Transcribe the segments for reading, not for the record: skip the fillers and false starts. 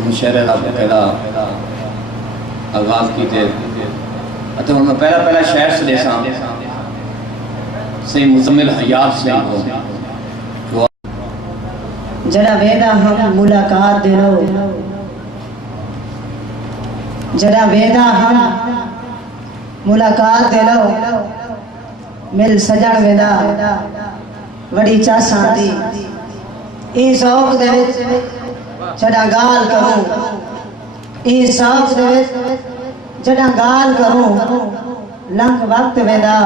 मुशहरे का पहला आगाज की तो हम पहला शहर से देसा सही मुजम्मिल हयात से को जरा वेदा हम मुलाकात दे लो, जरा वेदा हम मुलाकात दे लो, मिल सजन वेदा वड़ी चासा दी ई शौक दे विच जड़ा गाल करूं, ई शौक दे विच जड़ा गाल करूं, लंघ वक्त वेदा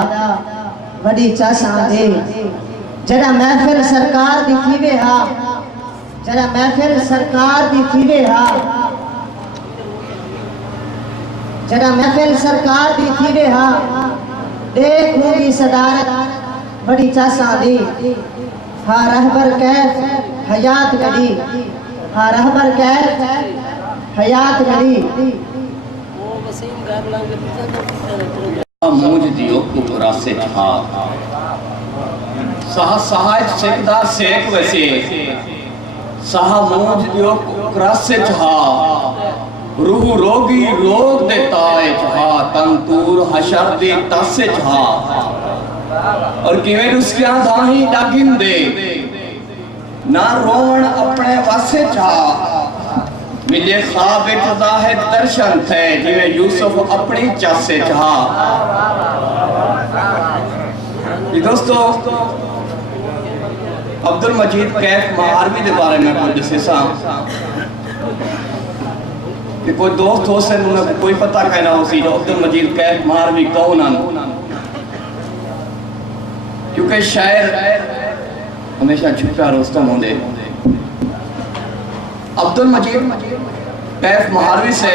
वड़ी चासा दे जड़ा महफिल सरकार दी थीवे हा, जरा महफिल सरकार दी थीवे हा, जरा महफिल सरकार दी थीवे हा, देखूंगी सदारत बड़ी चासा दी हा रहबर कैफ हयात कड़ी, हा रहबर कैफ हयात कड़ी मूज दियो कुबरा से था सहा सहाय सेकदा सेक वैसे सहा मूज दियो कुबरा से था रूह रोगी रोग देता है था तंतूर हशर दे तसे था और किवें उसके दाही डागिन दे ना रोवन अपने वासे था मिले ख्वाब खुदा है दर्शन थे जिवें यूसुफ अपनी चासे था। ये दोस्तों अब्दुल मजीद कैफ महारवी के बारे में कुछ दसेसा कि कोई दोस्त हो से उन्हें कोई पता कहना हो सी जो अब्दुल मजीद कैफ महारवी कौन आन क्योंकि शायर हमेशा छुपा रोस्तम होंदे। अब्दुल मजीद कैफ महारवी से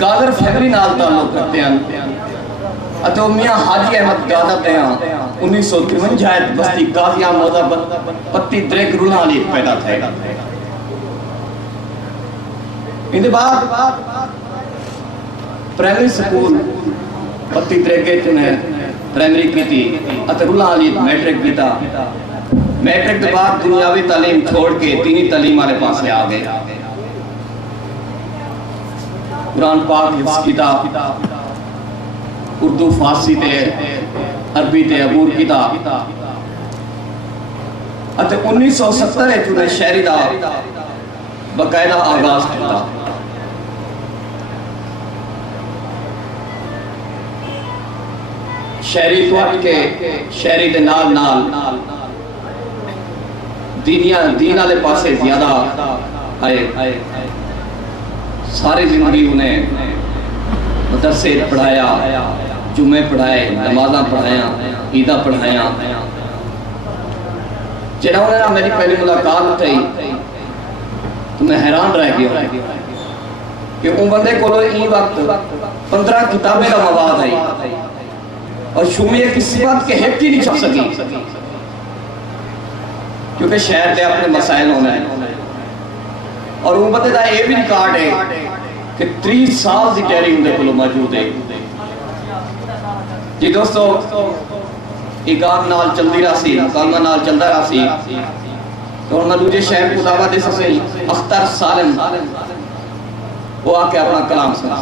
गादर फैमिली नाल ताल्लुक करते हैं अतो मियां हाजी अहमद गादर दे 1953 बस्ती गाजिया मोदा पत्ती द्रेक रुलाली पैदा थे। इनके बाद प्राइमरी स्कूल पत्ती द्रेके ने प्राइमरी की थी अतो रुलाली मैट्रिक कीता। मैट्रिक के बाद दुनियावी तालीम छोड़ के दीनी तालीम वाले पास आ गए। कुरान पाक हिफ्ज़ कीता, उर्दू फारसी ते अरबी ते अबूर कीता अते 1970 च उन्हें शायरी दा बकायदा आगाज किया। शायरी तो के शायरी दे नाल नाल दीन वाले पासे ज्यादा आए। सारी जिंदगी उन्हें मदरसे पढ़ाया, जुमे पढ़ाए, नमाज़ा पढ़ाया, ईदा पढ़ाया। जरा उन्हें मेरी पहली मुलाकात थी तो मैं हैरान रह गया कि उन बंदे को वक्त 15 किताबें का मवाद आई और शुमिया किसी बात के हित ही नहीं छप सकी क्योंकि शहर के अपने मसाइल होने और वो बंदे का यह भी रिकॉर्ड है कि 30 साल की तैयारी उनके को मौजूद है। जी दोस्तों इकाम नाल चलती रहा सी, कामा नाल चलता रहा सी तो मैं दूजे शहर को दावा दे सके अख्तर सालिम वो आके अपना कलाम सुना।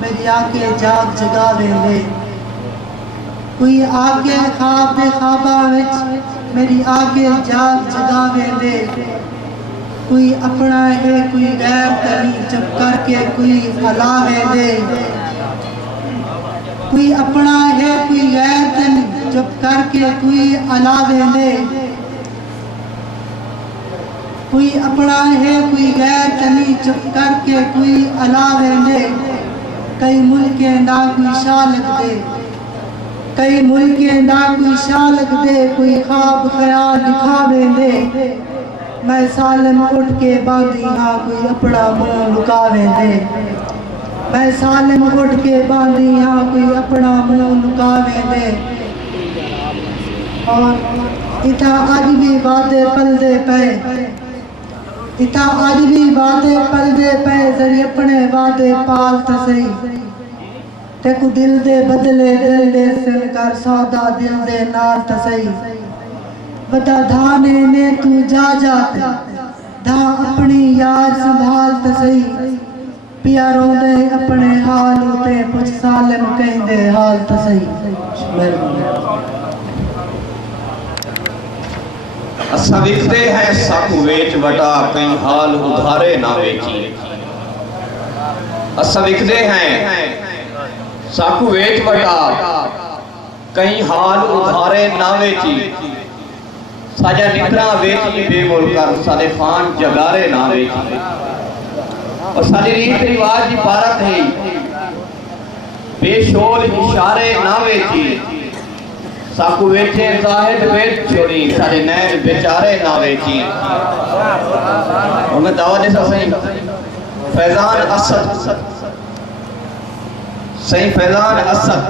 मेरी आके जाग जगा वेंदे कोई आके ख्वाब दे ख्वाबा विच मेरी आके जाग जगा वेंदे कोई अपना है कोई गैर तनी चुप करके कोई हला वेंदे कोई अपना है कोई गैर तनी चुप करके कोई हला वेंदे कोई अपना है कोई गैर तनी चुप करके कोई हला वेंदे कई मुल्के ना कोई शाह लगदे कई मुल्के ना कोई शाह लगदे कोई ख्वाब ख्याल दिखावे दे मैं सालम उठ के बांधी हाँ कोई अपना मुंह लुकावे दे मैं सालम उठ के बांधी हाँ कोई अपना मुंह लुकावे दे। और इता अज भी बातें पलदे पे इता अज भी बातें पलदे पे जरी अपने वादे पाल तसई तेकू दिल दे बदले दिल दे सिल कर सौदा दिल दे नाल तसई वदा धाने ने तू जा जाते धा अपनी यार संभाल त सही पिया रोंदे अपने हाल उते कुछ सालन कहंदे हाल त सही। मेहरबानी। असा विकते हैं साकू वेच वटा कई हाल उधारे ना वेची। असा विकते हैं साकू वेच वटा कई हाल उधारे ना वेची। साजा निकरा वेची बेमोल कर सादे फान जगारे ना वेची। और सारी रीत रिवाज की पारत है बेशोर इशारे ना वेची। साकू वेचे जाहिद वेच छोड़ी सारे नैन बेचारे ना वेची। और मैं दावा दे सही फैजान असद सही फैजान असद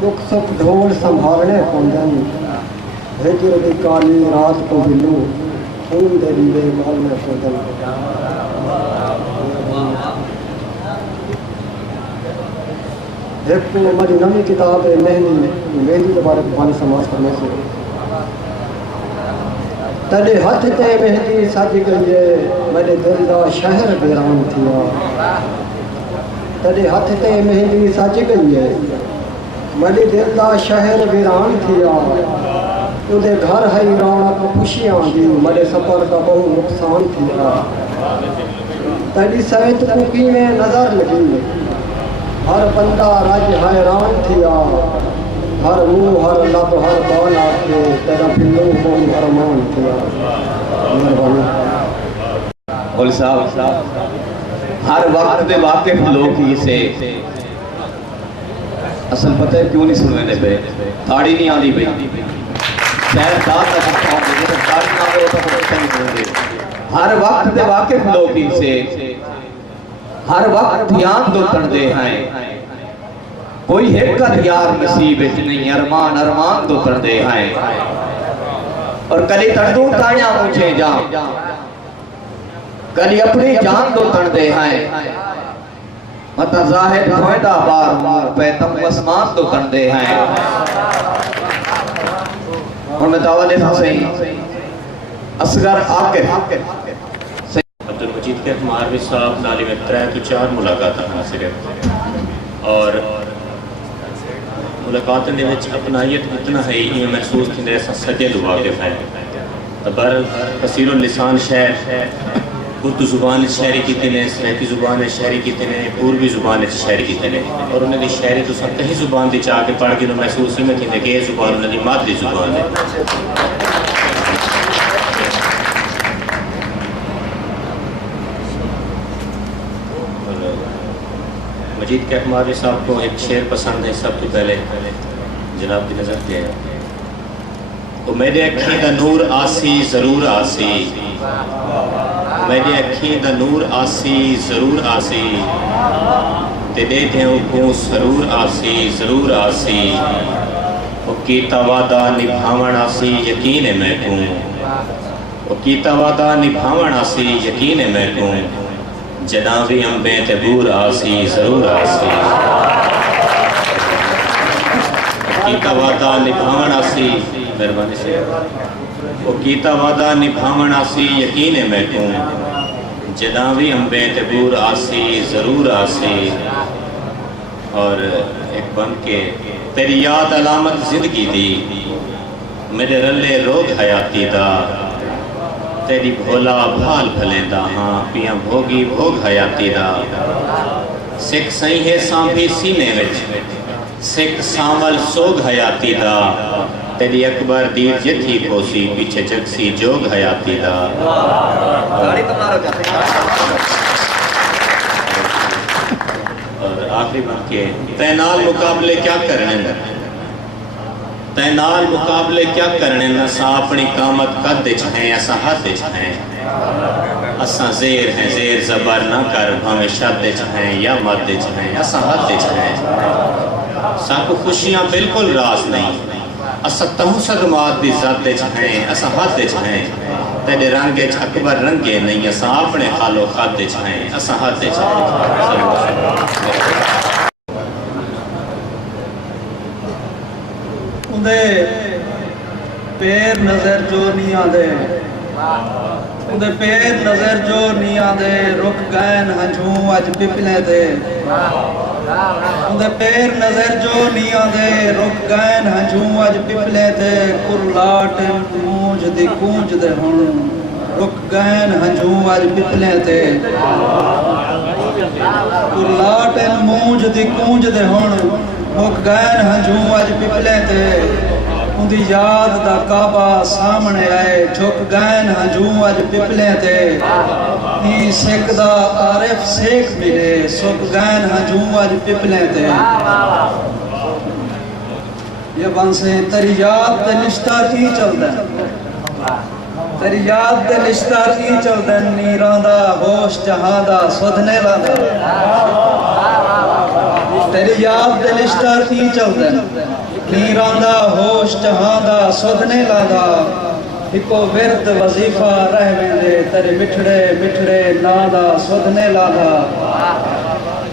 दुख सुख ढोल संभालने पौंदन हिजर दी काली रात को बिलू खून दे दीवे मालने पौंदन। एक मेरी नवी किताब है मेहंदी के बारे में पानी समाज करने से तेरे हाथ ते मेहंदी सज गई है मेरे दिल दा शहर वीरान थिया। तेरे हाथ ते मेहंदी सज गई है मेरे दिल दा शहर वीरान थिया। उदे घर है रौनक खुशियां दी मेरे सफर का बहु नुकसान थिया। तेरी सैत को कीवें नजर लगी हर बंदा राज हैरान थिया। हर मुंह हर लब हर बाल आके तेरा बिल्लो कोई अरमान थिया। मेहरबानी। बोल साहब हर वक्त दे वाकिफ लोग ही से असल पता है क्यों नहीं सुनने पे ताड़ी नहीं आती भाई शायद दांत तक पहुंचे ताड़ी ना हो तो कुछ नहीं सुनते। हर वक्त दे वाकिफ लोग ही से हर वक्त ध्यान दो तड़दे हैं कोई एक यार नसीब नहीं अरमान अरमान दो तड़दे हैं। और कली तड़दू ताया मुझे जा कली अपनी जान दो तड़दे हैं। मत जाहिद होएदा बार बार पे तम आसमान तो तड़दे हैं। और मैं दावा देता सही असगर आकिर अब्दुल मजीद के मारवी साहब नाली में 3 to 4 मुलाकात हासिल और मुलाकात ने विच अपनायत इतना है ये महसूस थी ऐसा सजे वाकिफ है। बर कसीरुल लिसान शहर उर्दू जुबान शायरी की ने सराइकी जुबान शायरी की ने पूर्वी जुबान शायरी की ने और उन्होंने शायरी तो सब कहीं जुबान की चाह के पढ़ के महसूस ही में थी कि ये जुबान उन्होंने मादरी जुबान है। मजीद के अकमारी साहब को एक शेर पसंद है सब तो पहले जनाब की नज़र पे है। तो मेरे अखी दा नूर आसी ज़रूर आसी मेरे अखी दा नूर आसी ज़रूर आसी ते दे को ज़रूर आसी ज़रूर आसी वो कीता वादा निभावण आसी यकीन है मैं को वो कीता वादा निभावण आसी यकीन है मैं को जदा भी अम्बे ते बूर आसी ज़रूर आसी कीता वादा निभावण आसी मेहरबानी से वो कीता वादा निभावण आसी यकीन है मैं को जदा भी अम्बे ते बूर आसी ज़रूर आसी। और एक बन के तेरी याद अलामत जिंदगी दी मेरे रले रोग हयाती दा तेरी भोला भाल भलेंदा हाँ पिया भोगी भोग हयाती दा सिख सही है सांभी सीने विच सिख सांवल सोग हयाती दा तेरी अकबर दीर जथी कोसी पीछे जगसी जोग हयाती दा। और आखिरी बन के तैनाल मुकाबले क्या करने तैनाल मुकाबले क्या करने नसा अपनी कामत कद है असा हद है असा जेर है जेर जबर ना कर भावे शद है या मद है असा हद है। साकू खुशियां बिल्कुल रास नहीं असा तहुसद मात दी ज़ात च हैं असा हद च हैं तेरे रंग च अकबर रंगे नहीं असा अपने हालो खाद च हैं असा हद च हैं उन्दे पैर नजर जो नहीं आदे उन्दे पैर नजर जो नहीं आदे रुक गए हंझू अज पिपले दे उन्दे पैर नजर जो नहीं आदे रुक गए हंझू अज पिपले दे कुरलाट मूंज दी कूंज दे हुण रुक गए हंझू अज पिपले दे कुरलाट मूंज दी कूंज दे हुण रुक गए हंझू अज पिपले दे उंदी याद दा काबा सामने आए झुक गए हंझू अज पिपले ते नी सिकदा आरिफ सेख मिले सुक गए हंझू अज पिपले ते ये बंसे तेरी याद दे लिश्ता की चलदा तेरी याद दे लिश्ता की चलदा नीरां दा होश जहां दा सुधने लादा तेरी याद दे लिश्ता की चलदा नीरां दा होश जहां दा सुधने लादा इको विरद वजीफा रह वेंदे तेरे मिठड़े मिठड़े ना दा सुधने लादा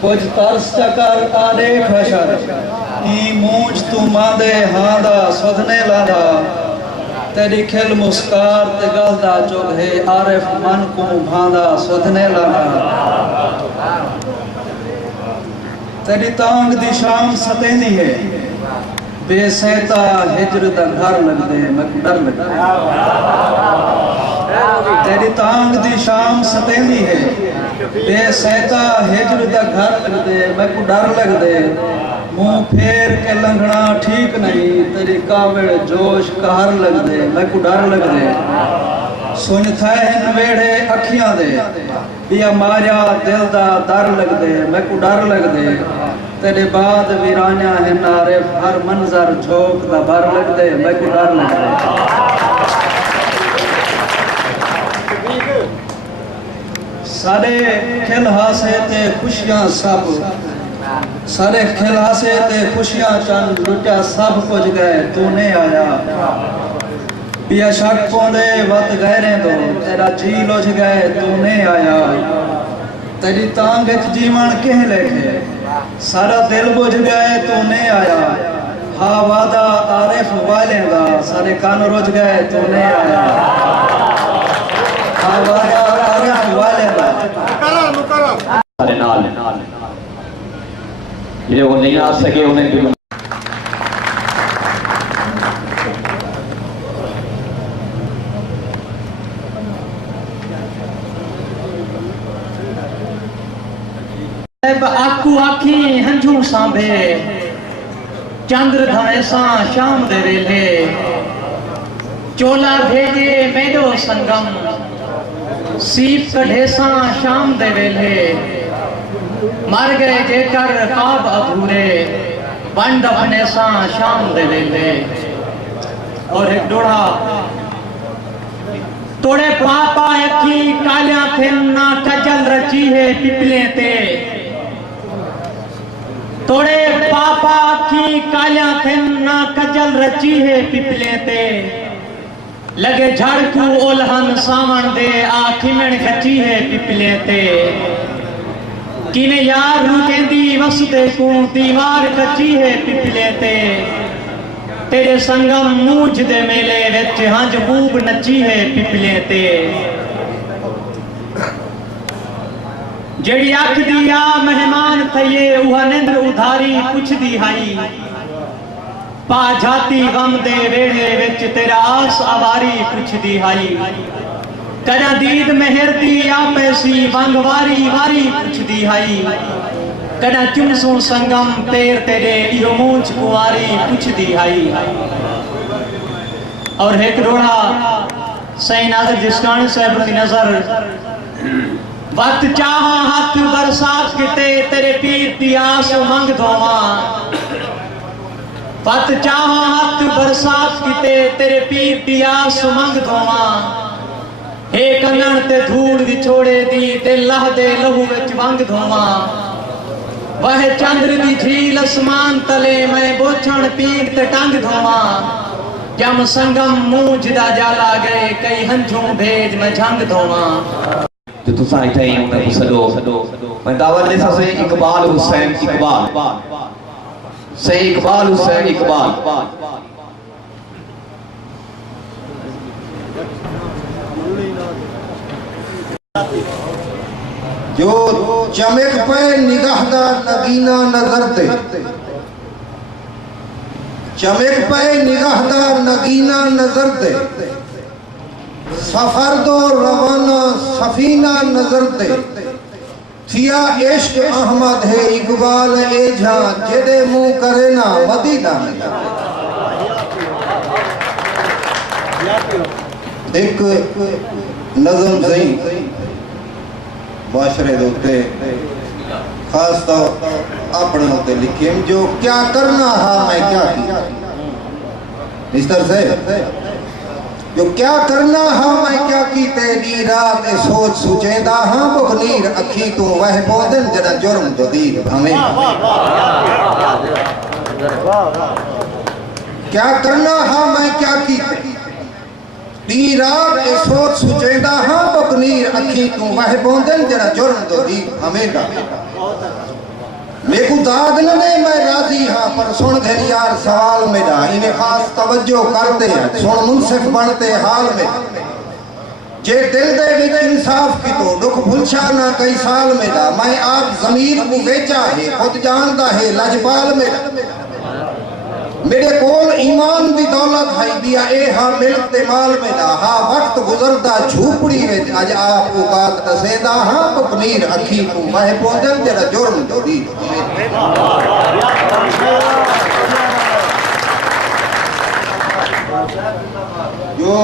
कुछ तरस चकर आ देख हशर ई मूंज तू मांदे हां दा सुधने लादा तेरी खिल मुस्कार ते गल दा चुग है आरिफ मन को भांदा सुधने लादा तेरी तांग दी शाम सतेंदी है बेसैता हिजर दा घर लगदे मैं डर लगदा तेरी तांग दी शाम सतेंदी है बेसैता हिजर दा घर लगदे मैं डर लगदे मुंह फेर के लंघना ठीक नहीं तेरी कावड़ जोश कहर लगदे मैं डर लगदे सुन थे वेड़े अखियां दे पिया मारिया दिल दा दर लगदे मैं डर लगदे तेरे बाद वीराना है नारे हर मंजर झोंक दा बर लगदे मैं डर लगदे सारे खिल हासे ते खुशियां सब सारे खिल हासे ते खुशियां चंद लुटिया सब कुछ गए तू नहीं आया पिया शक पौंदे वत गहरे दो तेरा जी लुझ गए तू नहीं आया तेरी तांग जीवन कह लेके सारा दिल बुझ गए तू नहीं आया हा वादा आरिफ वाले दा सारे कान रुझ गए तू नहीं आया हा वादा आरिफ वाले दा सारे नाल जिन्हें वो नहीं आ सके उन्हें भी आकू आखी हंझू सांभे चंद्र धाए सा शाम दे वेले चोला भेजे मेडो संगम सीप कढ़े सा शाम दे वेले मर गए जेकर ख्वाब अधूरे बंद अपने सा शाम दे वेले और एक डोड़ा तोड़े पापा अखी कालिया थिन ना कजल रची है पिपले ते तोड़े पापा की कालिया थिन ना कजल रची है पिपले ते लगे झाड़कू ओलहन सावण दे आखिमण खची है पिपले ते किने यार रू कहंदी वसदे को दीवार कची है पिपले ते तेरे संगम मूंझ दे मेले विच हंज बूब नची है पिपले ते जेड़ी अख दिया मेहमान थये उहा निंद्र उधारी पुछदी हाई पा जाती गम दे वेड़े विच तेरा आस आवारी पुछदी हाई कदा दीद मेहर दी आपे सी वंगवारी वारी पुछदी हाई कदा चुमसू संगम पैर तेरे इहो मूंछ कुआरी पुछदी हाई और एक रोड़ा सही नाज़र जिसकान साहब की नजर वक्त चाहा हाथ बरसात किते तेरे पीर पियास मंग धोवा वक्त चाहा हाथ बरसात किते तेरे पीर पियास मंग धोवा हे कंगन ते धूड़ विछोड़े दी ते लह दे लहू विच वंग धोवा वह चंद्र दी झील आसमान तले मैं बोछण पीर ते टंग धोवा जम संगम मुंह जिदा जाला गए कई हंझू भेज में झंग धोवा जो तुसा इथे ही उन्हें सदो मैं दावत दे से इकबाल हुसैन इकबाल जो चमक पे निगाहदार नगीना नजर दे, चमक पे निगाहदार नगीना नजर दे, सफर दो रवाना सफीना नजर दे, थिया इश्क अहमद है इकबाल एझा जेदे मुंह करे ना मदीना में। एक नज़म सही माशरे दे उत्ते खास तो अपने उत्ते लिखे जो क्या करना हा मैं क्या किया इस तरह से जो क्या करना हा मैं क्या की तेरी रात सोच सुचेंदा हां बुखनीर अखी तू वह पौधन जरा जुर्म जदीद हमें क्या करना हा मैं क्या की दी रात सोच सुचेंदा हां बुखनीर अखी तू वह पौधन जरा जुर्म जदीद हमें दा मेकू दाद न दे मैं राजी हाँ पर सुन घर यार सवाल मेरा इन्हें खास तवज्जो करते हैं सुन मुनसिफ बनते हाल में जे दिल दे विच इंसाफ की तो दुख भुलछा ना कई साल मेरा मैं आप जमीर को बेचा है खुद जानता है लजपाल मेरा मेरे कोल ईमान दी दौलत है दिया ए हाँ मिलते माल मेरा हाँ वक्त गुजरदा झूपड़ी में आज आप औकात दसेदा हाँ पनीर अखी को वह पौधन जरा जुर्म जोड़ी जो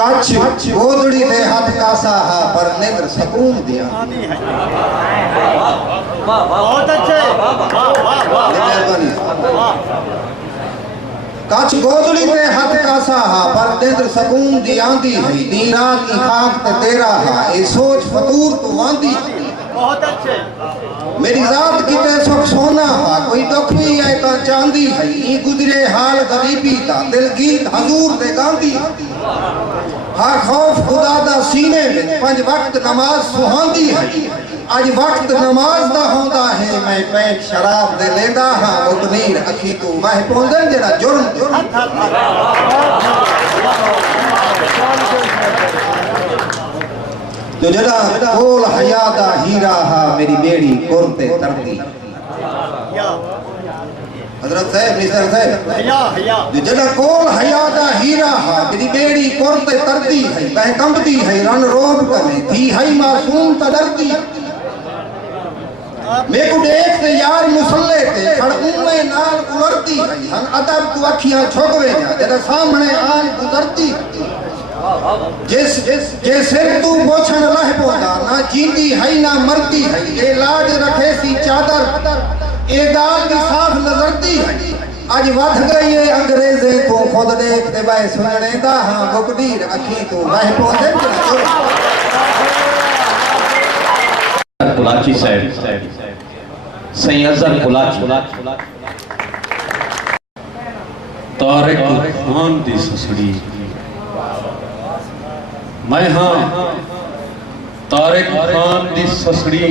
कच्छ गोदड़ी दे हाथ कासा हा पर नेत्र सकून दिया बहुत अच्छे कच्छ गोदड़ी दे हाथ कासा हा पर नेत्र सकून दी आंदी है दी रात की खाक ते तेरा हा ए सोच फतूर तो वांदी बहुत अच्छे मेरी जात की ते सुख सोना हा कोई दुख भी है तो चांदी है ई गुजरे हाल गरीबी दा दिल गीत हजूर दे गांधी हाँ खौफ खुदा दा सीने में पंज वक्त नमाज सुहांदी है आज वक्त नमाज दा होंदा है मैं पैक शराब दे लेंदा हाँ मुकनीर अखी तू वह पौंदन जरा जुर्म जो जरा कोल हया दा हीरा हा मेरी बेड़ी कुरते तरती हजरत साहब मिस्टर साहब जो जरा कोल हया दा हीरा हा मेरी बेड़ी कुरते तरती है वह कंबती है रन रोब करे थी है मासूम तडरती मैं को देख ते यार मुसल्ले ते खड़ू में नाल उलरती हन अदब तू अखियां छुकवे ना जरा सामने आन गुजरती जैसे तू बोछन लह पोदा ना जींदी है ना मरती है ये लाज रखे सी चादर ए गाल की साफ नजरती है आज वध गई है अंग्रेजे तू खुद देख ते बाय सुननेदा हां बुकदीर अखी तू वह पोदे कुलाची साहब सही अजहर कुलाची तारिक खान दी ससड़ी मैं हाँ तारिक खान दी ससड़ी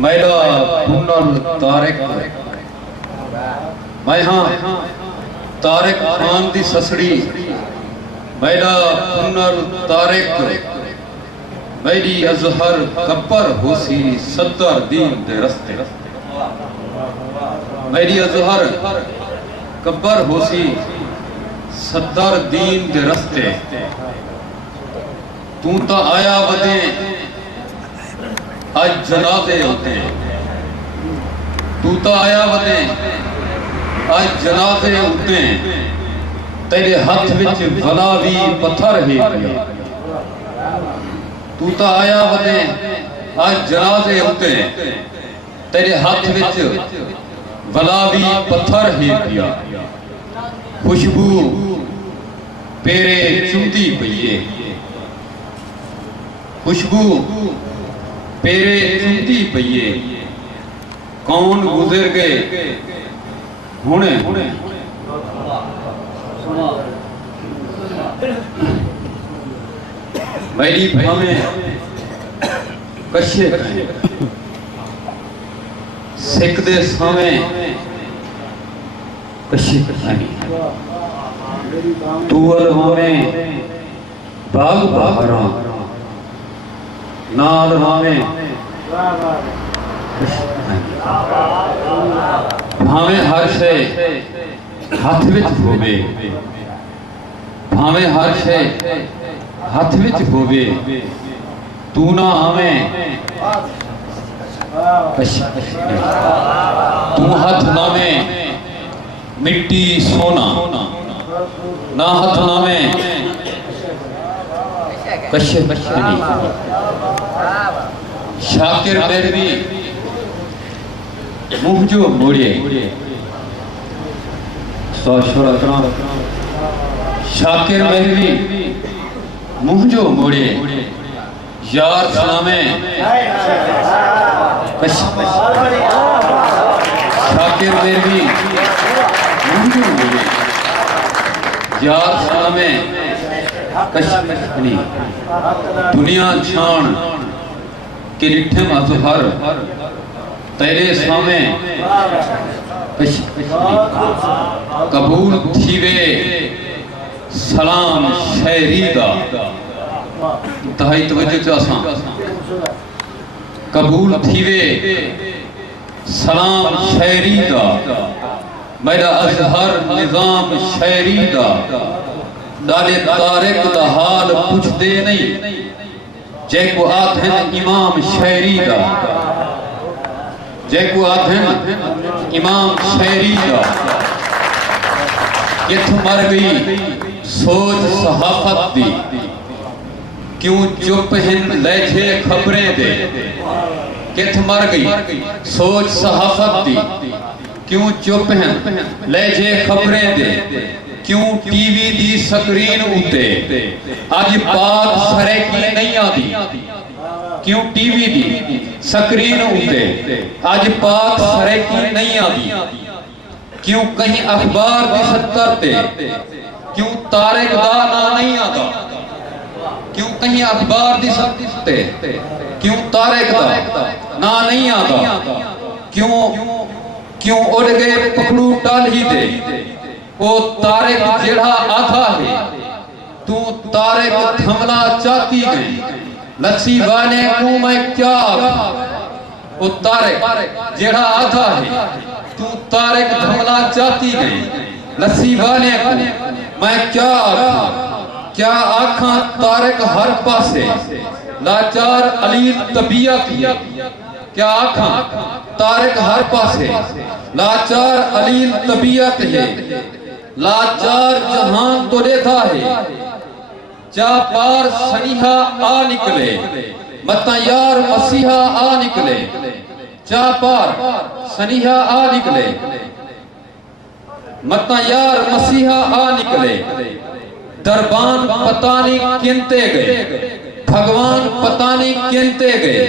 मैला पुनर तारिक मैं हाँ तारिक खान दी ससड़ी मैला पुनर तारिक मेरी अजहर कब्बर होसी 70 दीन दे रस्ते मेरी अजहर कब्बर होसी 70 दीन दे रस्ते तू तो आया वदे आज जनाजे होते तू तो आया वदे आज जनाजे होते तेरे हाथ विच भलावी पत्थर है तू तो आया वदे आज जनाजे होते तेरे हाथ विच भलावी पत्थर है पिया खुशबू पेरे चुंदी पईए खुशबू पेरे चुंदी पईए कौन गुजर गए हुणे मेरी भावे कशे सिख दे सामे कशे तूअल भावे बाग बहारा नाल भावे भावे हर शे हाथ विच होवे भावे हर शे हाथ विच होवे तू ना आवे तू हाथ नावे मिट्टी सोना ना हाथ नावे कश्य शाकिर मेरवी मुंह जो मोड़े शाकिर मेरवी मुंह जो मोड़े यार सलामे शाकिर मेरवी मुंह जो मोड़े यार सलामे कश्मीरी दुनिया छान के डिठे अजहर तेरे सामे कबूल थीवे सलाम शहरी दा इंतहाई तवज्जो चासा कबूल थीवे सलाम शहरी दा मेरा अजहर निजाम शहरी दा दाले तारिक दा हाल पुछदे नहीं जैको आथन इमाम शहरी दा जैको आथन इमाम शहरी दा किथ मर गई सोच सहाफत दी क्यों चुप हिंद लहजे खबरें दे किथ मर गई सोच सहाफत दी क्यों चुप हिंद लहजे खबरें दे क्यों टीवी दी स्क्रीन उते आज बात सरे की नहीं आती क्यों टीवी दी स्क्रीन उते आज बात सरे की नहीं आती क्यों कहीं अखबार दी सत्तरते क्यों तारिक दा ना नहीं आता क्यों कहीं अखबार दी सत्ते क्यों तारिक दा ना नहीं आता क्यों क्यों उड़ गए पकड़ू टाल ही दे ओ तारिक जेड़ा आधा है तू तारिक थमला चाहती गई लस्सी वाले को मैं क्या ओ तारिक जेड़ा आधा है तू तारिक थमला चाहती गई लस्सी वाले को मैं क्या आखा तारिक हर पासे लाचार अली तबीयत है क्या आखा तारिक हर पासे लाचार अली तबीयत है लाचार जहां तो देखा है चा पार सनीहा आ निकले मता यार मसीहा आ निकले चा पार सनीहा आ निकले मता यार मसीहा आ निकले दरबान पता नहीं किनते गए भगवान पता नहीं किनते गए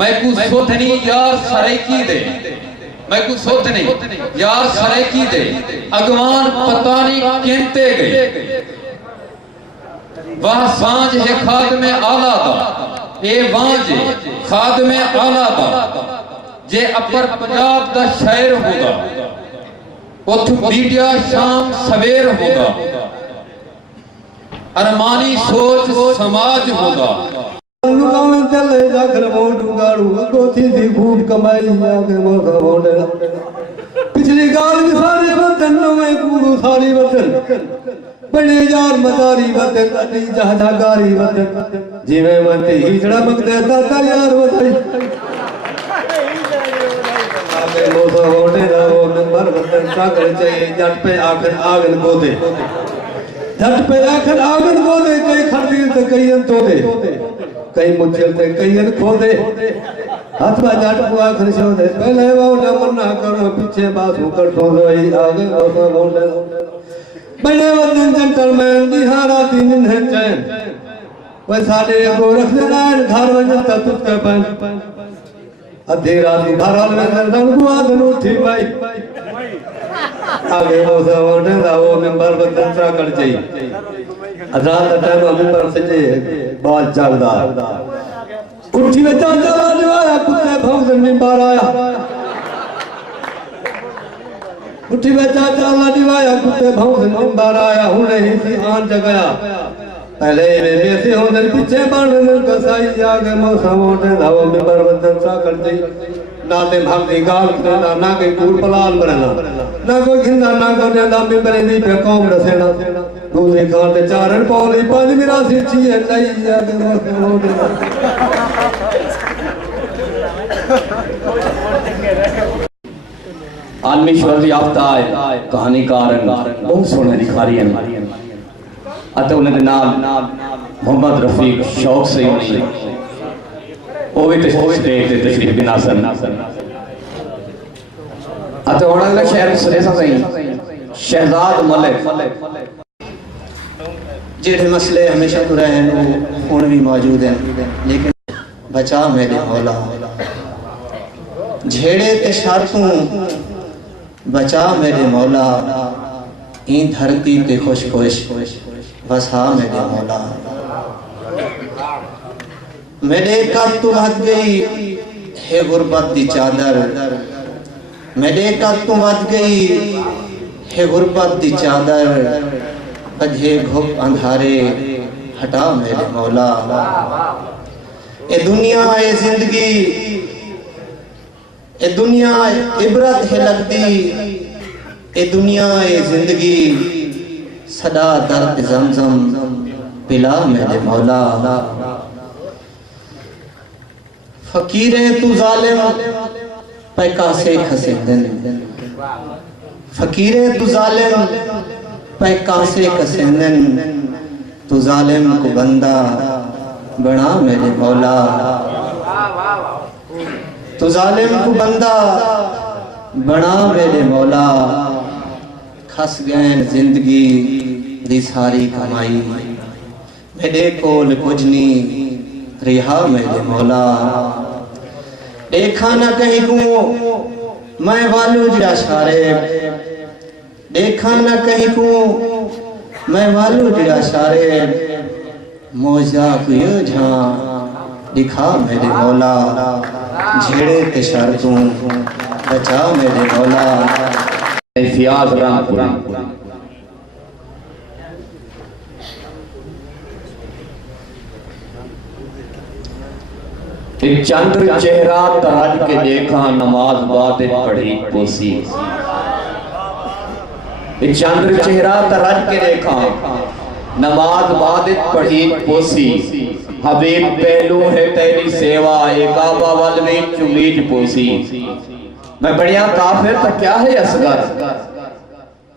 मैं कुछ सोधनी यार सरेकी दे मैं कुछ सोधनी यार सरेकी दे अगवान पता नहीं किनते गए वह सांझ है खाद में आला दा ए वांझ खाद में आला दा जे अपर पंजाब दा शायर होगा उठ मीडिया शाम सवेर होगा अरमानी सोच समाज होगा लुकावन चले जाकर मोटू गाड़ू कोठी दी खूब कमाई आके मोखा मोड़े पिछली गाल में सारे वतन में कूड़ू सारी वतन बड़े यार मदारी वतन अली जहाजा गारी वतन जिवे मते हिजड़ा मंगदे दाता यार वतन आके मोखा मोड़े ना वो नंबर वतन सागर चाहिए जट पे आखिर आगन बोदे जट पे आखिर आगन बोदे कई खरदील ते कईन तोदे कई मुझल ते कईन खोदे हाथ में जट को आखिर शोदे पहले वो न मन्ना करो पीछे बासु कटो रोई आगे मोखा मोड़े बड़े वतन जेंटलमैन दिहारा दिन है चैन वे साडे को रख देना घर वजन तत के पन अधे रात घर में रंग गुआ दनु थी भाई आगे वो सामने दा वो मेंबर बदन सा कर जाई अजान दा टाइम मेंबर सजे बात चलदा उठी में चाचा वाला कुत्ते भौंक मेंबर आया उठी में चाचा वाला कुत्ते भौंक मेंबर आया हुने ही सी आन जगया पहले में से होंदर पीछे बाण कसाई आगे मौसम होते दा वो मेंबर बदन सा कर जाई ना ते भागदी गाल ना कोई कूड़ पलाल मरना ना कोई खिंदा ना कोई ना मेंबर दी पे कौम रसेना दूसरी खान ते चारण पौली पांच मिरासी छिए नहीं आगे मौसम होते आलमी शोहरत याफ्ता है कहानीकार बहुत सोहने दिखारी है अते उन्हें दे नाल मोहम्मद रफीक शौक से होनी वो भी स्टेज ते तशरीफ बिना सन अते हुण अगला शहर सरेसा सही शहजाद मलिक जेड़े मसले हमेशा तो रहे हैं हुण भी मौजूद हैं लेकिन बचा मेरे मौला झेड़े ते शर्तों बचा मेरे मौला ई धरती ते खुश खुश वसा मेरे मौला मेरे कद तू हद गई है गुरबत दी चादर मेरे कद तू हद गई है गुरबत दी चादर अधे घुप अंधारे हटा मेरे मौला ए दुनिया ए जिंदगी ए दुनिया इबरत है लगती ए दुनिया ए जिंदगी सदा दर्द जमजम पिला मेरे मौला फकीरे तू जालिम पैका से खसेंदन फकीरे तू जालिम पैका से खसेंदन तू जालिम को बंदा बना मेरे मौला तू जालिम को बंदा बना मेरे मौला खस गए जिंदगी दी सारी कमाई मेरे कोल कुछ नहीं रिहा मेरे मौला देखा न कहीं को मैं वालू जड़ा शारे देखा न कहीं को मैं वालू जड़ा शारे मौजा कुयो झा दिखा मेरे मौला झेड़े ते शर्तों बचा मेरे मौला फियाज रामपुरा एक चंद्र चेहरा तराज के देखा नमाज बात पढ़ी पोसी एक चंद्र चेहरा तराज के देखा नमाज बात पढ़ी पोसी हबीब पहलू है तेरी सेवा एकाबा वल में चुमीज पोसी मैं बढ़िया काफिर तो क्या है असगर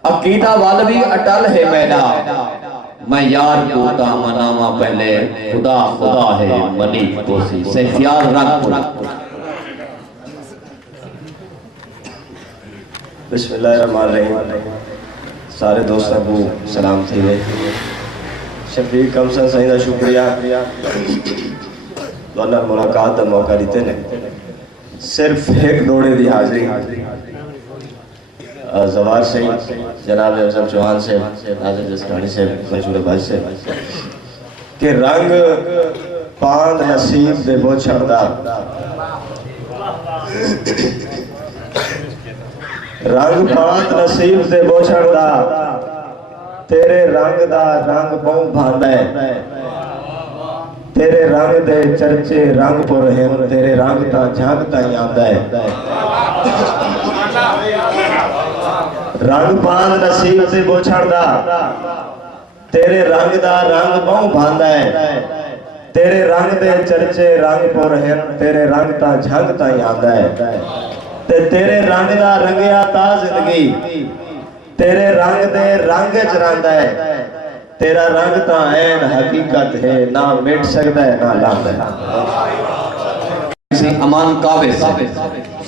अकीदा वाल भी अटल है मेरा मैं यार को मनावा पहले खुदा खुदा है मनी पोसी से ख्याल रख बिस्मिल्लाहिर्रहमानिर्रहीम सारे दोस्तों को सलाम थी शफीक कमसन सही का शुक्रिया दोनों मुलाकात का मौका देते ने सिर्फ एक दौड़े की हाजिरी जवार से जनाब अफजल चौहान से नाज़िर जसरानी से मंशूर भाई से कि रंग पांद नसीब दे बोछड़दा रंग पांद नसीब दे बोछड़दा तेरे रंग दा रंग बहु भांदा है तेरे रंग दे चर्चे रंग पुर हैं तेरे रंग दा झंग ताई आंदा है रंग पान नसीब से बोछड़दा तेरे रंग दा रंग बहु भांदा है तेरे रंग दे चर्चे रंग पुर हैं तेरे रंग दा झंग ताई आंदा है ते तेरे रंग दा रंगिया ता जिंदगी तेरे रंग दे रंग च रंदा है तेरा रंग ता ऐन हकीकत है ना मिट सकता है ना लांदा है अमान कावेश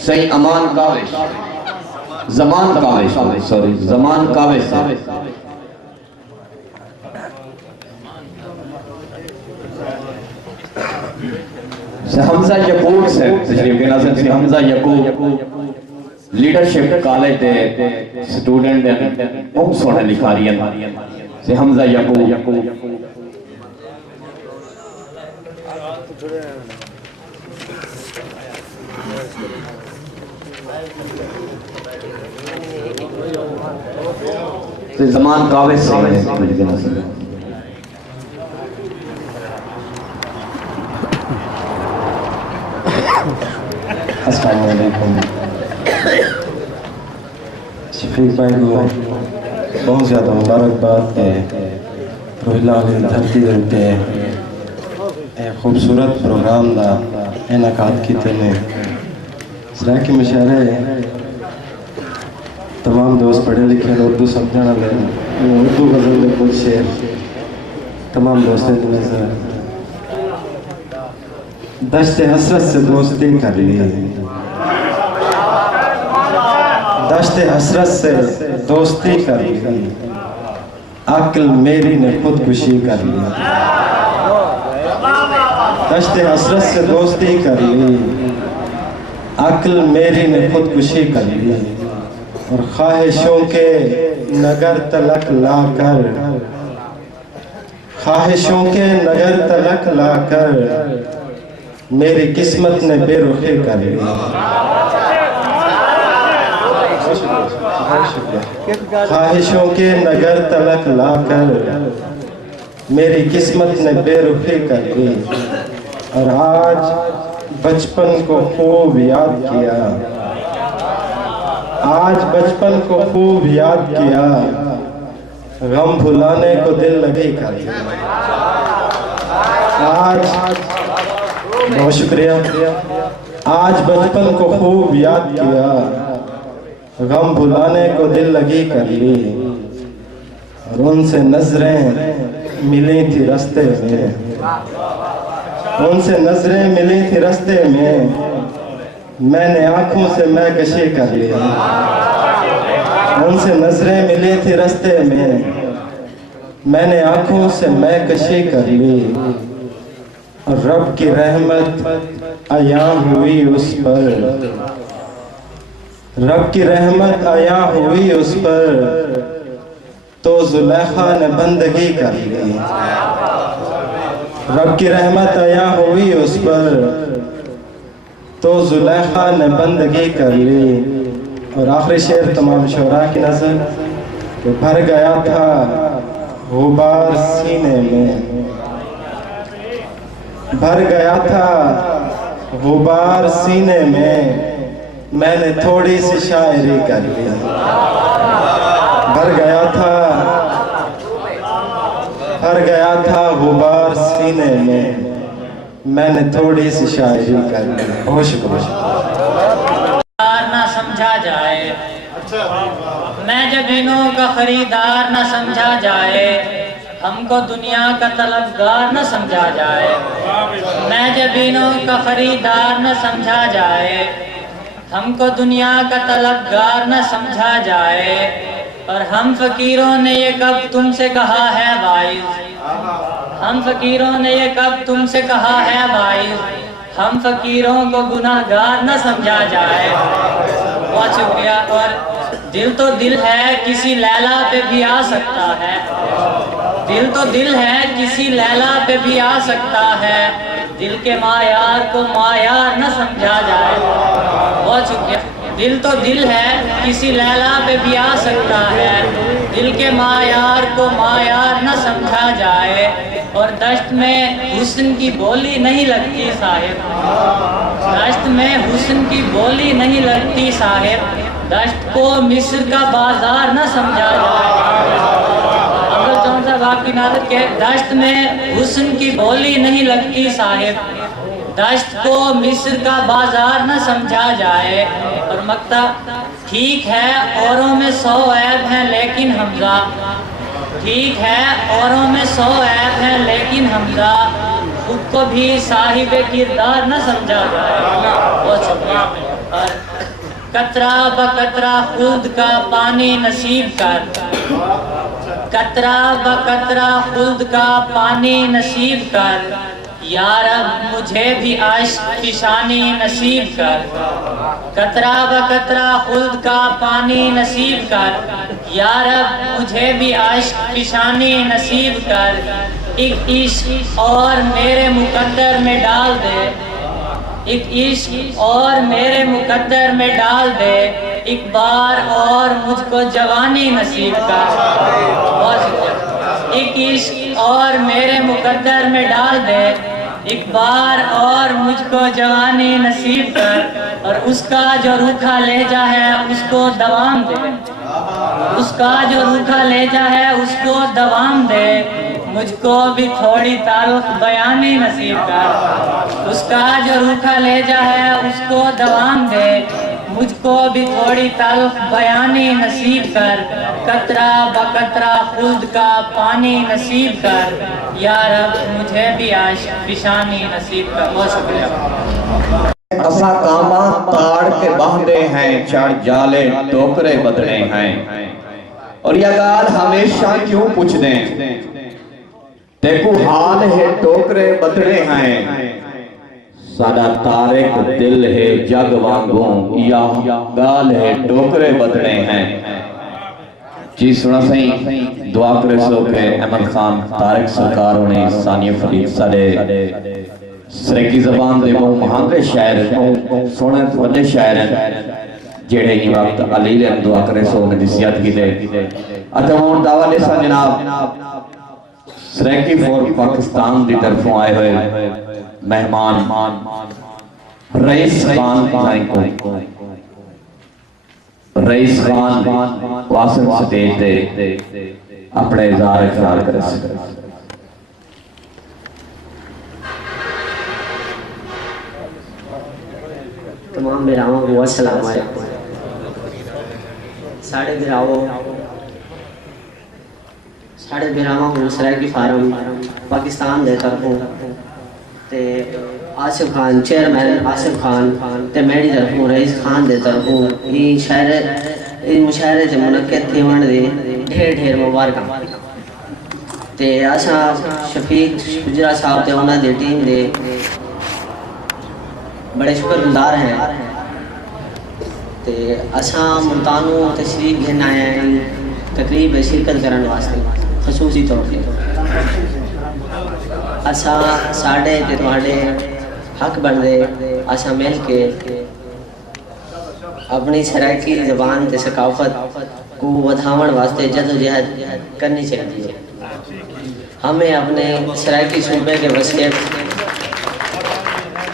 सही अमान कावेश ज़मान कावेश सॉरी ज़मान कावेश से हमजा यकूब से तशरीफ के नाज़िर से हमजा यकूब लीडरशिप कॉलेज के स्टूडेंट बहुत सोहना लिखा रही है से हमजा यकूब से जमान कावे से अस्सलाम वालेकुम। शफीक भाई को बहुत ज़्यादा मुबारकबाद है। रोहिला वाली धरती देते एक खूबसूरत प्रोग्राम का इनेकाद किए ने सराकी मुशायरे तमाम दोस्त पढ़े लिखे उर्दू समझने वाले उर्दू गज़ल में कुछ शेर तमाम दोस्तों ने दश्त हसरत से दोस्ती कर ली, दश्त हसरत से दोस्ती कर ली, अक्ल मेरी ने खुदकुशी कर ली। दश्त हसरत से दोस्ती कर ली, अक्ल मेरी ने खुदकुशी कर ली, और ख्वाहिशों के नगर तलक लाकर, ख्वाहिशों के नगर तलक लाकर मेरी किस्मत ने बेरुखी कर ली। ख्वाहिशों के नगर तलक लाकर मेरी किस्मत ने बेरुखी कर ली, और आज बचपन को खूब याद किया, आज बचपन को खूब याद किया, गम भुलाने को दिल लगी कर लिया। आज बहुत शुक्रिया। आज बचपन को खूब याद किया, गम भुलाने को दिल लगी कर ली, और उनसे नजरें मिली थी रास्ते में, उनसे नजरें मिली थी रास्ते में, मैंने आंखों से मैं कशी कर लिया। उनसे नजरें मिली थी रास्ते में, मैंने आंखों से मैं कशी कर ली, और रब की रहमत आया हुई उस पर, रब की रहमत आया हुई उस पर, तो जुलेखा ने बंदगी कर ली। रब की रहमत आया हुई उस पर, तो जुलेखा ने बंदगी कर ली। और आखिरी शेर तमाम शोरा की नजर कि भर गया था गुबार सीने में, भर गया था गुबार सीने में, मैंने थोड़ी सी शायरी कर ली। भर गया था गुबार सीने में, मैंने थोड़ी सी शायरी कर ली। बहुत शुक्रिया। ना समझा जाए, मैं जबीनों का खरीदार न समझा जाए, हमको दुनिया का तलबगार न समझा जाए। मैं जबीनों का खरीदार न समझा जाए, हमको दुनिया का तलबगार न समझा जाए। और हम फकीरों ने ये कब तुमसे कहा है भाई, हम फकीरों ने ये कब तुमसे कहा है भाई, हम फकीरों को गुनाहगार न समझा जाए। बहुत शुक्रिया। और दिल तो दिल है, किसी लैला पे भी आ सकता है, दिल तो दिल है, किसी लैला पे भी आ सकता है, दिल के मायार को मायार न समझा जाए। बहुत शुक्रिया। दिल तो दिल है, किसी लैला पे भी आ सकता है, दिल के मायार को मायार न समझा जाए। और दश्त में हुस्न की बोली नहीं लगती साहिब, दश्त में हुस्न की बोली नहीं लगती साहिब, दश्त को मिस्र का बाजार न समझा जाए। अब्दुल चौन साहब आपकी नादत के दश्त में हुस्न की बोली नहीं लगती साहिब, दश्त को मिस्र का बाजार न समझा जाए। और मक्ता ठीक है औरों में 100 ऐब हैं लेकिन हमजा, ठीक है औरों में 100 ऐब हैं लेकिन हमजा, खुद को भी साहिब किरदार न समझा जाए। बहुत शुक्रिया। और कतरा ब कतरा खुद का पानी नसीब कर, कतरा ब कतरा खुद का पानी नसीब कर, या रब मुझे भी आश्क की शानी नसीब कर। कतरा बकतरा खुल्द का पानी नसीब कर, या रब मुझे भी आशिक पिशानी नसीब कर। एक इश्क और मेरे मुकद्दर में डाल दे, एक इश्क और मेरे मुकद्दर में डाल दे, एक बार और मुझको जवानी नसीब कर। एक इश्क और मेरे मुकद्दर में डाल दे, एक बार और मुझको जवानी नसीब कर। और उसका जो रूखा लेजा है उसको दवाम दे, उसका जो रूखा लेजा है उसको दवाम दे, मुझको भी थोड़ी तारुफ बयानी नसीब कर। उसका जो रूखा लेजा है उसको दवाम दे, मुझको भी थोड़ी तारुफ बयानी नसीब कर। कतरा बकतरा खुल्द का पानी नसीब कर, या रब मुझे भी आशिक पिशानी नसीब कर। बहुत शुक्रिया। असा कामा ताड़ के बांधे हैं, चढ़ जाले टोकरे बदले हैं। और यह गाल हमेशा क्यों पूछ दें, देखो हाल है टोकरे बदले हैं। सादा तारिक दिल है जग वांगू, या गाल है टोकरे बदले हैं। जी सुना सही दुआ करे सो के अहमद खान तारिक सरकार ने सानिया फरीद साडे सरेकी ज़बान दे महांदे शायर सोने वड्डे शायर जेड़े ई वक्त अली ने दुआ करे सो ने नसीहत की दे। अच्छा हुन दावा ले सा जनाब सरेकी फॉर पाकिस्तान दी तरफों आए हुए मेहमान रईस खान भाई को रईस खान वासिम स्टेज दे अपने इज़हार ख्याल करे। तमाम बिराओं को अस्सलाम वालेकुम। साढ़े बिराओं को सराइकी फार्म पाकिस्तान दे तरफों ते आसिफ खान चेयरमैन आसिफ खान ते मेरी तरफों रईस खान दे तरफों ये शायर मुशायरे च मुनक्किद थीवण दे ढेर ढेर मुबारक। ते असा शफीक गुजरा साहब ते उन्हां दी टीम दे बड़े शुक्रगुजार हैं। ते असा मुल्तानों तशरीफ घेन आए हैं तकरीब शिरकत करने वास्ते खसूसी तौर पर। असा साढ़े ते तुहाडे हक बनदे असा मिल के अपनी सराइकी ज़बान ते सकाफत को बढ़ावन वास्ते जदोजहद करनी चाहिए। हमें अपने सराइकी सूबे के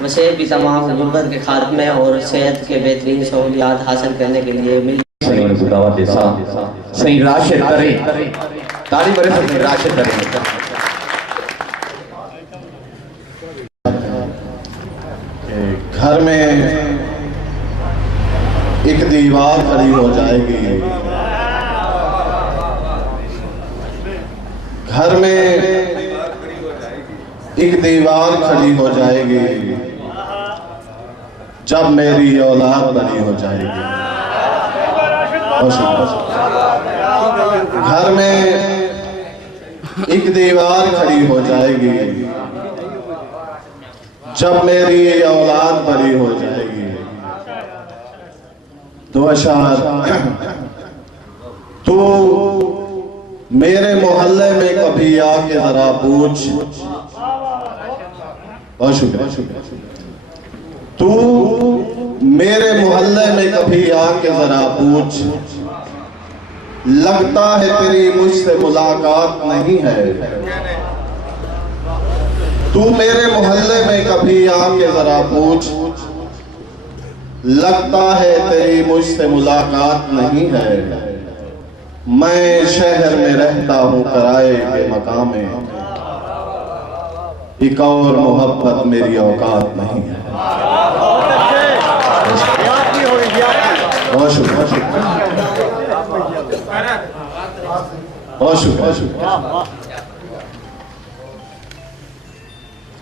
वसे भी तमाम गुर्बत के खात्मे और सेहत के बेहतरीन सहूलियात हासिल करने के लिए मिल सही राशिद तरीन ताली बरे से राशिद तरीन। घर में एक दीवार खड़ी हो जाएगी, घर में एक दीवार खड़ी हो जाएगी जब मेरी औलाद बड़ी हो जाएगी। घर में एक दीवार खड़ी हो जाएगी जब मेरी औलाद बड़ी हो जाएगी। तो अशार तू मेरे मोहल्ले में कभी आके जरा पूछ, बहुत शुक्रिया, तू मेरे मोहल्ले में कभी आके जरा पूछ, लगता है तेरी मुझसे मुलाकात नहीं है। तू मेरे मोहल्ले में कभी आके जरा पूछ, लगता है तेरी मुझसे मुलाकात नहीं है। मैं शहर में रहता हूँ किराए के मकान में, एक और मोहब्बत मेरी औकात नहीं है। बहुत शुक्रिया, बहुत शुक्रिया।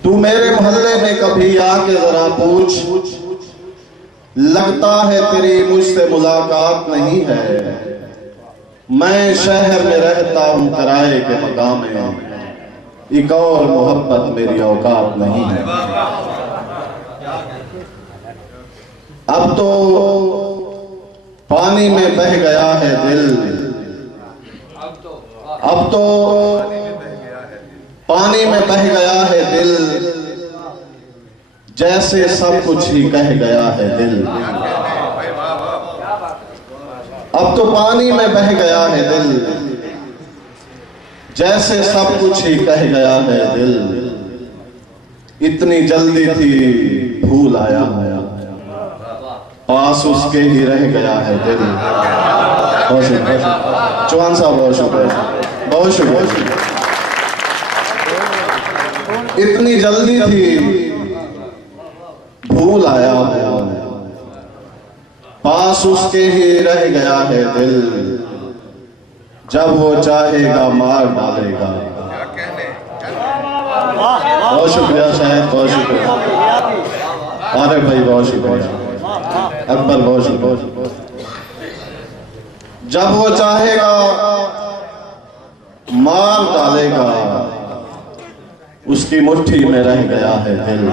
तू मेरे मोहल्ले में कभी आके जरा पूछ, लगता है तेरी मुझसे मुलाकात नहीं है। मैं शहर में रहता हूँ किराए के मकान में, एक और मोहब्बत मेरी औकात नहीं है। अब तो पानी में बह गया है दिल, अब तो पानी में बह गया है दिल, जैसे सब कुछ ही कह गया है दिल। अब तो पानी में बह गया है दिल, जैसे सब कुछ ही कह गया है दिल। इतनी जल्दी थी भूल आया, पास उसके ही रह गया है दिल। बहुत शुक्रिया चौहान साहब, बहुत शुक्रिया, बहुत शुक्रिया। इतनी जल्दी थी भूल आया, पास उसके ही रह गया है दिल। जब वो चाहेगा मार डालेगा। बहुत शुक्रिया शायद, बहुत शुक्रिया। अरे भाई बहुत शुक्रिया अकबर, बहुत शुक्रिया। जब वो चाहेगा मार डालेगा, उसकी मुट्ठी में रह गया है दिल।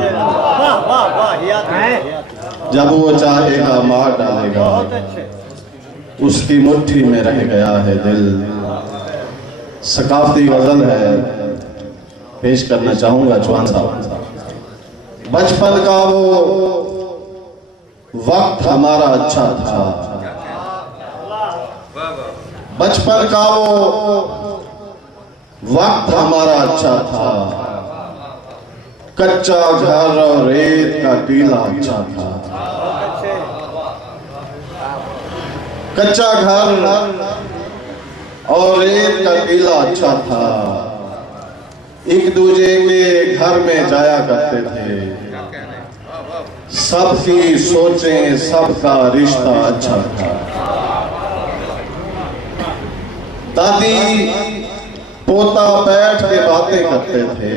जब वो चाहेगा मार डालेगा, उसकी मुट्ठी में रह गया है दिल। सकाफती गजल है, पेश करना चाहूंगा चौहान साहब। बचपन का वो वक्त हमारा अच्छा था, बचपन का वो वक्त हमारा अच्छा था। कच्चा घर और रेत का टीला अच्छा था। कच्चा घर और रेत का टीला अच्छा था। एक दूजे के घर में जाया करते थे, सबकी सोचें, सबका रिश्ता अच्छा था। दादी पोता बैठ के बातें करते थे,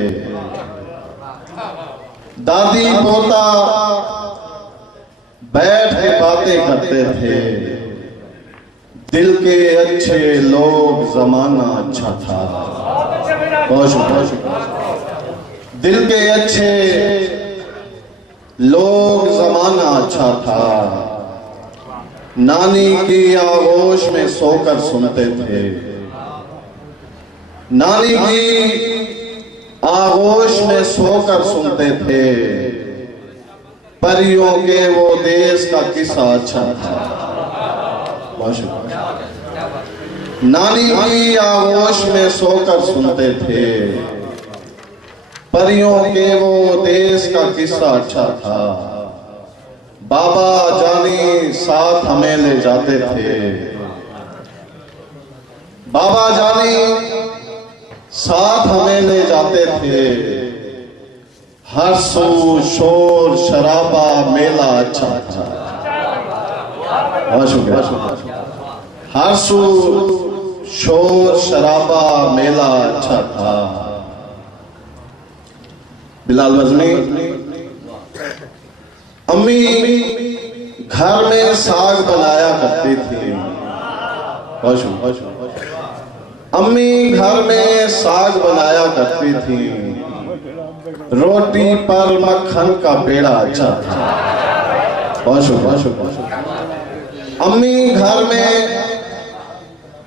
दादी पोता बैठ के बातें करते थे। दिल के अच्छे लोग, जमाना अच्छा था। बहुत शुक्रिया। दिल के अच्छे लोग, जमाना अच्छा था। नानी की आगोश में सोकर सुनते थे, नानी की आगोश में सोकर सुनते थे। परियों के वो देश का किस्सा अच्छा था। बहुत शुक्रिया। नानी की आगोश में सोकर सुनते थे, परियों के वो देश का किस्सा अच्छा था। बाबा जानी साथ हमें ले जाते थे, बाबा जानी साथ हमें ले जाते थे। हर सू शोर शराबा मेला अच्छा था। बहुत शुक्रिया। हर सू शोर शराबा मेला अच्छा था। बिलाल बजनी, अम्मी घर में साग बनाया करती थी। बहुत शुक्रिया। अम्मी घर में साग बनाया करती थी। रोटी पर मक्खन का पेड़ा अच्छा था। बहुत शुक्रिया। अम्मी घर में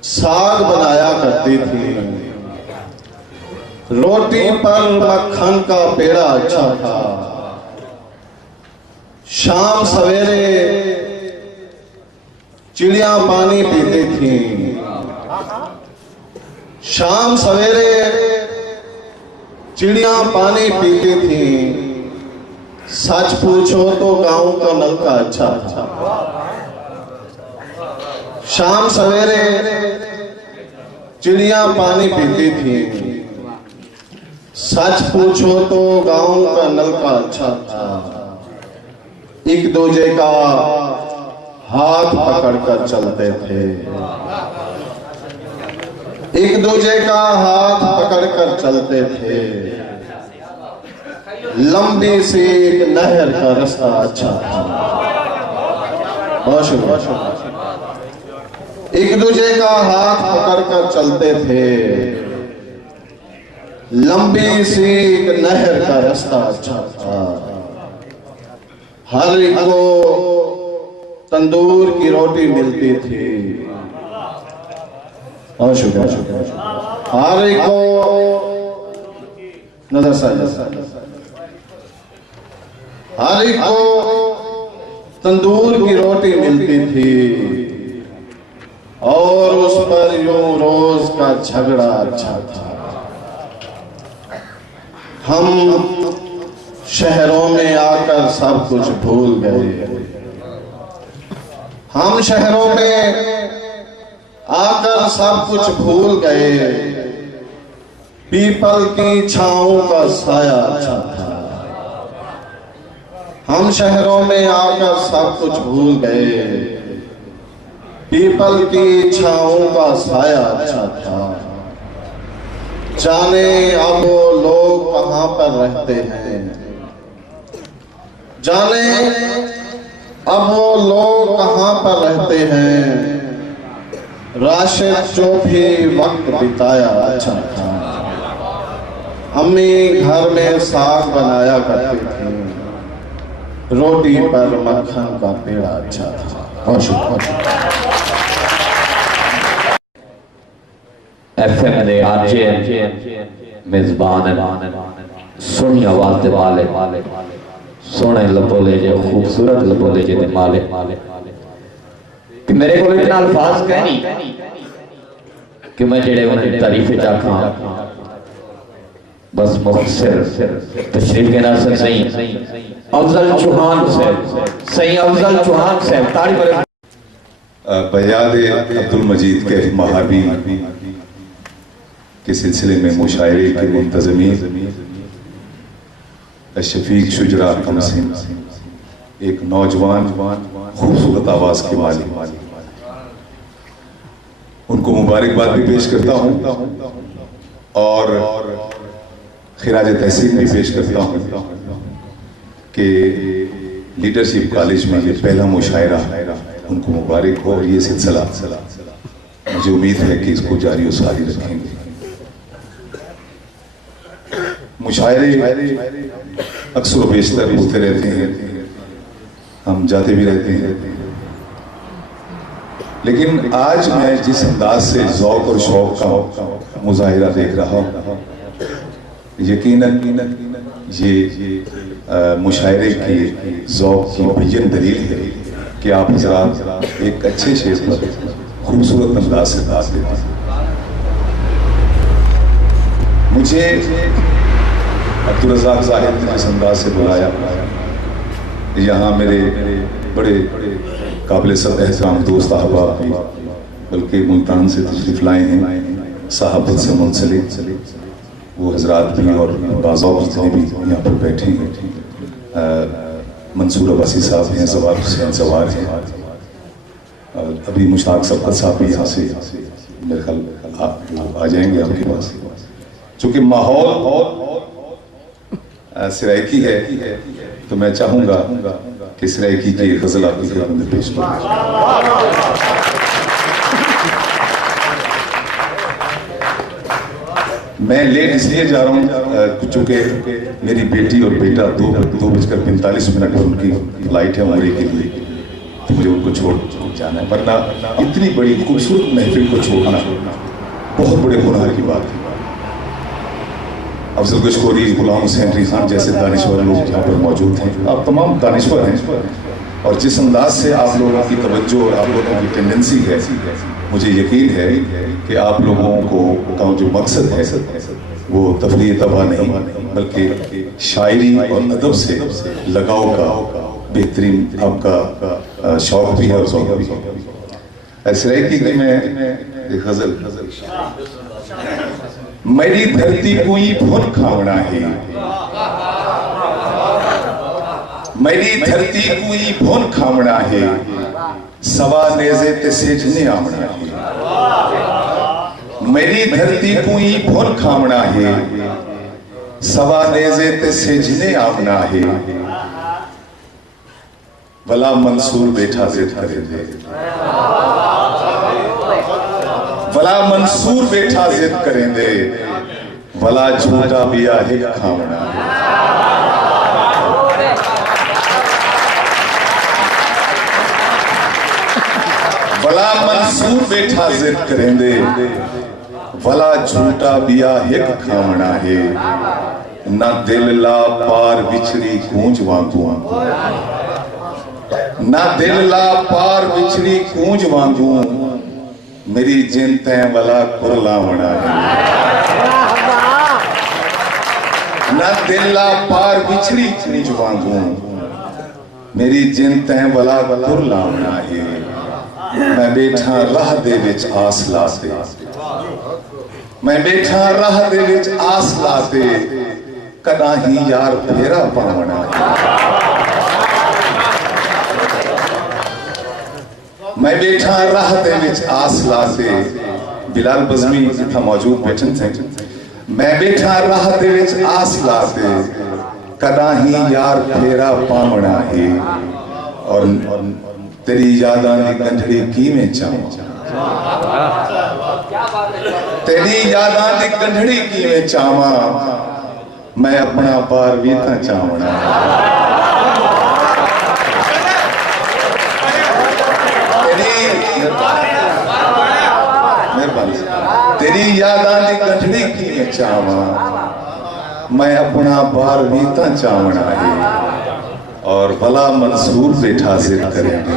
साग बनाया करती थी। रोटी पर मक्खन का पेड़ा अच्छा था। शाम सवेरे चिड़िया पानी पीती थी। शाम सवेरे चिड़िया पानी पीती थी। सच पूछो तो गांव का नलका अच्छा था। शाम सवेरे चिड़िया पानी पीती थी। सच पूछो तो गांव का नलका अच्छा था। एक दूजे का हाथ पकड़कर चलते थे। एक दूजे का हाथ पकड़कर चलते थे। लंबी सी एक नहर का रास्ता अच्छा था। बहुत शुक्रिया। एक दूजे का हाथ पकड़कर चलते थे। लंबी सी एक नहर का रास्ता अच्छा था। हर एक को तंदूर की रोटी मिलती थी। और शुक्र हर एक को नजर हर एक को तंदूर की रोटी मिलती थी और उस पर यूं रोज का झगड़ा अच्छा था। हम शहरों में आकर सब कुछ भूल गए। हम शहरों में आकर सब कुछ भूल गए। पीपल की छांव का साया अच्छा था। हम शहरों में आकर सब कुछ भूल गए। पीपल की छांव का साया अच्छा था। जाने अब वो लोग कहां पर रहते हैं। जाने अब वो लोग कहां पर रहते हैं। राशिद जो भी वक्त बिताया अच्छा था। अम्मी घर में साग बनाया करती थी। रोटी पर मक्खन का पेड़ा अच्छा था। बहुत शुक्रिया। FM दे आरजे मेजबान सोहनी आवाज दे वाले सोहने लबोले जे खूबसूरत लबोले जे दे माले कि मेरे को इतना अल्फाज कहनी कि मैं जेड़े उन्हें तारीफ चाखा बस मुख्तसर तशरीफ के नाम सही अफजल चौहान साहब सही अफजल चौहान साहब ताड़ी पर बयाद अब्दुल मजीद के महाबी के सिलसिले में मुशायरे के मुंतज़मीन शफीक शुजरा कमसिन एक नौजवान खूबसूरत आवाज के मालिक, उनको मुबारकबाद भी पेश करता हूँ और खिराज तहसीन भी पेश करता हूँ कि लीडरशिप कॉलेज में ये पहला मुशायरा उनको मुबारक हो और ये सिलसिला मुझे उम्मीद है कि इसको जारी और सारी रखेंगे। मुशायरे अक्सर बेशतर होते रहते हैं, हम जाते भी रहते हैं, लेकिन आज मैं जिस अंदाज से ज़ौक़ और शौक़ का मुज़ाहिरा देख रहा हूँ, यकीनन ये मुशायरे की ज़ौक़ की बेयन दलील है कि आप हज़रात एक अच्छे शेर पर खूबसूरत अंदाज से दाद देते हैं। मुझे अब्दुल रज़ाक ज़ाहिद ने जिस अंदाज से बुलाया, यहाँ मेरे बड़े काबिल एहतराम दोस्त अहबाब भी बल्कि मुल्तान से तशरीफ़ लाए हैं, सहाबत से मुंसलिक वो हजरात भी और बाज़ौक़ जितने भी यहाँ पर बैठे हैं। मंसूर अब्बासी साहब हैं, जवाब हुसैन सवार हैं, अभी मुश्ताक सबकत साहब भी यहाँ से मेरे ख्याल आ जाएंगे आपके पास। चूँकि माहौल सिराइकी है तो मैं चाहूँगा कि सिराइकी की गज़ल आपकी खिदमत में पेश करूँ। मैं लेट इसलिए जा रहा हूँ चूँकि मेरी बेटी और बेटा 2:45 पर उनकी फ्लाइट है उम्रे के लिए, तो मुझे उनको छोड़ जाना है, वरना इतनी बड़ी खूबसूरत महफिल को छोड़ना बहुत बड़े गुनाह की बात है। अफजल गशकोरी, गुलाम हुसैन रिज़ान जैसे दानिश्वर लोग यहाँ पर मौजूद हैं, आप तमाम दानिश्वर हैं, और जिस अंदाज से आप लोगों की तवज्जो और आप लोगों की टेंडेंसी है, मुझे यकीन है कि आप लोगों को का जो मकसद है वो तफरीह तबाह नहीं बल्कि शायरी और अदब से लगाव का बेहतरीन आपका शौक भी है और शौक भी है। ऐसे रहे कि मैं एक गजल, मेरी धरती कोई भुन खावना है, मेरी धरती कोई भुन खावना है, सवा नेज़े ते सेजने आमना है। मेरी धरती कोई भुन खावना है, सवा नेज़े ते सेजने आमना है। भला मंसूर बैठा जिद करे दे, भला मंसूर बैठा जिद करें दे, भला झूठा बिया है खावना है। भला मंसूर बैठा जिद करेंदे भला झूठा बिया हिक खावना है ना दिल ला पार बिछड़ी गूंज वांगू ना दिल ला पार बिछड़ी गूंज वांगू मेरी जिन तैं वाला कुरलावना है ना दिल ला पार बिछड़ी गूंज वांगू मेरी जिन तैं वाला कुरलावना है मैं बैठा राह दे विच आस लाते मैं बैठा राह दे विच आस लाते कदा ही यार फेरा पावना मैं बैठा राह दे विच आस लाते बिलाल बज़मी था मौजूद बैठन थे मैं बैठा राह दे विच आस लाते कदा ही यार फेरा पावना है और तेरी यादां दी गंढड़ी कीवें चावां तेरी यादां दी गंढड़ी कीवें चावां मैं अपना पार भी तां चावना तेरी यादां दी गंढड़ी कीवें चावां मैं अपना पार भी तां चावना है और भला मंसूर बैठा जिद करेंगे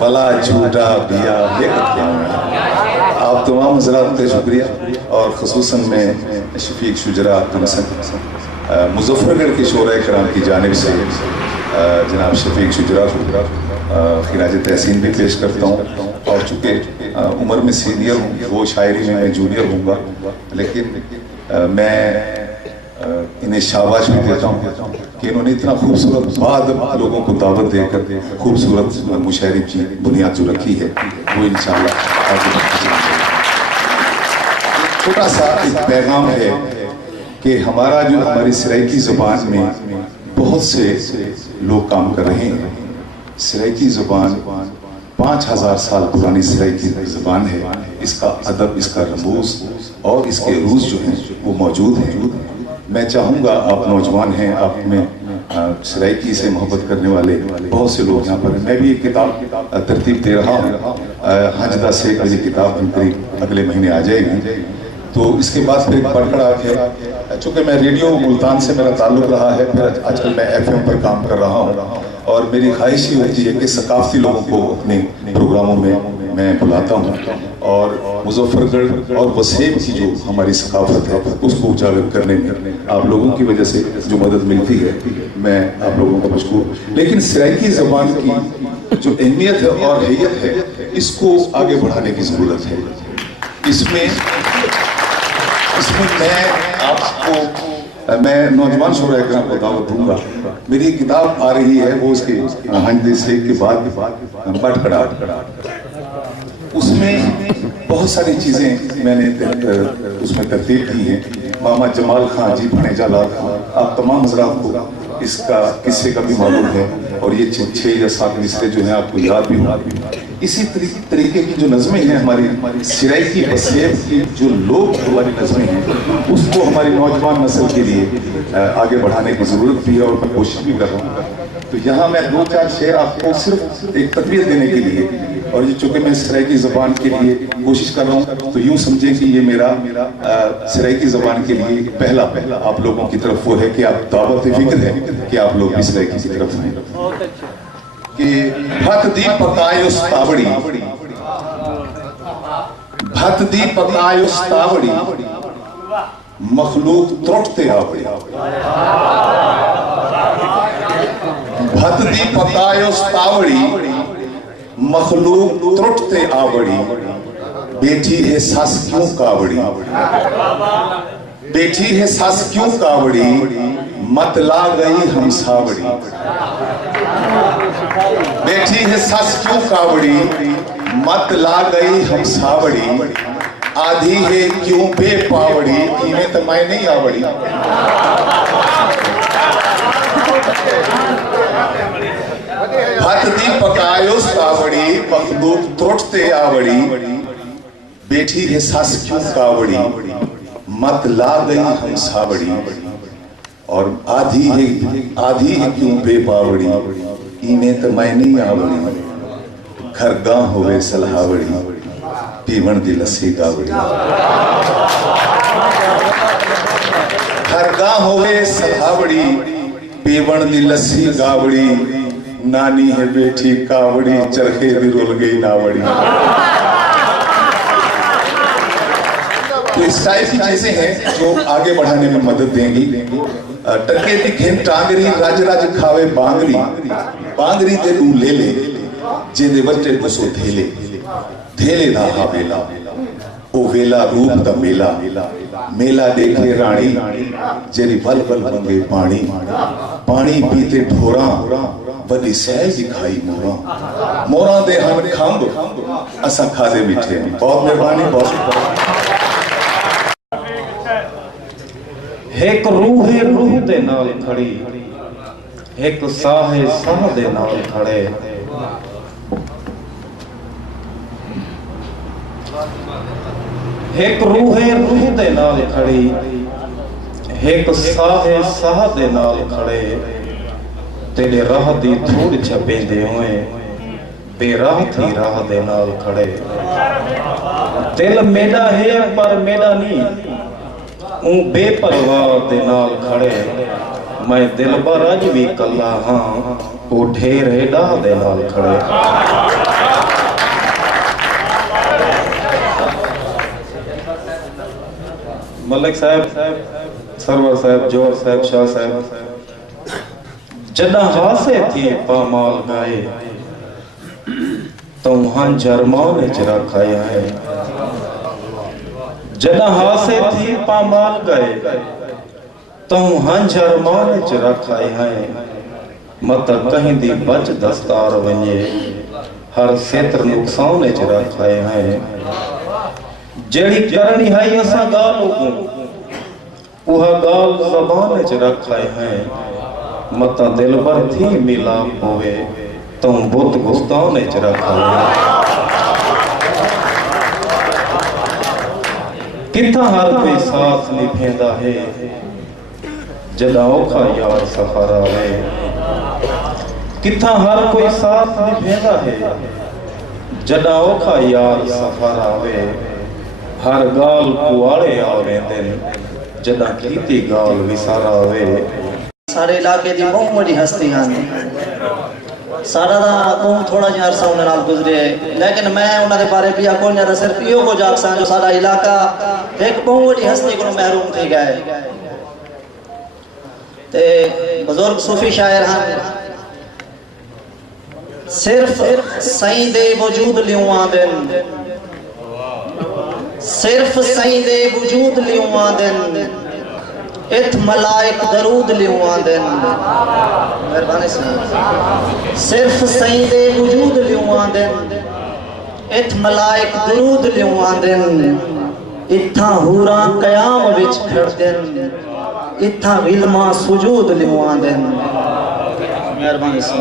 भला झूठा बिया हिक खावना। आप तमाम हज़रात का शुक्रिया और ख़ुसूसन में शफीक शुजरा मुज़फ़्फ़रगढ़ के शोरा कराम की जानिब से जनाब शफीक शुजरा खिराज तहसीन भी पेश करता हूँ और चूँकि उम्र में सीनियर हूँ वो शायरी में मैं जूनियर हूँगा लेकिन मैं इन्हें शाबाश भी देता हूँ कि इन्होंने इतना खूबसूरत बाद लोगों को दावत देकर खूबसूरत मुशायरे की बुनियाद जो रखी है वो इंशाअल्लाह आगे छोटा सा एक पैगाम है कि हमारा जो हमारी सराइकी ज़ुबान में बहुत से लोग काम कर रहे हैं। सराइकी ज़ुबान 5000 साल पुरानी सराइकी ज़ुबान है। इसका अदब, इसका रमूज़ और इसके रूज़ जो हैं वो मौजूद हैं। मैं चाहूँगा आप नौजवान हैं, आप में सराइकी से मोहब्बत करने वाले बहुत से लोग यहाँ पर हैं। मैं भी एक किताब तरतीब दे रहा हूँ, हंजदा से मेरी किताब करीब अगले महीने आ जाएगी। तो इसके बाद फिर एक पकड़ा है, चूँकि मैं रेडियो मुल्तान से मेरा ताल्लुक़ रहा है, फिर आजकल मैं FM पर काम कर रहा हूँ और मेरी ख्वाहिश ही होती है कि सकाफती लोगों को अपने प्रोग्रामों में मैं बुलाता हूँ और मुज़फ़्फ़रगढ़ और वसेम की जो हमारी सकाफत है उसको उजागर करने में आप लोगों की वजह से जो मदद मिलती है मैं आप लोगों का मशकूर। लेकिन सराइकी ज़बान की जो अहमियत है और हैयत है इसको आगे बढ़ाने की ज़रूरत है। इसमें मैं आपको मैं नौजवान शोरा इकराम को दावत दूंगा। मेरी किताब आ रही है वो उसके हंजदे से के बाद बटखड़ा, उसमें बहुत सारी चीज़ें मैंने उसमें तरतीब की हैं। मामा जमाल खान जी भणेजा लाल खान, आप तमाम हज़रात को इसका किस्से का भी मालूम है और ये 6 या 7 मिसरे जो हैं आपको याद भी होंगे। इसी तरीके की जो नज़में हैं हमारी सराइकी वसेम की जो लोग हमारी नज़में हैं उसको हमारी नौजवान नस्ल के लिए आगे बढ़ाने की ज़रूरत भी है और मैं कोशिश भी कर रहा हूँ। तो यहाँ मैं 2-4 शेर आपको सिर्फ एक तकबीर देने के लिए और ये चूँकि मैं सराइकी ज़बान के लिए कोशिश कर रहा हूँ तो यूँ समझें कि ये मेरा सराइकी ज़बान के लिए पहला आप लोगों की तरफ वो है कि आप दावत फ़िक्र है कि आप लोग भी सराइकी की तरफ आए कि भत दी पकायुस तावड़ी, भत दी पकायुस तावड़ी मखलूक त्रुटते आवड़ी। भत दी पकायुस तावड़ी मखलूक त्रुटते आवड़ी। बेटी है सास क्यों कावड़ी, बेटी है सास क्यों कावड़ी मत ला गई हम सावड़ी। बेटी है सास क्यों कावड़ी मत ला गई हम सावड़ी। आधी है क्यों बेपावड़ी इन्हें तो मैं नहीं आवड़ी। भत दी पकायो तावड़ी मखलूक त्रुटते आवड़ी। बेटी है सास क्यों कावड़ी मत ला गई हम सावड़ी। और आधी है क्यों बेपावड़ी इन्हें तो मैं नहीं आवड़ी। खरगां होवे सलहावड़ी पीवण दी लस्सी गावड़ी खरगां होवे सलहावड़ी पीवण दी लस्सी गावड़ी नानी है बेटी कावड़ी चरखे दी रुल गई नावड़ी। तो इस टाइप की चीजें हैं जो आगे बढ़ाने में मदद देंगी। टके दी घिन टांगरी रज रज खावे बांगरी बांगरी दे रूह ले ले जिंदे बच्चे गुस्सो धेले धेले दा हा वेला ओ वेला रूप दा मेला मेला देखे रानी जेरी बल बल मंगे पानी पानी पीते ढोरा बड़ी सह दिखाई मोरा मोरा दे हम खंभ असा खादे मिठे। बहुत मेहरबानी बहुत। एक रूह दे नाल खड़ी एक साहे साह दे नाल खड़े एक रूह दे नाल खड़ी एक साहे साह दे नाल खड़े तेरे राह दी धूड़ छपेंदे होए बेराह थी राह दे नाल खड़े। दिल मेरा है पर मेरा नहीं बेपरवाह दे नाल खड़े मैं दिल पर अज भी कला हाँ वो ढेर डाह दे नाल खड़े। मलिक साहब सरवर साहब जोर साहब शाह साहब जदा हासे थी पामाल गाए तो वहां जरमान च रखाया है जदा हासे थी पामाल गए तो वहां जरमान च रखाए हैं मत कहीं दी बच दस्तार वने हर क्षेत्र नुकसान च रखाए हैं जेड़ी करनी है असा गाल वह गाल जबान च रखाए हैं मत दिल पर थी मिला होवे तो बुत गुस्तान च रखाए किथा हर कोई साथ निभेंदा है जदा औखा यार सहारा है किथा हर कोई साथ निभेंदा है जदा औखा यार सहारा है हर गाल कुआड़े आवे दिन जदा कीती गाल विसारा वे। सारे इलाके दी बहुत बड़ी हस्ती हैं सारा दा कौम थोड़ा जिहा अरसा उन्हां नाल गुजरे लेकिन मैं उन्हां दे बारे भी कोई नहीं सिर्फ इहो को जाग सा जो सारा इलाका एक बहुत बड़ी हस्ती को महरूम थी गए ते बुजुर्ग सूफी शायर हैं सिर्फ सही दे वजूद लियो आंदन सिर्फ सही दे वजूद लियो आंदन इत मलाइक दरूद लियो आंदन मेहरबानी से सिर्फ सही दे वजूद लियो आंदन इत मलाइक दरूद लियो आंदन इत्था हूरा कयाम विच खड़दन इत्था विलमा सुजूद लियो आंदन। मेहरबानी से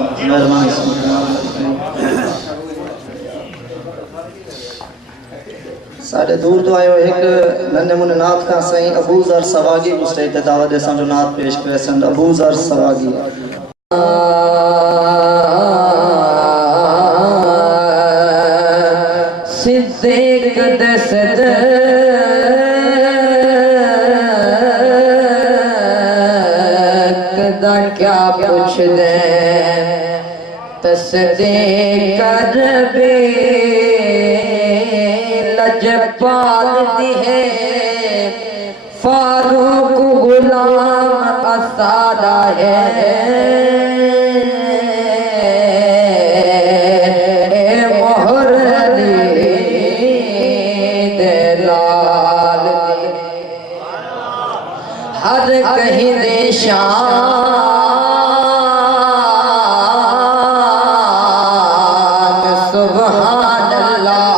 साढ़े दूर तो आयो एक नन्हे मुन्ने नाथ का सही अबू जर सवागी मुझे दावत ऐसा जो नाथ पेश करे सन अबू जर सवागी सिद्दीक दसद दा क्या पूछ दे तस्दीक कर बे लजपाल दी है फारूक गुलाम असादा है मोहर लाल हर कहीं दे शान सुभान अल्लाह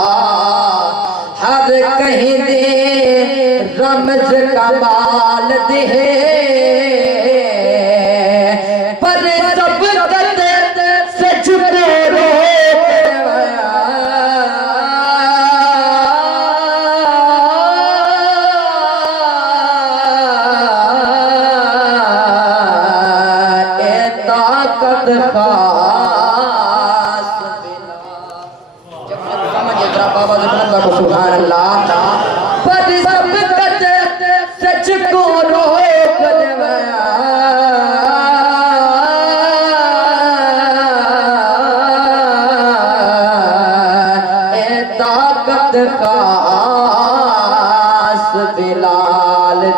हर कहीं दे रमज कमाल दे पर सब से झुके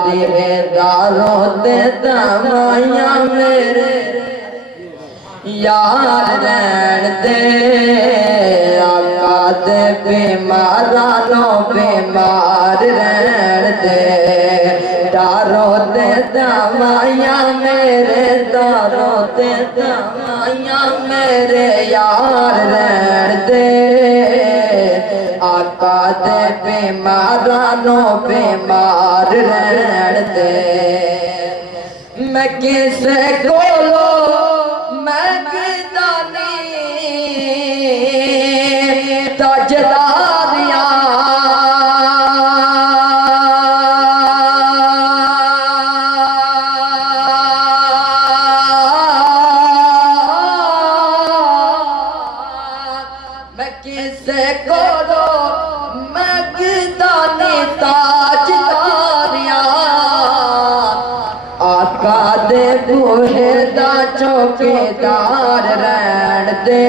दिए दारों दे दवाइया मेरे यार रैन दे आका दे बीमारा नो बीमार रैन दे दारों दे दवाइया मेरे दारों दे दवाइया मेरे यार रैन दे आका दे बीमारा नो बीमार रहन दे मैं किसे कोलो मैं गिदानी ताजदारिया मैं किसे कोलो ताजदारिया आका दे बूहे दा चौकीदार रहन दे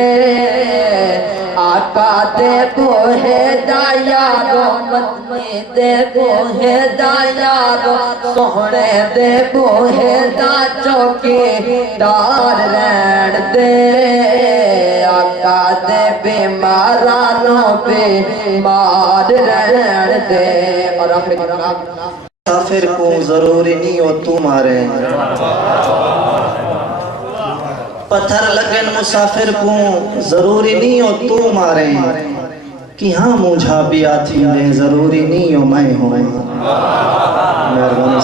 आका दे बूहे दा यारो मदनी दे बूहे दा यारो सोहने दे बूहे दा चौकीदार रहन दे आका दे बीमारा नो बीमार रहन दे। और आखिरी मुसाफिर को जरूरी नहीं हो तू मारे पत्थर लगन मुसाफिर को जरूरी नहीं हो तू मारे कि हाँ मुझा भी आती ने जरूरी नहीं हो मैं हूँ मेहरबानी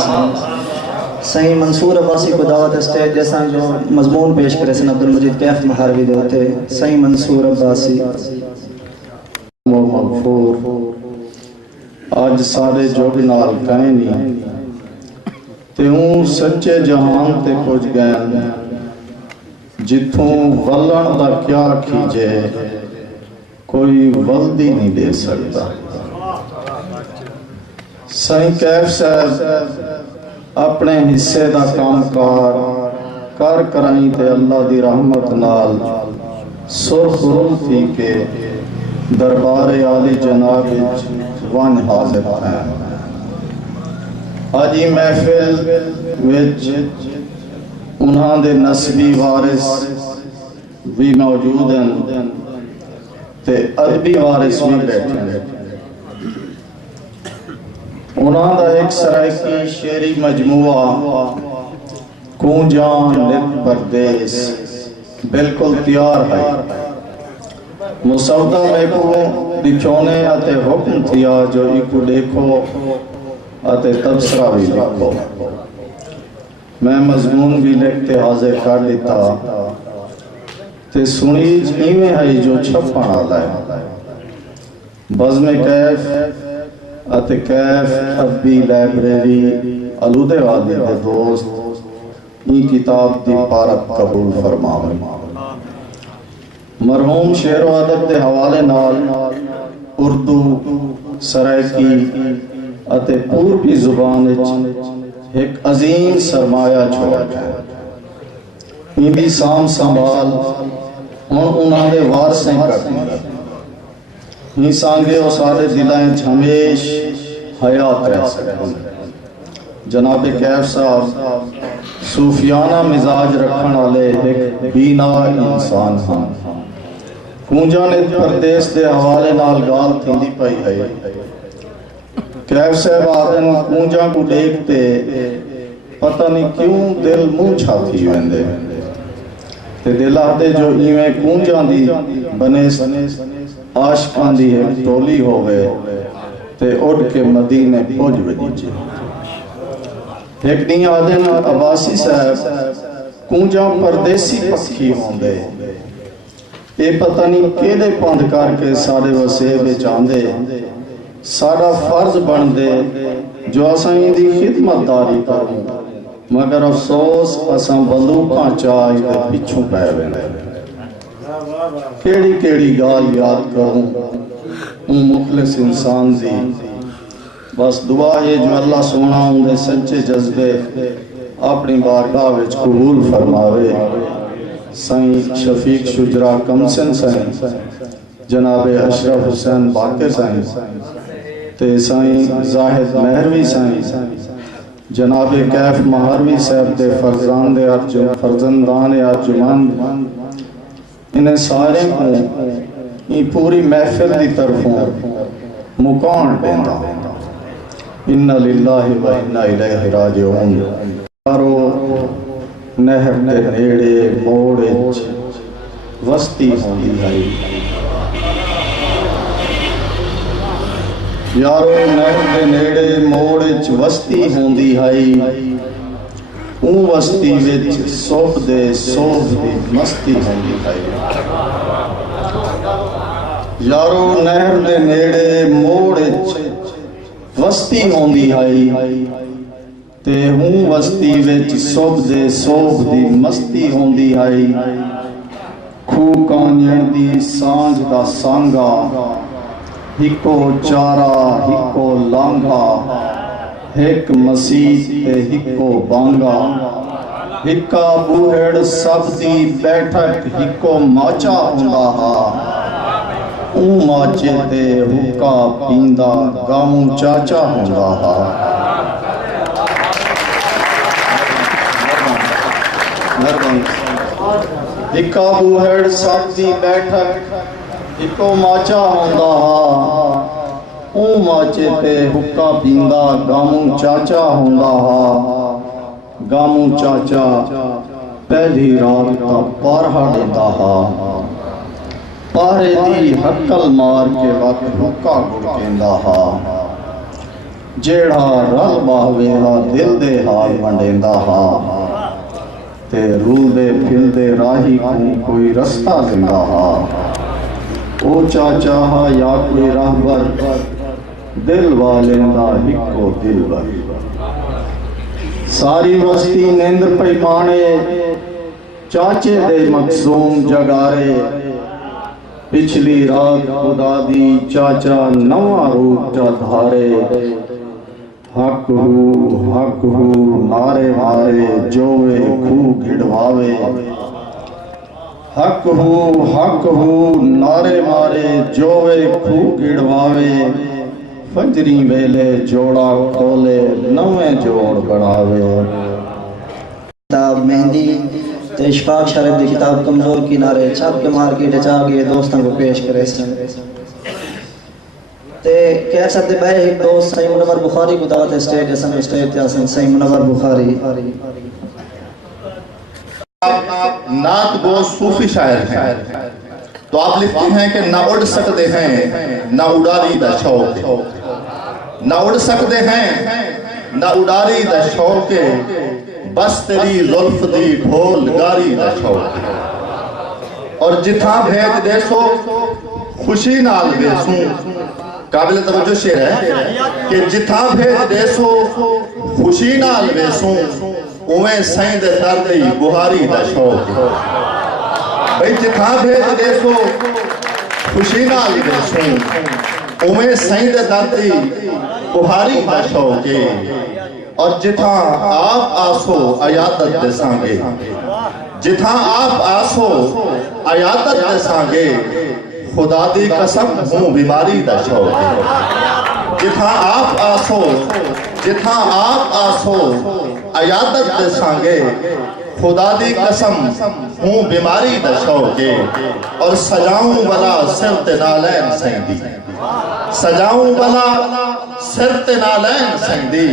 सही मंसूर अब्बासी को दावत स्टेज जैसा जो मजमून पेश करे सन अब्दुल मजीद कैफ महारवी देते सही मंसूर अब्बासी आज सारे जोग नाल कहनी ते सच्चे जहान ते पुज गए जिथों वलन दा क्या खींचे कोई वल्दी नहीं दे सकता। सही कैफ साहब अपने हिस्से दा कामकार कर कराई ते अल्लाह दी रहमत नाल सुरखुरुम थी के दरबार आली जनाब वन हाजिर है। आज ही महफिल विच उन्हां दे नस्बी वारिस भी मौजूद हैं ते अदबी वारिस भी बैठे हैं। उन्हां दा एक सराइकी शेरी मजमुआ कूंजान नित परदेस बिल्कुल तैयार है। मुसौदा में को दिखोने अते हुक्म थिया जो इको देखो अते तबसरा भी लिखो। मैं मजमून भी लिखते हाजिर कर दिता ते सुनीज इवें है जो छपण वाला है। बज़्म कैफ अते कैफ अदबी लाइब्रेरी अलूदे वाले दे दोस्त ई किताब दी पारत कबूल फरमावे। मरहूम शेर व अदब के हवाले नाल उर्दू सराइकी अते पूर्वी जुबान एक अजीम सरमाया छोड़ गया। इनकी साम संभाल हुण उन्हां दे वारसें करनी सांगे वो सारे दिलां च हमेश हयात रह सकन। जनाब कैफ साहब सूफियाना मिजाज रखने वाले एक बीना इंसान हैं। कूंजा ने परदेस के हवाले नाल गाल थींदी पई है। कैफ साहब आदन कूंजा को देखते पता नहीं क्यों दिल मुंह छाती वेंदे ते दिल आते जो इवें कूंजा दी बने आशिकां दी एक टोली होवे ते उड़ के मदीने पहुंच वजे। एक दी आदन अब्बासी साहब कूंजा परदेसी पक्षी होंदे ये पता नहीं केड़े पंध करके सारे वसेब विच आंदे। सारा फर्ज बनदे जो असां इहदी खिदमतदारी करूं मगर अफसोस असां बंदूकां चाह दे पिछू पै वेंदे। केड़ी केड़ी गाल याद करूं उन मुखलिस इंसान दी। बस दुआ है जो अल्लाह सोना उनके सच्चे जज्बे अपनी बारगाह विच कबूल फरमावे। साईं शफीक शुजरा कमसन साईं जनाब अशरफ हुसैन बाकर साईं ते साईं जाहिद मेहरवी साईं जनाब कैफ महारवी साहब के फर्जंदान अर्जुमंद इन्हें सारे को पूरी महफिल की तरफों मुकान पैंदा इन्ना लिल्लाहि व इन्ना इलैहि राजिऊन। यारो नहर के नेड़े मोड़ वस्ती होंदी है, यारो नहर के नेड़े मोड़ वस्ती होंदी है, वस्ती विच सोभ दे सोभ दी मस्ती होंदी है। यारो नहर दे नेड़े मोड़ वस्ती होंदी है ते वस्ती विच सोभ दे सोभ दी मस्ती होंदी है। खूह कांजण दी सांझ दा सांगा, हिको चारा हिको लांघा, एक मसीह ते हिको बांगा, हिका बूहड़ सब दी बैठक हिको माचा हुंदा हा, माचे ते हुक्का पींदा गामू चाचा हुंदा हा। हिका बूहड़ सब दी बैठक हिको माचा हुंदा हा, माचे ते हुक्का पींदा गामू चाचा हुंदा हा। गामू चाचा पहली रात दा पारहा देंदा हा, पारे दी हक्कल मार के वक्त हुक्का गुड़केंदा हा। जेड़ा रल बाहवेला दिल दे हाल वंडेंदा हा, ते रूलदे फिलदे राही को कोई रस्ता दिंदा हा। ओ चाचा हा या कोई राहबर, दिल वालेंदा हिको दिलबर। सारी वस्ती नींद पैमाने, चाचे दे मकसूम जगारे। पिछली रात खुदा दी चाचा नवा रूप चा धारे। हक हू नारे मारे जोवे खूह गिड़वावे। हक हू नारे मारे जोवे खूह गिड़वावे। फजरी वेले जोड़ा खोले नवे जोड़ बनावे। किताब मेहंदी ते इशफाक शरीफ की किताब कमजोर किनारे छाप के मार्केट जाके दोस्तों को पेश करे ते कह सकते भाई एक दोस्त सही मुनव्वर बुखारी को दावत स्टेज असम स्टेज त्यासन सही मुनव्वर बुखारी नात गो सूफी शायर हैं, तो आप लिखते हैं कि ना उड़ सकते हैं ना उड़ारी दा शौक, ना उड़ सकते हैं ना उड़ारी दा शौक, बस तेरी जुल्फ दी ढोल गारी दा शौक। और जिथा भेज देसो खुशी नाल बेसूं, काबिल तवज्जो शेर है कि जिथा भेज देसो खुशी नाल बेसूं, उवें सैं दे दर्द दी बुहारी दा शौक। भाई जिथा भेज देसो खुशी नाल बेसूं, उवें सैं दे दर्द दी बुहारी दा शौक। और जिथा आप आसो अयादत दसांगे, जिथा आप आसो अयादत दसांगे, खुदा दी कसम हूँ बीमारी दा शौक। जिथा आप आसो अयादत दसांगे, खुदा दी कसम हूँ बीमारी दा शौक। और सजाऊं वाला सिर ते नालैन सैंदी, सजाऊं वाला सिर ते नालैन सैंदी,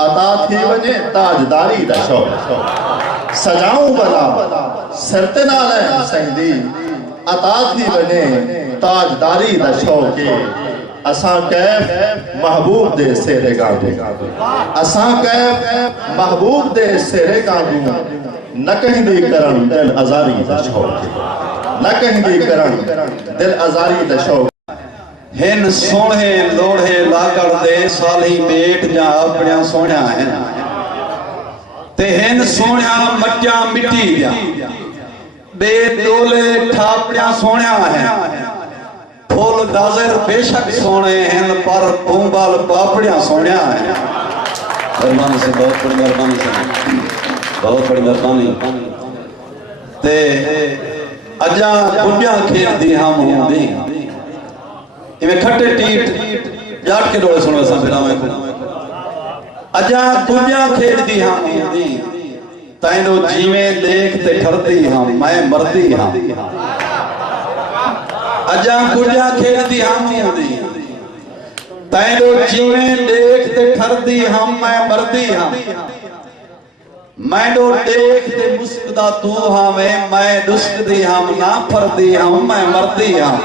अता थी वजे ताजदारी दा शौक। सजाऊं वाला सिर ते नालैन सैंदी, अता थी वजे ताजदारी दा शौक। असां कैफ महबूब दे सेरे गादू, असां कैफ महबूब दे सेरे गादू, न कहीं दी करन दिल अजारी दा शौक, न कहीं दी करन दिल अजारी दा शौक। हिन सोहे लोढ़े लाकड़ दे साली मेट जा अपना सोहणा है, ते हिन सोहणा मटिया मिट्टी जा बेदोले ठापड़िया सोहणा है। फुल गाजर बेशक सोने हैं पर तूंबल पापड़िया सोहणा है। मेहरबानी से, बहुत बड़ी मेहरबानी से, बहुत बड़ी मेहरबानी। ते अजा बुढ़िया खेलती हम होंदी इवें खट्टे टीट जाट के डोले सुनो सा फिरा में अजा गुड़िया खेलती हम तैनो जीवें देखते ठरती हम मैं मरती हम अजा गुड़िया खेलती हम तैनो जीवें देखते ठरती हम मैं मरती हम मैनो देखते मुस्कुदा तू हमें मैं दुस्कदी हम ना फरदी हम मैं मरती हम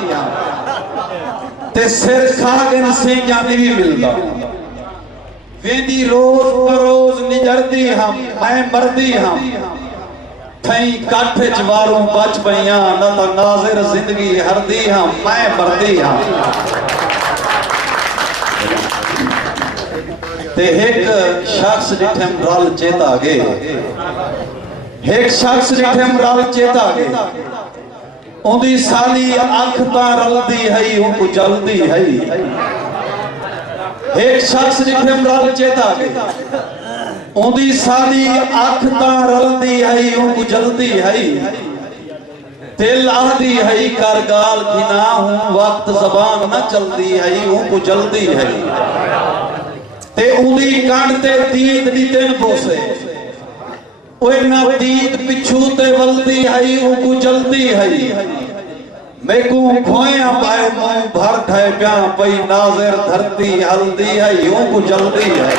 ते सिर खागन से जानी भी मिलता वेंदी रोज बरोज निजरदी हम मैं मरदी हम थई काठे चवारू बच पईया न तो नाज़िर जिंदगी हरदी हम मैं मरदी हम ते एक शख्स डिठम रल चेता गे एक शख्स डिठम रल चेता गे ओंदी साली अख ता रलदी है उनको जल्दी है एक शख्स डिठम रल चेता गे ओंदी साली अख ता रलदी है उनको जल्दी है दिल आदी है कर गाल की ना हूं वक्त जबान न चलदी है उनको जल्दी है ते उंदी कांड ते दीद दी दिन बोसे ओए ना दीद पिछू ते वल्दी है उनको जल्दी है मेकू खोया पाए मुंह भर ठे प्या पई नाज़िर धरती हल्दी है उनको जल्दी है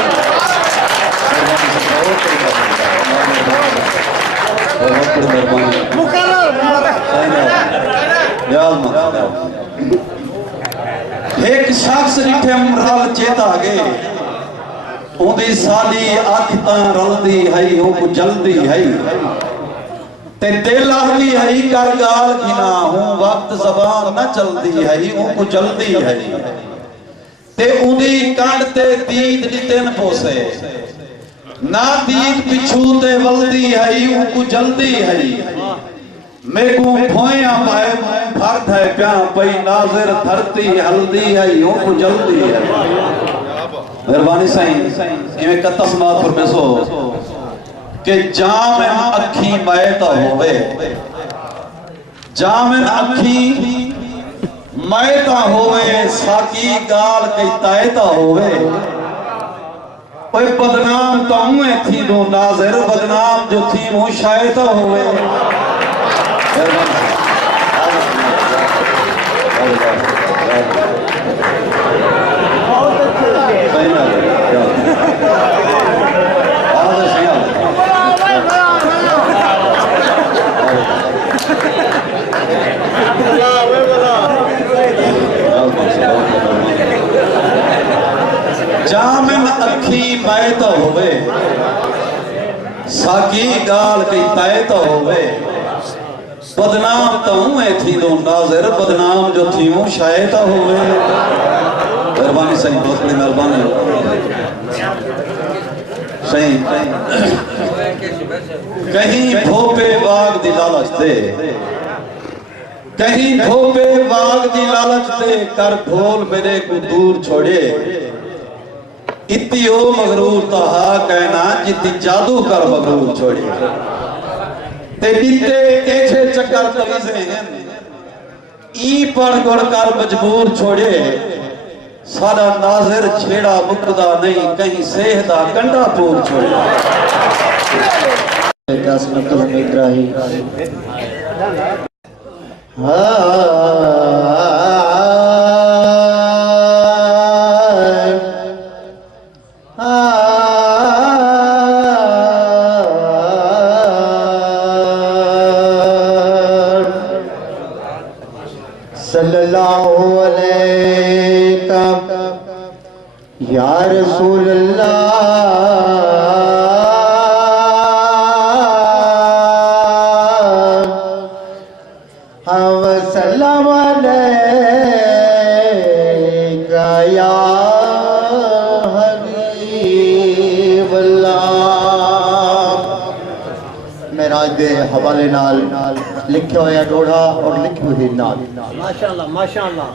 एक शख्स रिठम रल चेता गे उंदी साली अख ता रलदी है उनको जल्दी है ते दिल आदी है कर गाल की ना हूं वक्त जबान न चलदी है उनको जल्दी है ते उंदी कांड ते दीद दी दिन पोसे ना दीद पिछू ते वल्दी है उनको जल्दी है मेकू खोया पाए फर्द है प्या पई नाज़िर धरती हल्दी है उनको जल्दी है मेहरबानी साईं इवें कतस मात पर बेसो के जाम अखी मैत होवे जाम अखी मैत होवे साकी गाल कई तायता होवे ओए बदनाम तो हुए थी दो नाज़िर बदनाम जो थी वो शायद होवे जामिन अखी मैत होवे साकी गाल कई तायत होवे बदनाम तो हुए थी दो नाज़िर बदनाम जो थी वो शायद होवे मेहरबानी सही बहुत बड़ी मेहरबानी सही कहीं भोपे बाग दी लालच दे कहीं भोपे बाग दी लालच दे कर भोल मेरे को दूर छोड़े इतनी ओ मगरूर तहा कहना जितनी जादू कर मगरूर छोड़े ते बीते एछे चक्कर तवीज़े हैं ई पढ़ गढ़ कर मजबूर छोड़े सारा नाज़िर छेड़ा मुकदा नहीं कहीं सेहदा कंडा पूर छोड़े सल्लल्लाहु अलैका या रसूल अल्लाह व सल्लम अलैका या हबीब अल्लाह मेराज दे हवाले नाल लिखे होया डोड़ा और लिखी हुई नाल माशाअल्लाह माशाअल्लाह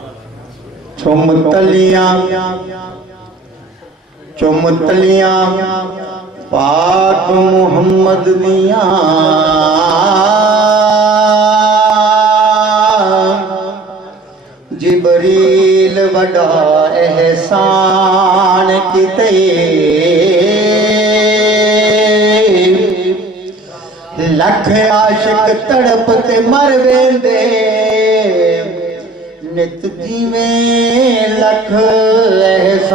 चुमतलियां पाक मुहम्मद दिया जिबरील बड़ा एहसान किते लख आशिक तड़प ते मर वेंदे नित जीवे लख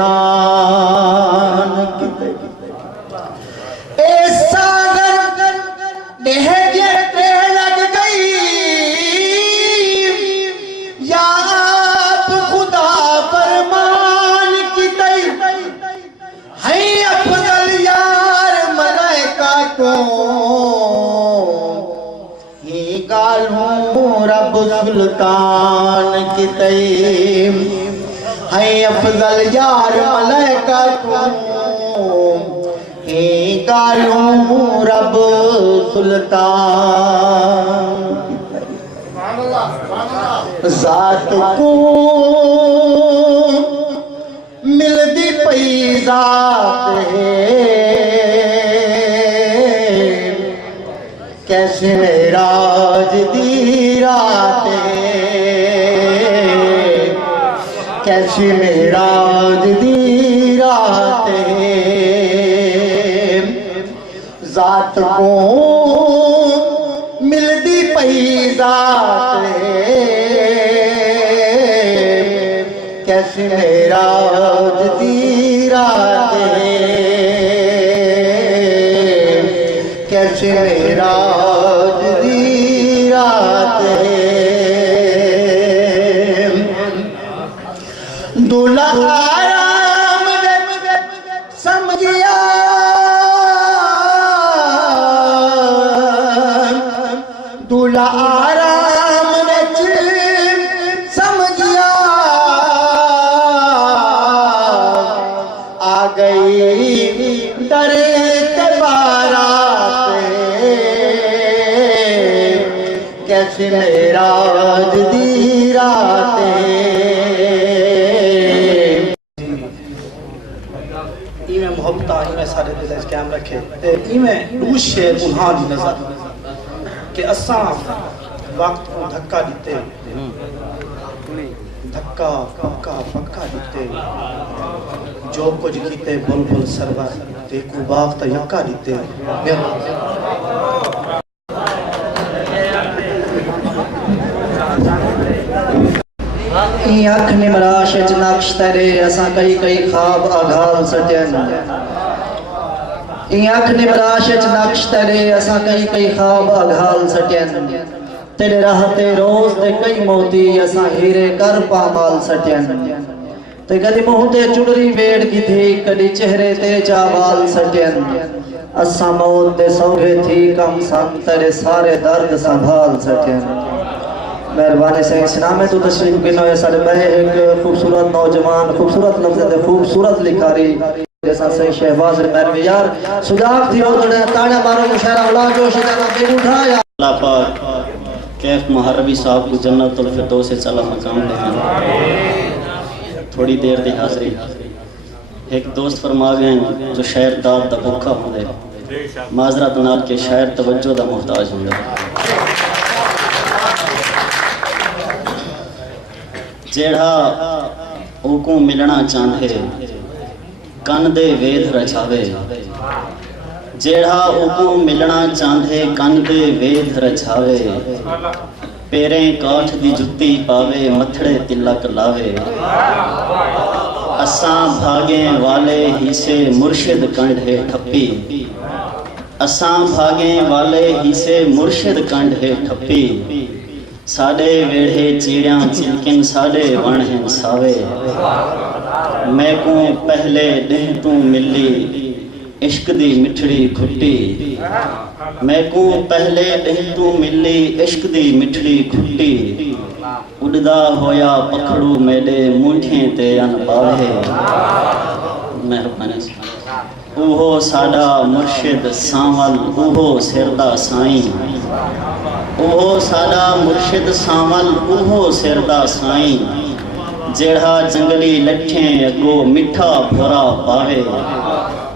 एहसान किते ए सागर देह जे लग गई या आप खुदा फरमान किते है अफजल यार मलाइका को ही गालूं रब सुल्तान किते है अफजल यार मलाइका को ही गालूं रब सुल्तान जात को मिलदी पई जात है कैसे राज दी रात है कैसे राज दी रात है जात को मिलदी पई जात है कैसे राज दी रात है कैसे राज दी रात है दूल्हा आराम समझिया दूल्हा आराम समझिया आ गई दर कैसे राज दी रात इमें मोहब्बत इमें सारे दिल कायम रखे ते इमें दूर शेर उन्हां दी नजर कि असा वक्त को धक्का दिते धक्का पक्का पक्का दिते जो कुछ कीते बुलबुल सरवर ते को बाग त यक्का दिते अख निमराश नक्श तरे असा कई कई ख्वाब आघाल सटन अख निमराश नक्श तरे असा कई कई ख्वाब आघाल सटन तेरे रहते रोज ते कई मोती असा हीरे कर पामाल सटन ते कदी मुंह ते चुड़री वेड़ की थी कदी चेहरे ते चावाल सटन असा मौत दे सौगे थी कम सम तेरे सारे दर्द संभाल सटन मेहरबानी से इस्लाम में तो तशरीफ गिनो है सारे बहे एक खूबसूरत नौजवान खूबसूरत लफ्ज़ दे खूबसूरत लिखारी जैसा से शहबाज मेहरवी यार सुजाग थी और ताना मारो मुशायरा उला जोश जना पे उठाया अल्लाह पाक कैफ मुहर्रबी साहब को जन्नतुल फिरदौस से चला मकाम दे थोड़ी देर दी हाज़री एक दोस्त फरमा गए जो शायर दाद दा भूखा होंदे माजरत नाल के शायर तवज्जो दा मुहताज होंदे जेड़ा ओको मिलना चाहते कन दे वेद रचावे जेड़ा ओको मिलना चाहते कन दे वेद रचावे पेरे काठ दी जुत्ती पावे मथड़े तिलक लावे असां भागे वाले ही से मुर्शिद कंढे ठप्पी असां भागे वाले ही से मुर्शिद कंढे ठप्पी साडे वेढ़े चिड़िया चिलकिन साडे वण हैं सावे मैं को पहले दिन तू मिली इश्क दी मिठड़ी खुट्टी मैं को पहले दिन तू मिली इश्क दी मिठड़ी खुट्टी उड़दा होया पखड़ू मेरे मुंठे ते अन बाहे मेहरबानी ओहो साडा मुर्शिद सांवल ओहो सिरदा साईं ओहो साडा मुर्शिद सांवल ओहो सिरदा साईं जेड़ा जंगली लठे अगो मिठा भोरा पावे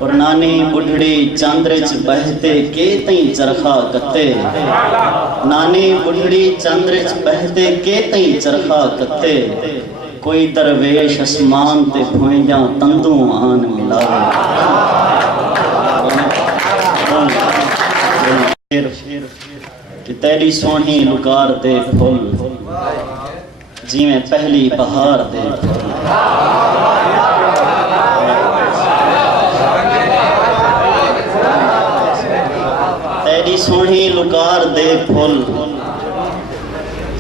और नानी बुढ़ड़ी चांद्रे च बहते के तई चरखा कत्ते नानी बुढ़ड़ी चांद्रे च बहते के तई चरखा कत्ते कोई दरवेश आसमान ते भुइयां तंदू आन मिलावे तेरी सोहनी लुकार दे फुल जिवें पहली बहार दे फुल। तेरी सोहनी लुकार दे फुल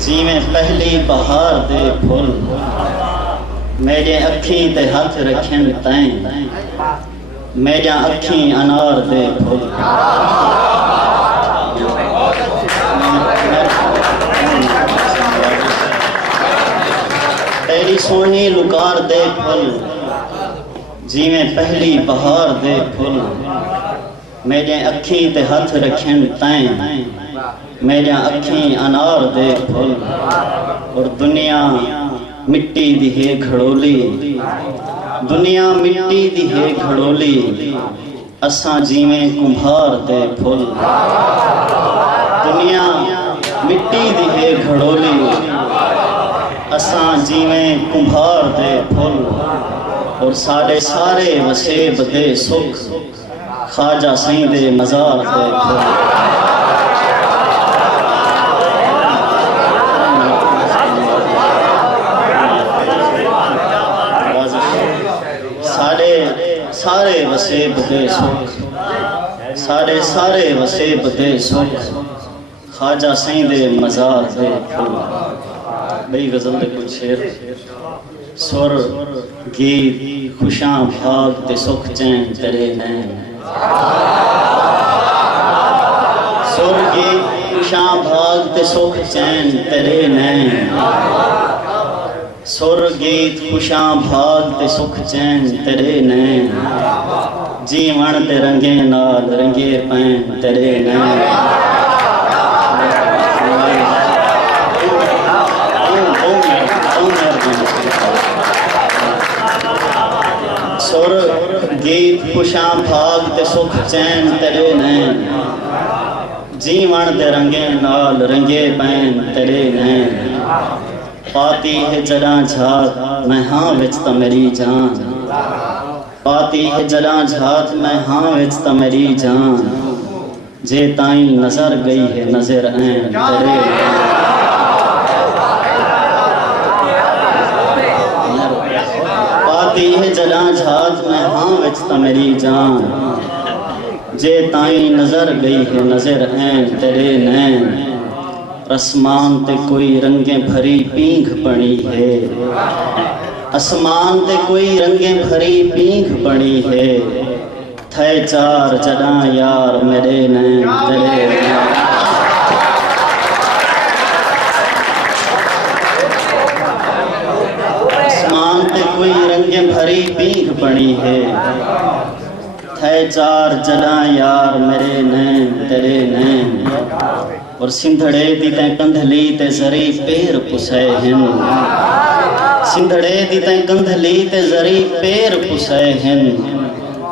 जिवें पहली बहार दे फुल। मेरे अखी ते हाथ रखन तैं मेरा अखी अनार दे फुल। तेरी सोहनी लुकार दे फुल जिवें पहली बहार दे फुल। मेरे अखी ते हाथ रखन तैं मेरा अखी अनार दे फुल। और दुनिया मिट्टी दी है घड़ोली, दुनिया मिट्टी दी है घड़ोली, असां जीवें कुम्हार दे फुल। दुनिया मिट्टी दी है घड़ोली, असां जीवें कुम्हार दे फुल। और साढ़े सारे वसेब दे सुख ख्वाजा साईं दे मज़ार दे फुल। सारे वसेब दे सुख सारे वसेब दे सुख ख्वाजा साईं दे मज़ार दे फुल। बई गज़ल दे कुछ शेर सुर गीत खुशां भाग ते सुख चैन तेरे नैन। सुर गीत खुशां भाग ते सुख चैन तेरे नैन। सुर गीत खुशां भाग ते सुख चैन तेरे नैन। जीवन ते रंगे नाल रंगे पैन तेरे नैन। सुर गीत खुशां भाग ते सुख चैन तेरे नैन। जीवन ते रंगे नाल रंगे पैन तेरे नैन। पाती है जरा झात मैं हाँ विच त मेरी जान। पाती है जरा झात मैं हाँ विच त मेरी जान। जे ताई नजर गई है नजर ऐन तेरे। पाती है जरा झात मैं हाँ विच त मेरी जान। जे ताई नजर गई है नजर ऐन तेरे नैन। आसमान ते कोई रंगे भरी पींघ बनी है। आसमान ते कोई रंगे भरी पींघ बनी है। थे चार जड़ा यार मेरे नैन तेरे नैन। आसमान ते कोई रंगे भरी पींघ बनी है। थे चार जड़ा यार मेरे नैन तेरे नैन। और सिंधड़े दी तैं कंधली ते जरी पैर पुसे हैं। सिंधड़े दी तैं कंधली ते जरी पैर पुसे हैं।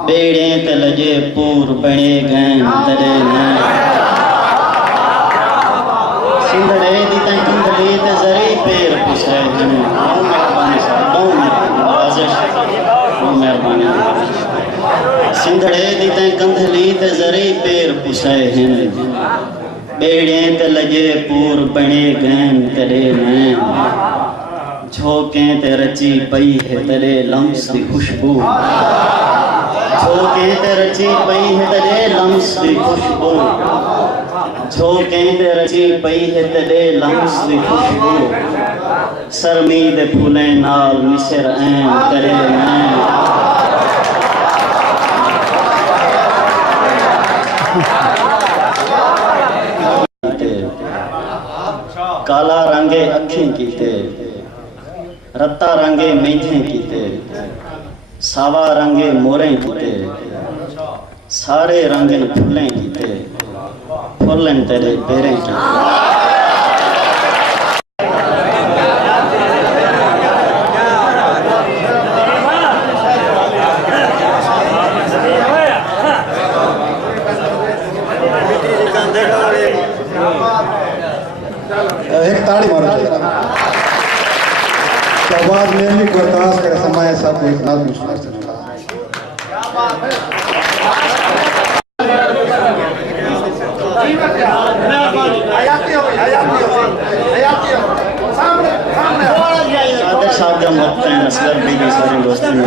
बेड़े ते लजे पूर बने गए तेरे नैन। सिंधड़े दी तैं कंधली ते जरी पैर पुसे हैं। मेहरबानी सिंधड़े दी तैं कंधली ते जरी पैर पुसे हैं। बेड़े ते लजे पूर बने गैन तेरे नैन। झोंके ते रची पई है तेरे लम्स दी खुशबू। झोंके ते रची पई है तेरे लम्स दी खुशबू। झोंके ते रची पई है तेरे लम्स दी खुशबू। सरमी दे फूलें नाल मिसर ऐन तेरे नैन। काला रंगे अखीं कीते रत्ता रंगे मेंढे कीते। सावा रंगे मोरे कीते। सारे रंगन फुलें कीते। फुलन तेरे पैरें कीते। एक ताड़ी मारो तो आवाज में भी बर्दाश्त करे समय सब को इतना मुश्किल से क्या बात है? असगर बीबी सारे दोस्तों ने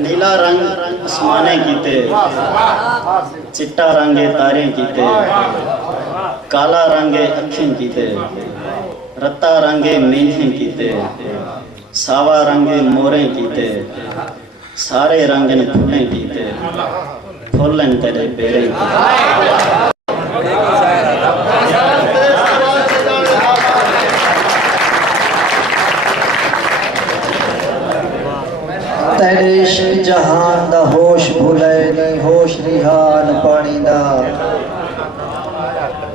नीला रंग आसमाने कीते, चिट्टा रंगे तारे कीते, काला रंगे अखिन कीते, रत्ता रंगे मेंढे कीते, सावा रंगे मोरे कीते, सारे रंगन फुलें कीते, फुलन तेरे पेरे तेरे इश्क जहान दा होश भुले नहीं होश रिहान पानी दा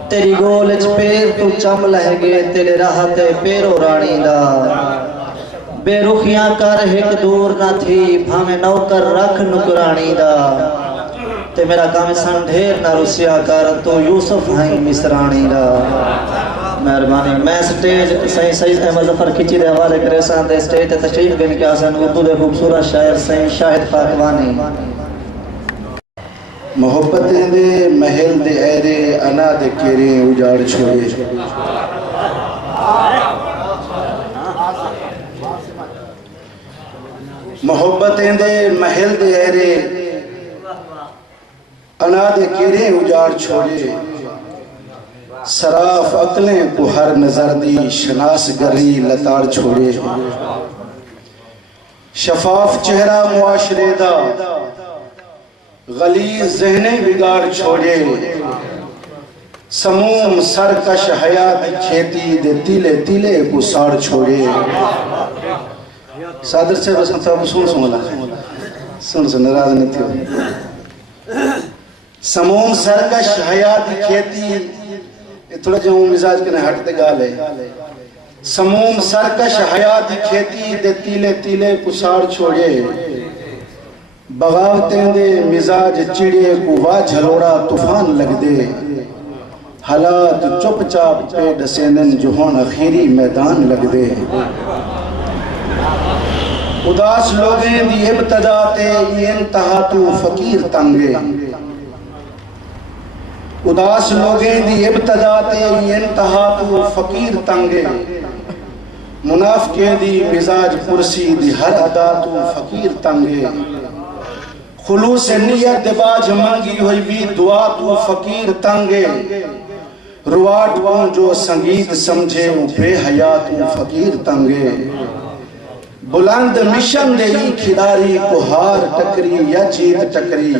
तेरी गोल च पैर तू चम लह गए तेरे राह ते पैरो रानी दा बेरुखियां कर हिक दूर ना थी भाਵੇਂ नौकर रख नुकरानी दा ते मेरा काम सन ढेर ना रुसिया कर तू यूसुफ है मिसरानी दा मेहरबानी मैं स्टेज सही सही अहमद जफर खिची दे हवाले करे सान दे स्टेज ते तशरीफ देने के आसन उर्दू दे खूबसूरत शायर सही शाहिद फाकवानी मोहब्बतें दे महल दे ऐरे अना दे केरे उजाड़ छोड़े मोहब्बतें दे महल दे ऐरे अना दे केरे उजाड़ छोड़े सराफ अकलें को हर नजर दी शनास गरी लताड़ छोड़े शफाफ चेहरा मुआशरे दा गलीज ज़हने बिगाड़ छोड़े समूम सरकश हयात खेती दे तिले तिले को साड़ छोड़े सादर से बस सुन नाराज नहीं थी समूम सरकश हयात खेती थोड़ा जो मिजाज के हटते गाल है समूम सरकश हयात खेती दे तिले तिले कुसाड़ छोड़े बगावतें दे मिजाज चिड़े को वा झलोड़ा तूफान लग दे हालात चुपचाप पे डसेनन जोहन अखीरी मैदान लग दे उदास लोगें दी इब्तदा ते इंतहा तू फकीर तंगे उदास लोगें दी इब्तदा ते इंतहा तू फकीर तंगे मुनाफिके दी मिजाज कुर्सी दी हर अदा तू फकीर तंगे खुलूस नियत दे बाज मंगी हुई भी दुआ तू फकीर तंगे रुआट को जो संगीत समझे बेहया तू फकीर तंगे बुलंद मिशन दे खिलाड़ी को हार टकरी या जीत टकरी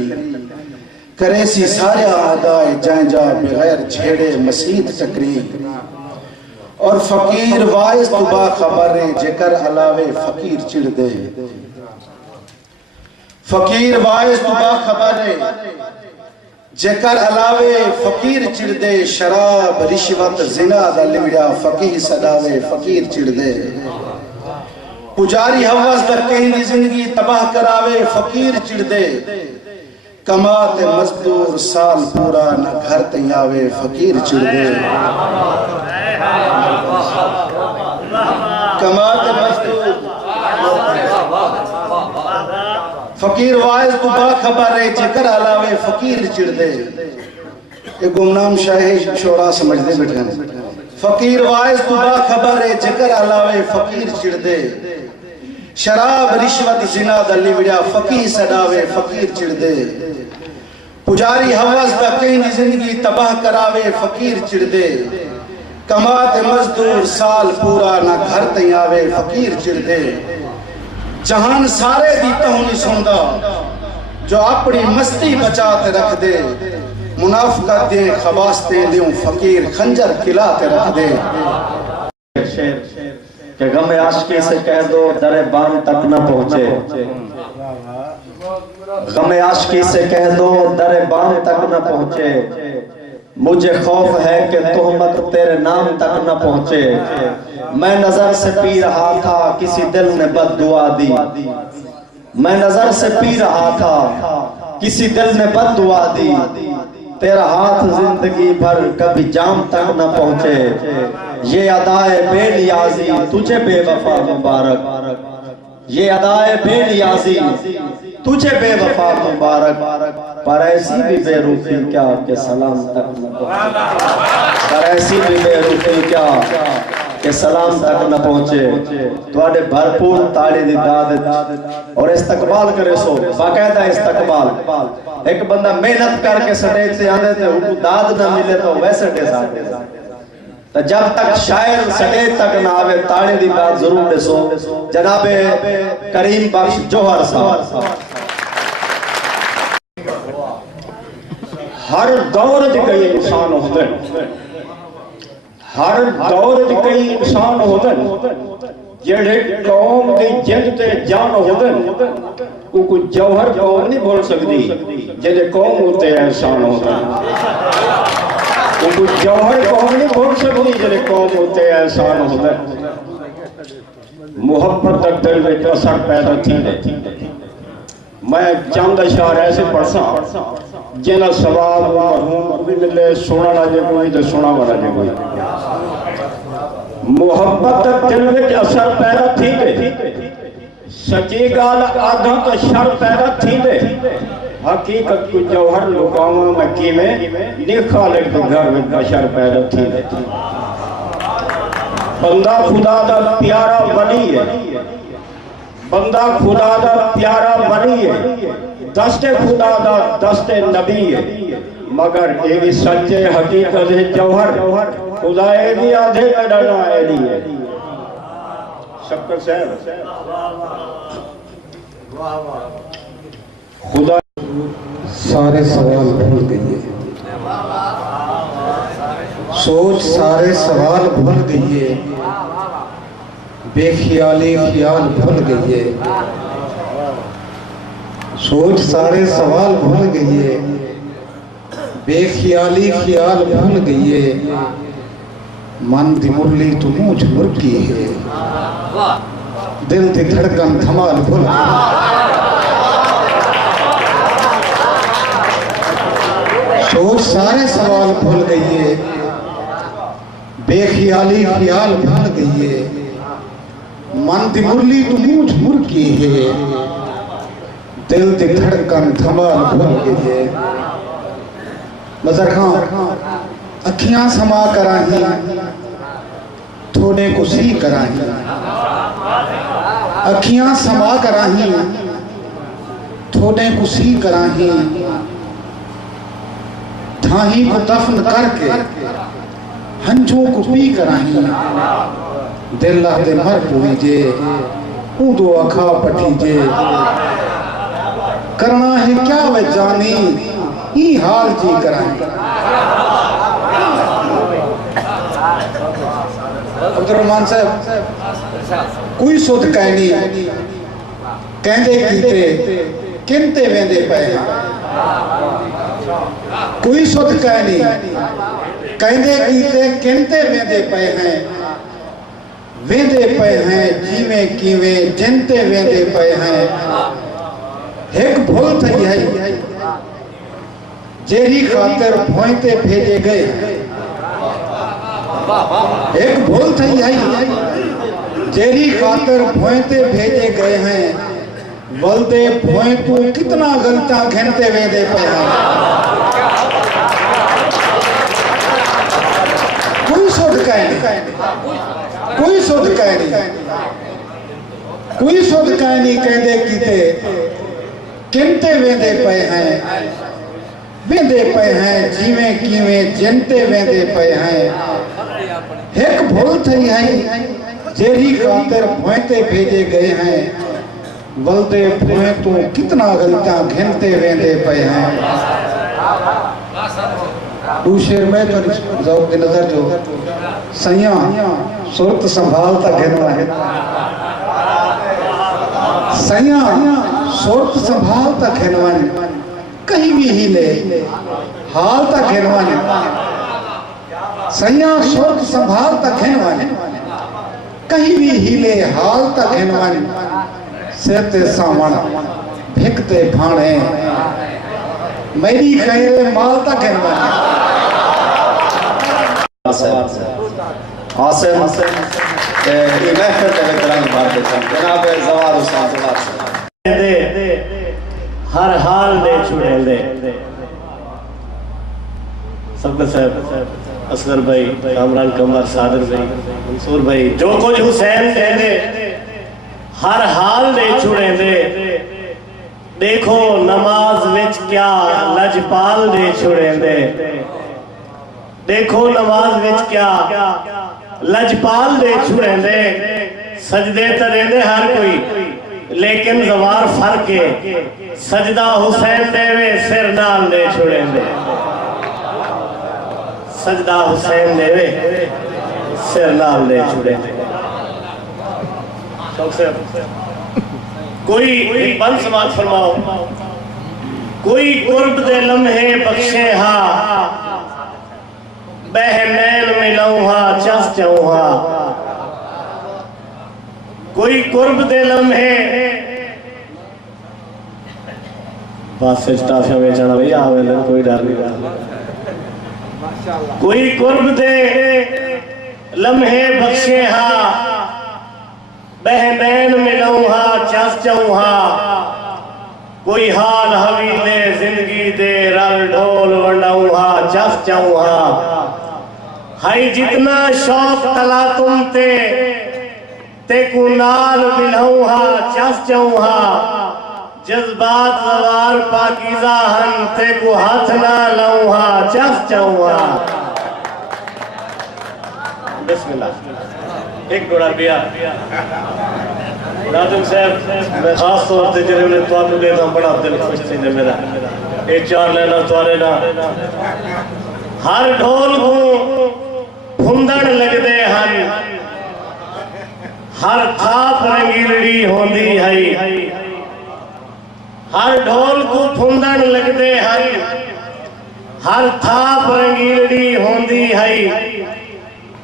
करे सी सारे आदाए जांजा बगैर छेड़े मसीद टकरी और फकीर वाइस तो बाखबर है जेकर अलावे फकीर चिड़ दे फकीर वाइस तो बाखबर है जेकर अलावे फकीर चिड़ दे शराब रिश्वत जिना दा लिमड़ा फकीर सदावे फकीर चिड़ दे पुजारी हवस दा कहीं जिंदगी तबाह करावे फकीर चिड़ दे कमाते मजदूर साल पूरा न घर तैयावे फकीर चिड़ दे कमाते मजदूर फकीर वाइज को बाखबर है जेकर अलावे फकीर चिड़ दे ये गुमनाम शाही शोरा समझते बैठे फकीर वाइज को बाखबर है जेकर अलावे फकीर चिड़ दे शराब रिश्वत जिना दा लिवड़ा फकीर सदावे फकीर चिड़ दे पुजारी हवस दा कहीं जिंदगी तबाह करावे फकीर चिड़ दे कमाते मजदूर साल पूरा ना घर तैयावे फकीर चिड़ दे जहान सारे दी तहूनी सुनदा जो अपनी मस्ती बचाते रख दे मुनाफिका दे खबासते लियों फकीर खंजर खिलाते रख दे कि गम आशिकी से कह दो दरे बाम तक न पहुंचे गम आशिकी से कह दो दरे बाम तक न पहुंचे मुझे खौफ है कि तोहमत तेरे नाम तक न पहुंचे मैं नजर से पी रहा था किसी दिल ने बद्दुआ दी मैं नजर से पी रहा था किसी दिल ने बद्दुआ दी तेरा हाथ जिंदगी भर कभी जाम तक न पहुंचे ये अदाए बेनियाजी तुझे बेवफा मुबारक ये अदाए बेनियाजी तुझे बेवफा मुबारक, पर ऐसी भी बेरुखी क्या के सलाम तक न पहुंचे, पर ऐसी भी बेरुखी क्या के सलाम तक न पहुंचे। तुहाडे भरपूर ताड़ी दी दाद और इस्तकबाल करे सो बाकायदा इस्तकबाल। एक बंदा मेहनत करके स्टेज से आंदे ते उनको दाद न मिले तो वैसे दे सकते, तो जब तक शायर स्टेज तक ना आवे ताड़ी दी बात जरूर दसो। जनाबे करीम बख्श जोहर साहब। हर दौर च कई इंसान होते, हर दौर च कई इंसान होते जेड़े कौम दी जिंद ते जान होते, कोई जौहर कौम नहीं बोल सकती जेड़े कौम उते एहसान होता, कोई जौहर कौम नहीं बोल सकती जेड़े कौम उते एहसान होता। मुहब्बत तक दिल में असर पैदा थी। मैं चंद अशार ऐसे पढ़सा जिन्हें सवाल मरहूम भी मिले, सुना जे कोई तो सुना वाला जे कोई। मुहब्बत दिल में असर पैदा थी दे, सच्ची गाल आधा तो शर पैदा थी दे, हकीकत को जौहर लुकावा मक्की में निखा ले तो घर में असर पैदा थी दे। बंदा खुदा दा प्यारा वली है, बंदा खुदा दा प्यारा वली है, दस्ते खुदा दा दस्ते नबी है, मगर ये भी सच्चे हकीकत है जौहर खुदा ए भी आधे डरना एली है। शक्कर साहब खुदा सारे सवाल भूल गई, सोच सारे सवाल भूल गई, बेख्याली ख्याल भूल गई, सोच सारे सवाल भूल गई, बेख्याली ख्याल भूल गई, मन दी मुरली तू मुझ मुर्गी है, दिल दी धड़कन धमाल भूल सोच सारे सवाल भूल गई, बेख्याली ख्याल भूल गई, मन दी मुरली तू मुझ मुर्गी है, दिल दी धड़कन धमाल भूल गई। मजर खां अखियां समा कराही थोड़े कुसी कराही, अखियां समा कराही थोड़े कुसी कराही, थाही को दफन करके हंझों को पी कराही, दिल दे मर पूरी जे ऊदो अखा पठी जे, करना है क्या वे जानी ई हाल जी कराही। अब्दुर्रहमान साहब कोई सुध कहनी कहंदे कीते किनते वेंदे पे हैं, कोई सुध कहनी कहंदे कीते किनते वेंदे पे हैं, वेंदे पे हैं जीवें कीवें जिनते वेंदे पे हैं। एक भूल थी है जेरी खातिर भोंयते भेजे गए, एक भूल थी है जेरी खातिर भोंयते भेजे गए हैं, वल्दे भोंय तू कितना गलता घंटे वेंदे पे हैं। कोई सुध कहनी कोई सुध कहनी कोई सुध कहनी कहंदे कीते किनते वेंदे पे हैं, वेंदे पे हैं जीवें कीवें जिनते वेंदे पे हैं। एक भूल थी है जेरी खातिर भोंयते भेजे गए हैं, वल्दे भोंय तू कितना गलता घिनते वेंदे पे हैं। दूसरे में तो ज़ौक़ की नजर जो सैया सुरत संभालता घिनवा है, सैया सुरत संभालता घिनवा कहीं भी हिले हाल तक घिनवा, सैया सुरत संभालता घिनवा कहीं भी हिले हाल तक घिनवा, सेते सामन भिकते भाणे मेरी खैर माल तक घिनवा। आसिम ये महफिल के रंग भर देते जनाब जवार हुसैन हर हाल में छुड़े दे सबका साहब असगर भाई कामरान कमर सादर भाई मंसूर भाई जो कुछ हुसैन दे दे हर हाल में छुड़े दे देखो नमाज विच क्या लजपाल दे छुड़े दे देखो नमाज विच क्या लजपाल दे छुड़े दे सजदे तरे दे हर कोई लेकिन जवार फर्क है सजदा हुसैन देवे सिर नाल दे छुड़े दे सजदा हुसैन देवे सिर नाल दे छुड़े दे कोई बंद समाज फरमाओ कोई कुर्ब दे लम्हे बख्शे हा बहनैन मिलाऊं हा चस जाऊं हा कोई कुर्ब दे लम्हे बस स्टाफिया बेचना भाई आवे कोई डर नहीं रहा कोई कुर्ब दे लम्हे बख्शे हा बहनैन मिलाऊं हा चस जाऊं हा कोई हाल हवी दे जिंदगी दे रल ढोल वंडाऊं हा चस जाऊं हा हाई जितना शौक तला तुम ते कुनाल मिलाऊं हा चस जाऊं हा जज्बात सवार पाकीज़ा हन ते को हाथ ना लाऊं हा चस जाऊं हा बिस्मिल्लाह एक डोड़ा बिया नाज़िम साहब मैं खास तौर पे जरे ने तुहानू देना बड़ा दिल खुश थी मेरा ये चार लेना तुआरे ना हर ढोल को फुंदण लगदे हन हर थाप रंगीलड़ी होंदी है हर ढोल को फुंदण लगदे हन हर थाप रंगीलड़ी होंदी है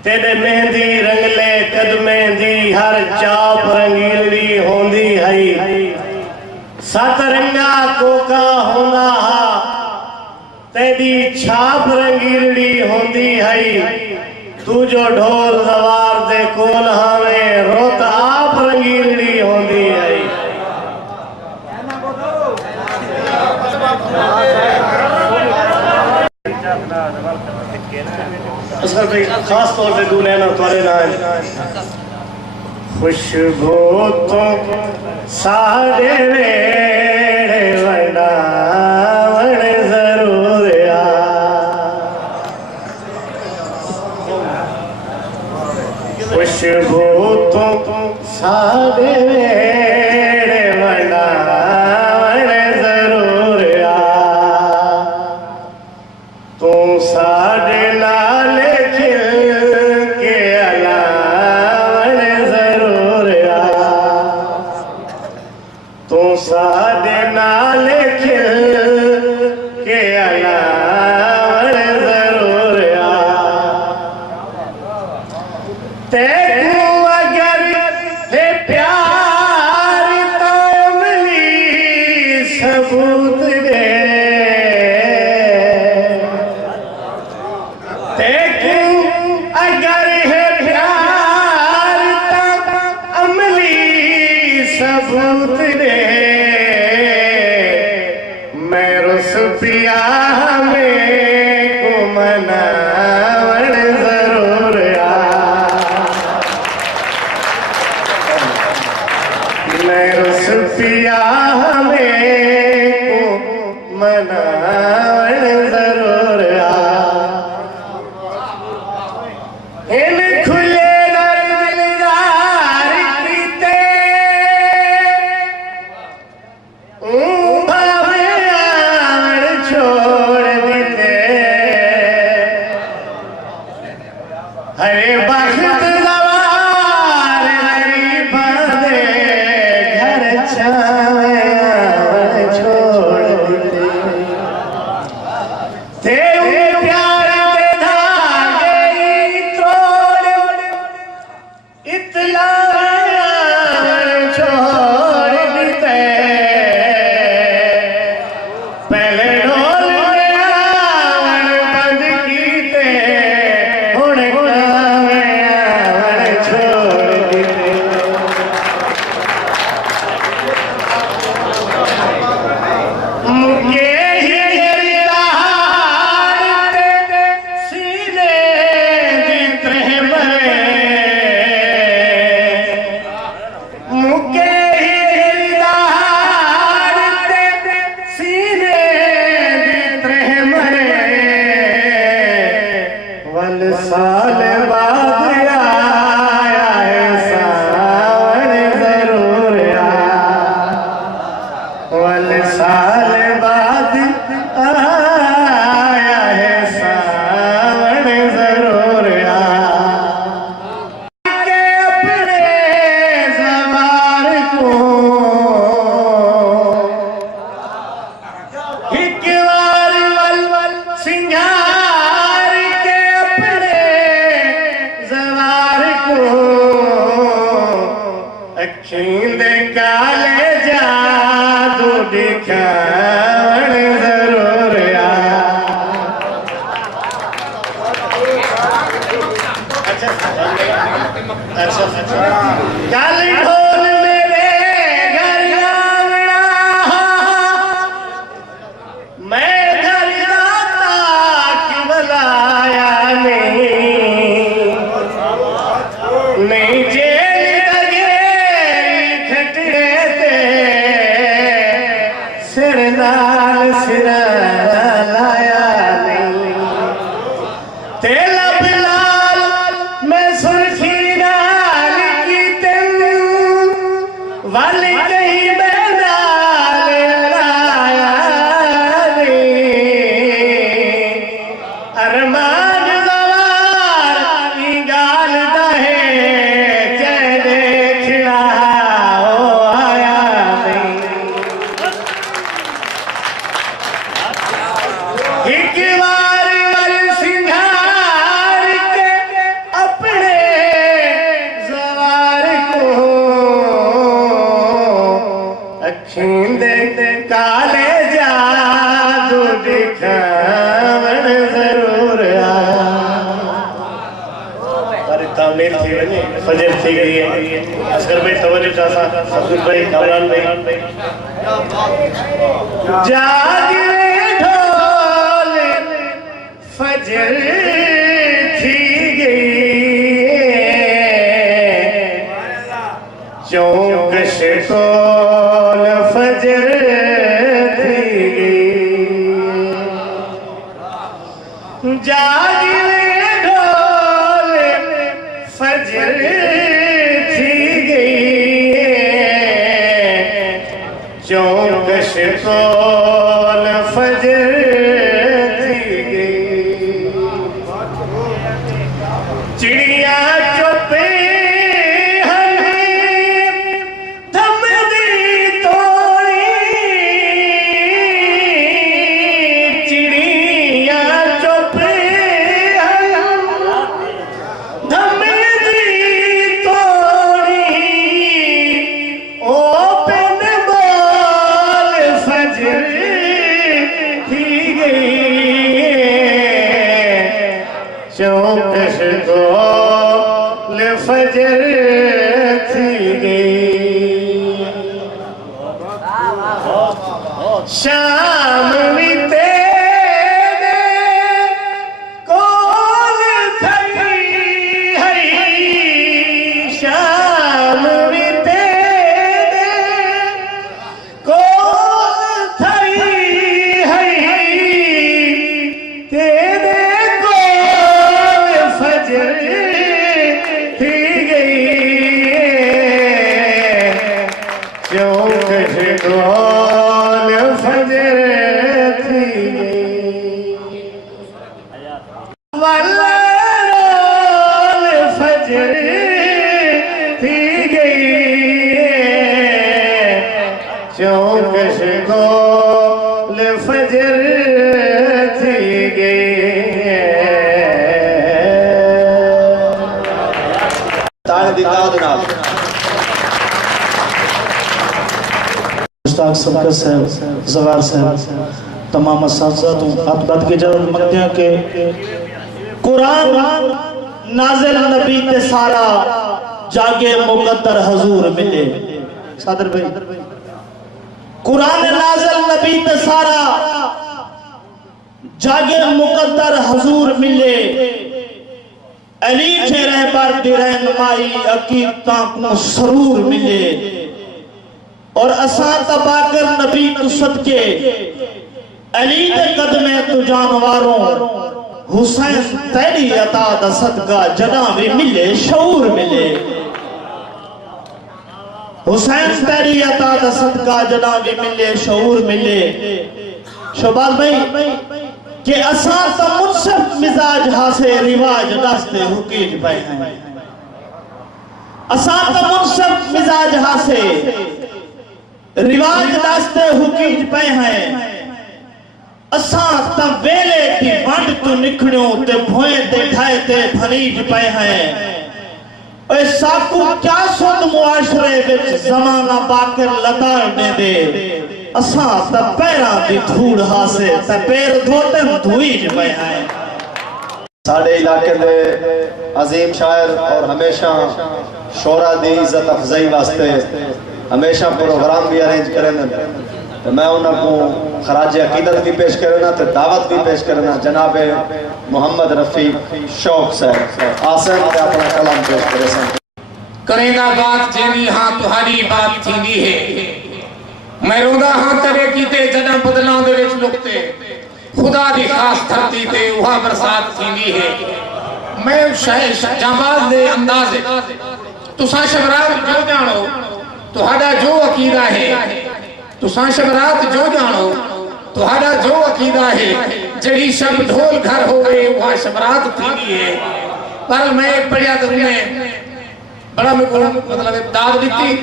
तेरे मेहंदी रंगले कदमें दी हर चाप रंगीलड़ी होंदी है सतरंगा कोका होना हा तेरी छाप रंगीलड़ी होंदी है तू जो ढोल सवार दे कोल हावे रोत आप रंगीलड़ी होंदी है खास तौर पे दूल्हे ना तुम्हारे ना खुशबू तो सारे वेड़े वंडावण जरूर आ खुशबू तो सारे वेड़े वंडावण जरूर आ तू साडे नाल के अलावण जरूर आ तू साडे नाल के अलावण जरूर आ तेनू अगर है प्यार तो अमली सबूत दे अगर है प्यार तब अमली सबूत दे मैं रुस पिया में को मनावण जरूर आ मैं रुस पिया में को मनावण जरूर आ इन खुले दिलदार कीते भावे आड़ छोड़ दीते हरे बख्त सवार गरीबा दे घर छावे छोड़ दीते तेरे प्यार दे धागे इतला छोड़ दीते पहले ढोल बंद कीते हुण गावे अखीं दे काले जादू दिखावण जरूर आ। अच्छा काली ढोल मेरे घर आवना, मैं घर दाता की बुलाया नहीं जेल लगे खटड़े ते सिर नाल सिर लाया नहीं। तेला बिलाल मैं सुर्खी नाल की तेन वाली कहीं मैं नाल लाया नहीं। अरमान गवार की गाल दहे जय देखना ओ आया नहीं। एक बार मल सिंगार के अपने जवार को अखीं दे काले जादू दिखावण जरूर आ। अरे तामीर थी वने फजर थी गई है। असगर भाई तवज्जो चासा अब्दुल भाई कामरान भाई जाग रे ढोल फजर थी गई। चौकश कोल फजर थी गई। जाग रे ढोल फजर थी गई। चौकश कोल फजर थी गई। चिड़िया चुप धम दी तोड़ी। चिड़िया चुप धम दी तोड़ी। ओ पिन बोल फजर थी गई। चौकश कोल फजर थी गई। शाम भी तेरे कोल थई है। शाम भी तेरे कोल थई है। तेरे कोल फजर थी गई। चौकश कोल फजर थी गई। वाला रोल फजर थी गई। चौकश कोल फजर थी गई। ताने दी दाद नाल मुश्ताक सबकत साहब, जवार साहब, तमाम असातिज़ा तो आप बात की इजाज़त मांगते हैं कि कुरान नाज़िल नबी ते सारा जागे मुक़द्दर हजूर मिले। सादर भाई कुरान नाज़िल नबी ते सारा जागे मुक़द्दर हजूर मिले। अली थे रहबर दी रहनुमाई अकीदता को सरूर मिले। और असा तबाकर नबी तु सदके अली दे कदमे तु जानवारों हुसैन तेरी अता दा सदका जना भी मिले शऊर मिले। हुसैन तेरी अता दा सदका जना भी मिले शऊर मिले। शोबाज भाई कि असा तो मुनसिफ मिजाज हासे रिवाज दस्ते हुकीज पे हैं। असा तो मुनसिफ मिजाज हासे रिवाज दस्ते हुकीज पे हैं। असा तो वेले की वंड तू निकड़ियों ते भोए ते ठाए ते फनीज पे हैं। ओए साकू क्या सुन मुआशरे विच ज़माना बाकर लताड़ ने दे असा त पैरां दी धूड़ हासे त पैर धोते धुई च पए हैं। साढ़े इलाके दे अजीम शायर और हमेशा शोरा दी इज्जत अफजाई वास्ते हमेशा प्रोग्राम भी अरेंज करें तो मैं उन्होंने खराज अकीदत भी पेश करना तो दावत भी पेश करना जनाब मोहम्मद रफी शौक साहब आसन पे अपना कलाम पेश करे करेंदा बात जेनी हाँ तुहारी बात थींदी है मैं रोंदा हाँ तेरे कीते जड़ा बदलां दे विच लुकते खुदा दी खास धरती ते वहा बरसात थींदी है मैं शायद जाबाज दे अंदाज तुसा शबरात जो जानो तुहाडा जो अकीदा है तुसा शबरात जो जानो तुहाडा जो अकीदा है जड़ी शब ढोल घर होवे वहा शबरात थींदी है पर मैं पढ़िया तो बड़ा मेरे को मतलब दाद दी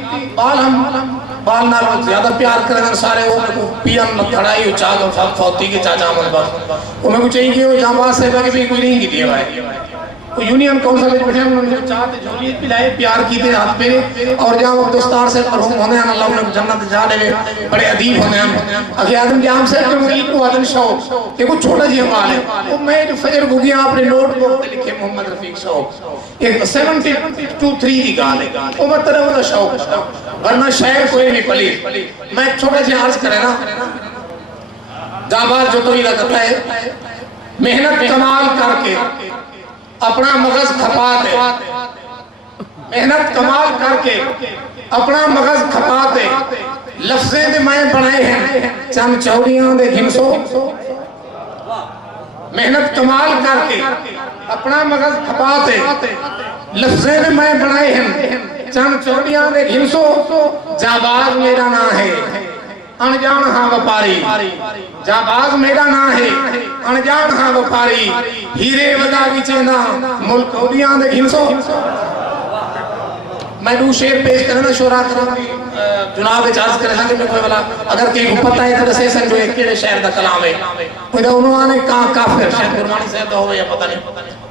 बाल नाल ज्यादा प्यार करन सारे वो मेरे को पियन मथड़ाई उचाल फौती के चाचा मन बस वो मेरे को चाहिए कि वो जामा से के भी कोई नहीं की दिया भाई वो यूनियन काउंसिल में बैठे उन्होंने चाहते झोली पिलाए प्यार की थे हाथ पे और जहां वो दोस्तार से मरहूम होने हैं अल्लाह उन्हें जन्नत जा दे बड़े अदीब होने हैं अखी आदम जाम से कि को आदम शौक ये कुछ छोटा जी हमारे वो मैं जो फजर गुगिया अपने नोटबुक पे लिखे मोहम्मद रफीक शौक एक 72-3 की गाल है वो मतलब वो शौक वरना शायर कोई नहीं पली मैं छोटा जी अर्ज करे ना जाबाज जो तो ही लगता है मेहनत कमाल करके अपना मगज खपाते मेहनत कमाल करके अपना मगज खपाते लफ्ज़े दे मैं बनाए हैं चंद चौड़ियां दे घिमसो मेहनत कमाल करके अपना मगज खपाते लफ्ज़े दे मैं बनाए हैं चंद चौड़ियां दे घिमसो जाबाज मेरा ना है अनजान हाँ व्यापारी जाबाज मेरा ना है अनजान हाँ व्यापारी हीरे वदा विचेंदा मुल्क ओदियां दे घिमसो मैं दू शेर पेश करना शोरा करांगी जनाब इजाजत करना कि मैं कोई वाला अगर कहीं को पता है तो दसे सन जो एक केड़े शहर दा कलाम है कोई उन्होंने का काफिर शायद गुरबानी साहब दा होवे या पता नहीं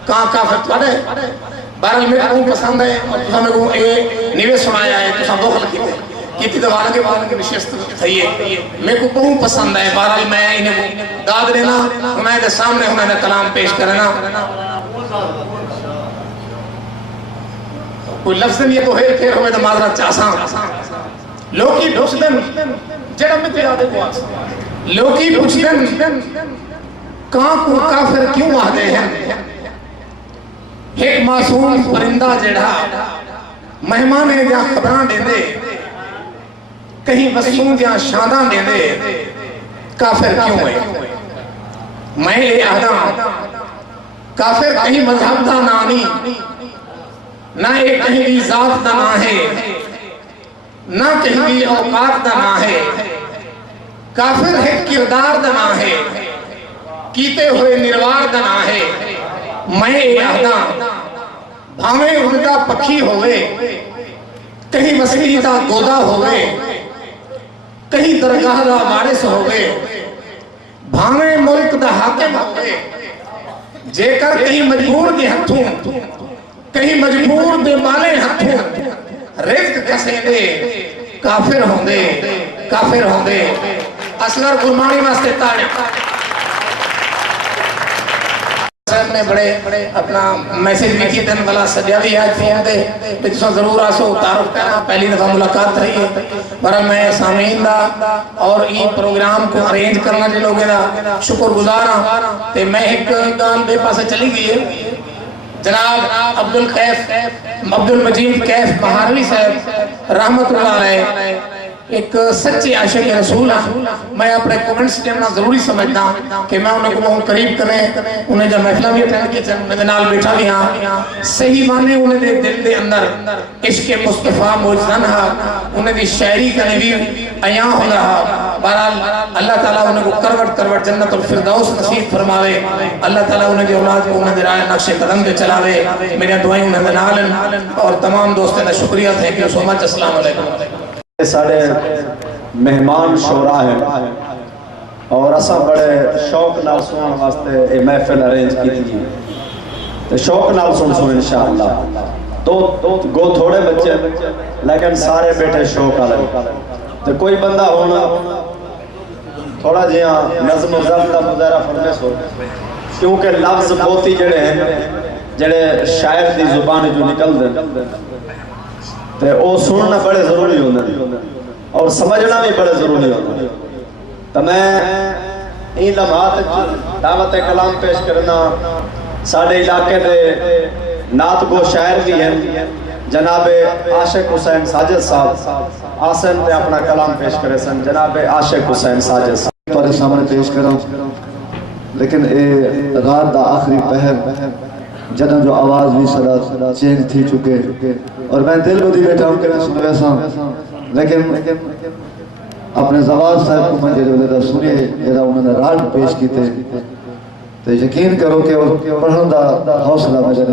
का काफिर ਤੁਹਾਡੇ बहरहाल मेरे को पसंद है और तुसा मेरे को ये निवेश सुनाया है तुसा बुखल कीती तो वाला के बाद की विशेषता थई है मेरे को बहुत पसंद है बहरहाल मैं इन्हें दाद देना मैं दे सामने उन्होंने कलाम पेश करना कोई लफ्ज़ नहीं को हेर फेर होवे तो माजरा चासा लोकी पूछदन जड़ा में ते याद को लोकी पूछदन कहां को काफिर क्यों आते हैं एक मासूम परिंदा जेड़ा मेहमान है या खबरां देंदे कहीं वसूं या शादा देंदे काफिर क्यों है मैं ये आदा काफिर कहीं मजहब दा ना नहीं ना ये कहीं भी जात दा ना है ना कहीं भी औकात दा ना है काफिर है किरदार दा ना है कीते हुए निर्वार दा ना है मैं ये आदा भावे उड़दा पक्षी होवे कहीं मसीह दा गोदा होवे कहीं दरगाह दा वारिस होवे भावे मुल्क दा हाकिम होवे जेकर कहीं मजबूर दे हथों कहीं मजबूर दे माले हथों रिज़्क कसे दे काफिर होंदे असगर गुरबानी वास्ते ताड़ियां साहब ने बड़े अपना मैसेज भी किए दिन वाला सजा भी आज फोन दे भी तुसा जरूर आसो तारुफ करना पहली दफा मुलाकात रही है पर मैं सामीन दा और ई प्रोग्राम को अरेंज करना जे लोगे दा शुक्रगुजार हां ते मैं एक गाल दे पासे चली गई है जनाब अब्दुल मजीद कैफ महारवी साहब रहमतुल्लाह अलैह एक सच्चे आशिक रसूल मैं अपने कमेंट्स करना जरूरी समझदा कि मैं उन्हें को बहुत करीब करें उन्हें जब महफिल भी अटेंड की मेरे नाल बैठा भी हां सही माने उन्हें दे दिल दे अंदर इश्क मुस्तफा मौजूद हा उन्हें दी शायरी कने भी अया हो रहा बहरहाल अल्लाह ताला उन्हें को करवट जन्नतुल फिरदौस नसीब फरमावे अल्लाह ताला उन्हें दी औलाद को उन्हें दे राह नक्शे कदम पे चलावे मेरी दुआएं उन्हें नाल और तमाम दोस्तों का शुक्रिया थैंक यू सो मच अस्सलाम वालेकुम साढ़े मेहमान शोरा है और असा बड़े शौक नाल सुनने वास्ते ये महफिल अरेंज की थी तो शौक नाल सुन इंशाअल्लाह तो गो थोड़े बच्चे लेकिन सारे बेटे शौक वाले तो कोई बंदा होना थोड़ा जिहा नज़्म ज़ब्त दा मुज़ाहरा फरमाइश हो क्योंकि लफ्ज़ मोती जड़े हैं जड़े शायर की जुबान जो निकलते ते वो सुनना बड़े जरूरी होंगे और समझना भी बड़े जरूरी होंगे। तो मैं इन लम्हात दावत कलाम पेश करना साढ़े इलाके दे नात गो शायर भी हैं जनाब आशिक हुसैन साजिद साहब आसन पे अपना कलाम पेश करे सन। जनाब आशिक हुसैन साजिद साहब तुम्हारे सामने पेश करा लेकिन ए रात दा आखिरी पहर जदों जो आवाज भी सदा चेंज थी चुके और मैं दिल को दी बैठा हूं कि मैं सुन वैसा लेकिन अपने जवाब साहब को मैं जो सुनिए जरा उन्होंने राग पेश किए तो यकीन करो कि पढ़ने का हौसला मेरे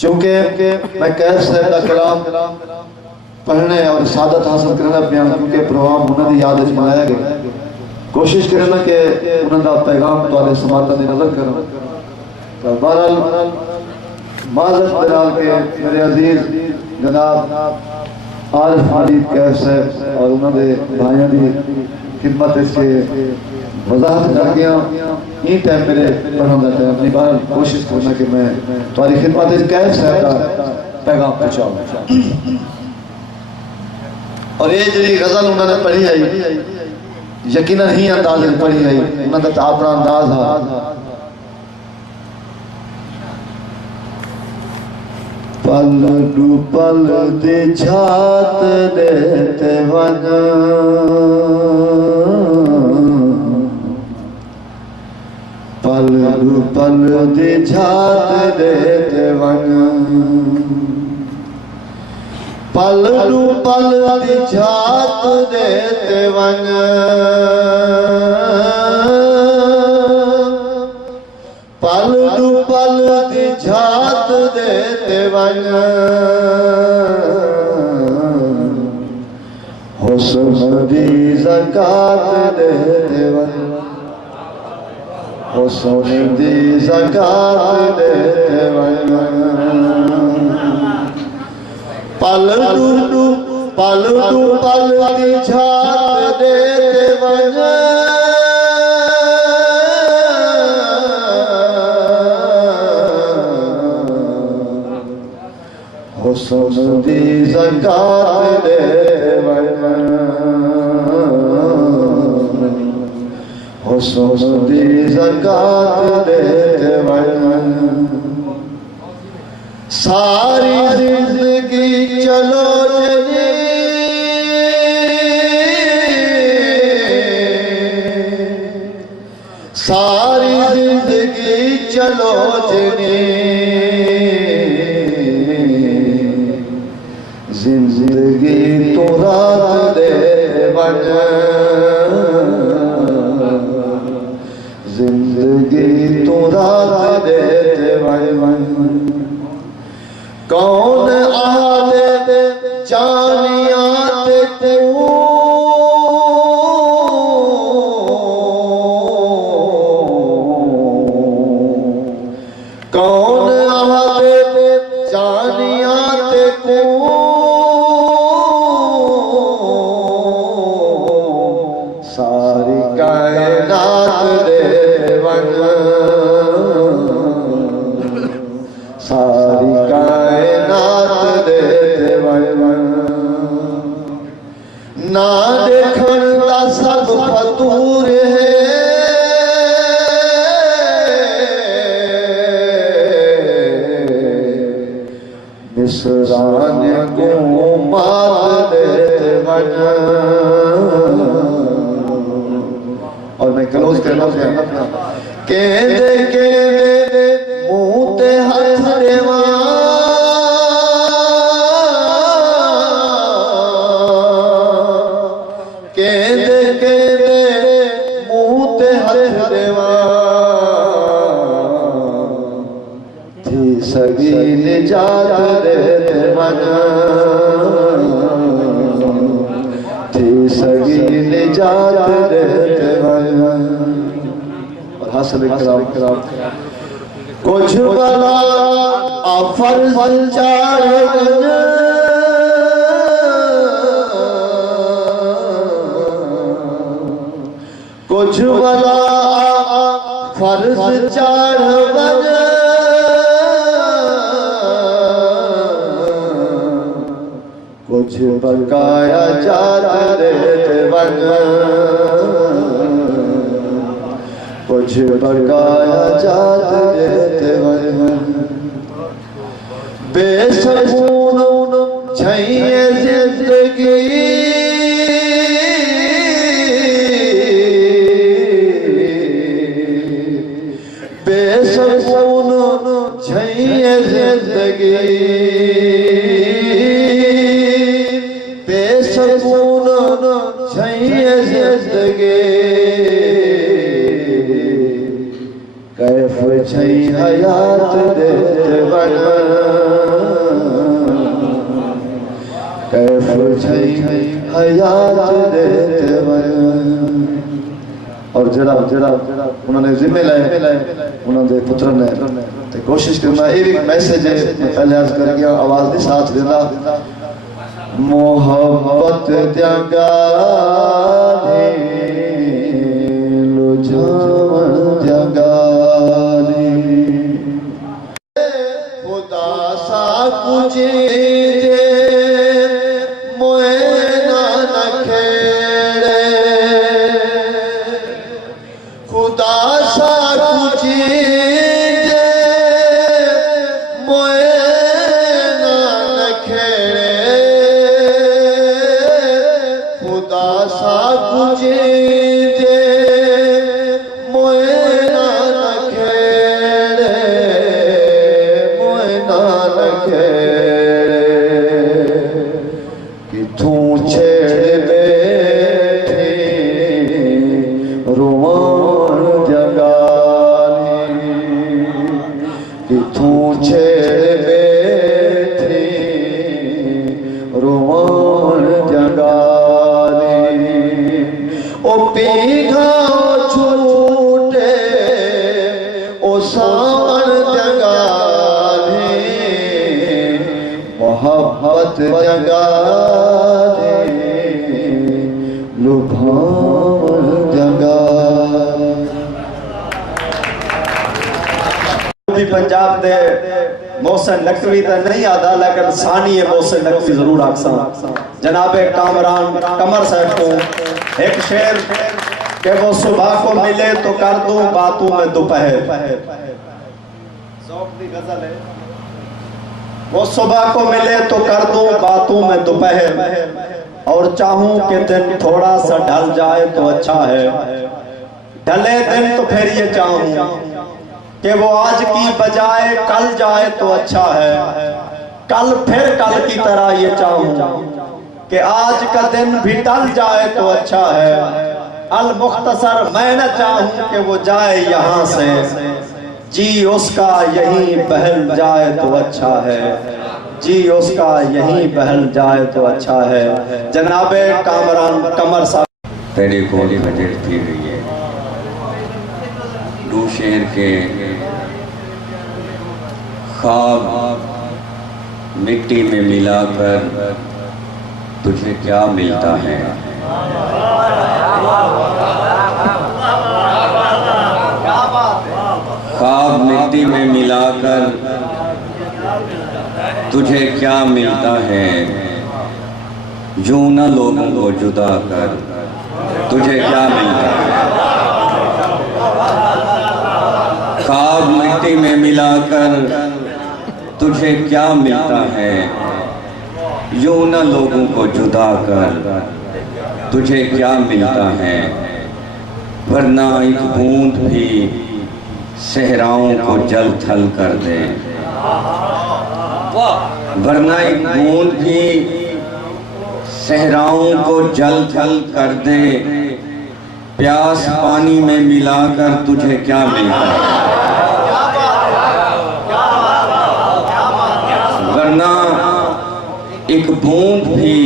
चूंकि मैं कैफ साहब का कलाम पढ़ने और सादत हासिल करना पिया क्योंकि प्रोग्राम उन्होंने याद मनाया गया कोशिश करना कि उन्होंने पैगाम तो समाता की नजर करो। तो बहरहाल माजत दलाल के मेरे अजीज जनाब आरिफ खालिद कैफ साहब और उन्होंने भाइयों की खिदमत से वजाहत कर गया ई टाइम मेरे पढ़ने का टाइम अपनी बार कोशिश करना कि मैं तुम्हारी खिदमत कैफ साहब का पैगाम पहुँचाऊँ। और ये जी गजल उन्होंने पढ़ी आई यकीनन ही अंदाज पढ़ी आई उन्होंने तो अपना अंदाज है पल डू पल दे छात देते वन पल डू पल दे छात देते वन पल डू पल दे छात देते वन पल डू पल दी झात देते वन हुस्न दी ज़कात देते वन हुस्न दी ज़कात देते वन पल डू पल दी झात देते वन हुस्न दी ज़कात देते वन हुस्न दी ज़कात देते वन सारी जिंदगी चलो जनी सारी जिंदगी चलो जनी जिंदगी तो रात दे वन जिंदगी तो रात दे वन कौन आदे जानिया ते कौन आदे जानिया ते सारी कायनात दे वन सारी कायनात दे वन ना देखन दा सब फतूर है मिसरान को मार देते वन और मैं क्लोज करना के मुंह ते हाथ देवा के मुंह ते हाथ देवा थी सगी निजात देते वन थी सगी निजात देते वन और हासिल कराम कुछ बला फर्ज चार कुछ भला फर्ज चार कुछ बकाया जात देते वन कुछ बकाया जात देते वन बेसकून छैये जिंदगी बेसकून छैये जिंदगी बेसकून छैये जिंदगी कैफ छै हयात देते वन कैफ छै हयात देते वन और जरा उन्होंने जिम्मे लाए उन्होंने पुत्र ने ते कोशिश करना ये भी मैसेज है पहले आज कर गया आवाज के साथ देना मोहब्बत जगा लुझावन जगा खुदा सा कुछ मोए ना नखेड़े खुदा सा कुछ मोए ना नखेड़े खुदा सा कुछ मोए ना नखेड़े मोए ना नखेड़े किथों छेड़ बैठे रुवान जगानी किथों छेड़ बैठे रुवान जगानी ओ पीघा छूटे ओ सावन जगानी मोहब्बत जगानी लुभावन जगानी पंजाब दे मोहसिन नकवी तो नहीं आता लेकिन सानी मोहसिन नकवी जरूर आखसा जनाबे कामरान कमर साहब को एक शेर के वो सुबह को मिले तो कर दूं बातों में दोपहर वो सुबह को मिले तो कर दूं बातों में दोपहर और चाहूं कि दिन थोड़ा सा ढल जाए तो अच्छा है ढले दिन तो फिर ये चाहूं कि वो आज की बजाय कल जाए तो अच्छा है कल फिर कल की तरह ये चाहूं कि आज का दिन भी टल जाए तो अच्छा है अल मुख्तसर मैं न चाहूं कि वो जाए यहाँ से जी उसका यहीं बहल जाए तो अच्छा है जी उसका यहीं बहल जाए तो अच्छा है जनाबे कामरान कमर साहब तेरी गोली में गिरती हुई है दो शेर के ख्वाब मिट्टी में मिलाकर तुझे क्या मिलता है ख्वाब मिट्टी में मिलाकर तुझे क्या मिलता है यूं न लोगों को जुदा कर तुझे क्या मिलता है ख्वाब मिट्टी में मिलाकर तुझे क्या मिलता है यूं न लोगों को जुदा कर तुझे क्या मिलता है वरना एक बूंद भी सहराओं को जल थल कर दे वरना एक बूंद भी सहराओं को जल थल कर दे प्यास पानी में मिलाकर तुझे क्या मिलता है वरना एक बूंद भी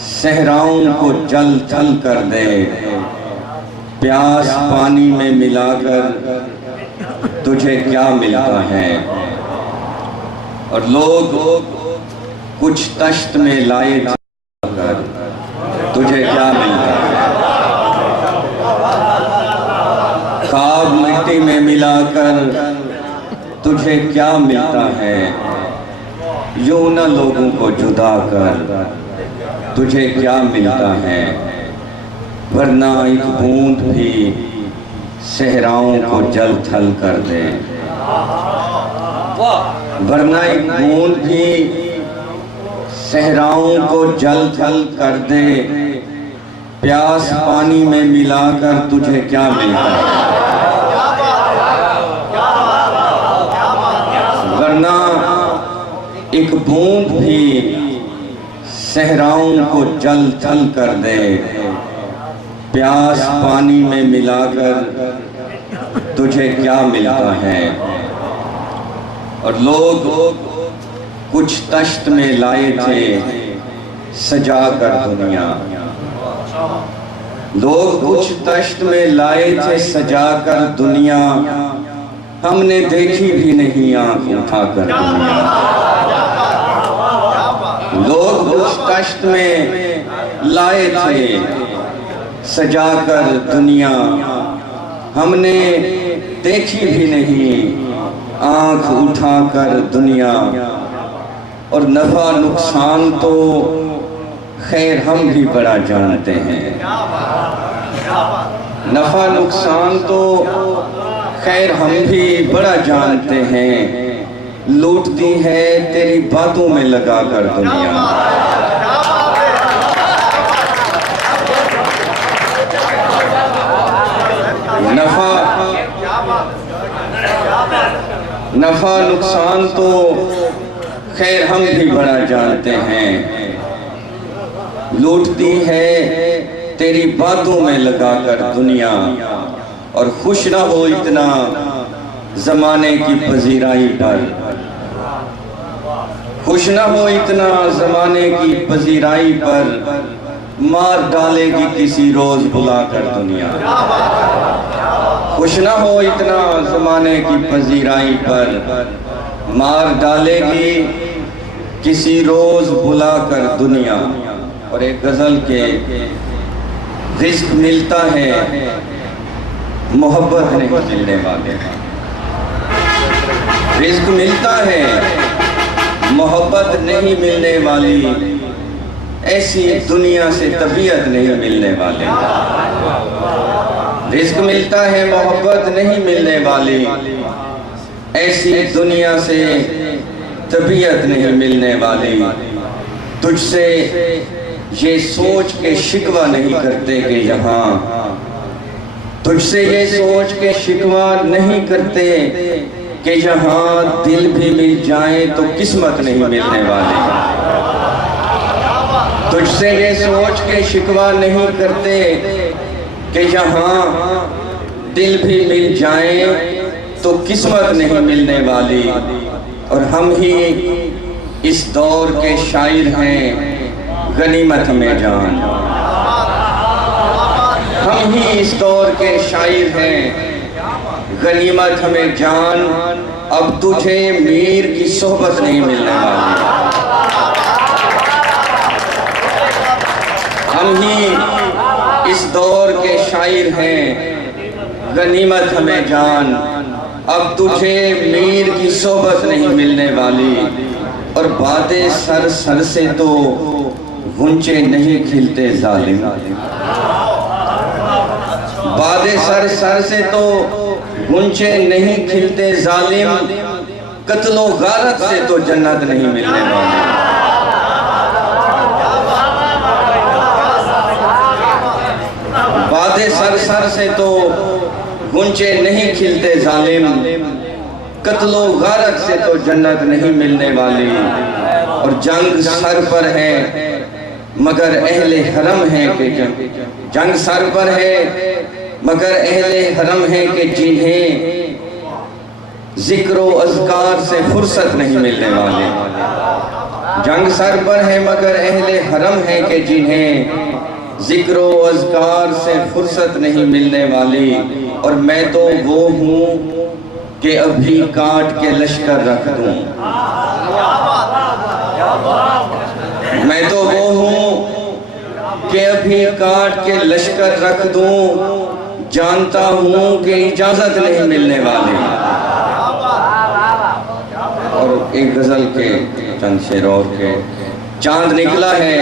सहराओं को जल थल कर दे प्यास पानी में मिलाकर तुझे क्या मिलता है और लोग कुछ तश्त में लाए थे, तुझे क्या मिलता है? खाब मिट्टी में मिलाकर तुझे क्या मिलता है? यूं न लोगों को जुदा कर तुझे क्या मिलता है? वरना एक बूंद भी सहराओं को जल थल कर दे, वरना एक बूंद भी सहराओं को जल थल कर दे। प्यास पानी में मिलाकर तुझे क्या मिलता है? वरना एक बूंद भी सहराओं को जल थल कर दे। प्यास पानी में मिलाकर तुझे क्या मिलता है? और लोग कुछ तश्त में लाए थे सजा कर दुनिया, लोग कुछ तश्त में लाए थे सजा कर दुनिया, हमने देखी भी नहीं आंख उठाकर दुनिया। लोग कुछ तश्त में लाए थे सजा कर दुनिया, हमने देखी भी नहीं आंख उठाकर दुनिया। और नफा नुकसान तो खैर हम भी बड़ा जानते हैं, नफा नुकसान तो खैर हम भी बड़ा जानते हैं। लूटती है तेरी बातों में लगा कर दुनिया। नफा नुकसान तो खैर हम भी बड़ा जानते हैं। लूटती है तेरी बातों में लगाकर दुनिया। और खुश ना हो इतना जमाने की पजीराई पर, खुश ना हो इतना जमाने की पजीराई पर, मार डालेगी किसी रोज बुलाकर दुनिया। खुश ना हो इतना जमाने की पजीराई पर, मार डालेगी किसी रोज बुलाकर दुनिया। और एक गजल के रिस्क मिलता है मोहब्बत नहीं मिलने वाले, रिस्क मिलता है मोहब्बत नहीं मिलने वाली, ऐसी दुनिया से तबीयत नहीं मिलने वाले। रिस्क मिलता है मोहब्बत नहीं मिलने वाली, ऐसी दुनिया से तबीयत नहीं मिलने वाली। तुझसे ये सोच के शिकवा नहीं करते कि यहाँ, तुझसे ये सोच के शिकवा नहीं करते कि यहाँ दिल भी मिल जाए तो किस्मत नहीं मिलने वाली। तुझसे ये सोच के शिकवा नहीं करते कि यहाँ दिल भी मिल जाए तो किस्मत नहीं मिलने वाली। और हम ही इस दौर के शायर हैं, गनीमत में जान। हम ही इस दौर के शायर हैं, गनीमत हमें जान। अब तुझे मीर की सोहबत नहीं मिलने वाली। हम ही इस दौर के शायर हैं, गनीमत हमें जान। अब तुझे मीर की सोहबत नहीं मिलने वाली। और बातें सर सर से तो गुंचे नहीं खिलते जालिम, बातें सर सर से तो गुंचे नहीं खिलते जालिम, कत्लो गारत से तो जन्नत नहीं मिलने वाली। बातें सर सर से तो गुंचे नहीं खिलते जालिम, कत्लो गारत से तो जन्नत नहीं मिलने वाली। और जंग सर पर है मगर अहले हरम है कि जंग सर पर है मगर अहले हरम है कि जिन्हें जिक्र व अज़कार से फुर्सत नहीं मिलने वाले। जंग सर पर है मगर अहले हरम है कि जिन्हें जिक्र व अज़कार से फुर्सत नहीं मिलने वाली। और मैं तो वो हूँ कि अभी काट के लश्कर रख दूं। मैं तो वो हूं कि अभी काट के लश्कर रख दूं, जानता हूं कि इजाजत नहीं मिलने वाली। और एक गजल के चंद शेर और के, चांद निकला है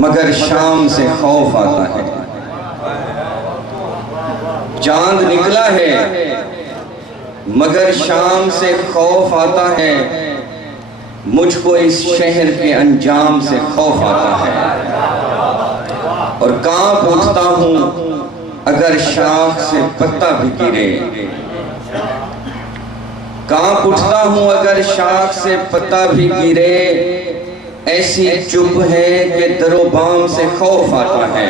मगर शाम से खौफ आता है। चांद निकला है मगर शाम से खौफ आता है, मुझको इस शहर के अंजाम से खौफ आता है। और कांप उठता हूं अगर शाख से पत्ता भी गिरे, कांप उठता हूं अगर शाख से पत्ता भी गिरे, ऐसी चुप है कि दरोबाम से खौफ आता है।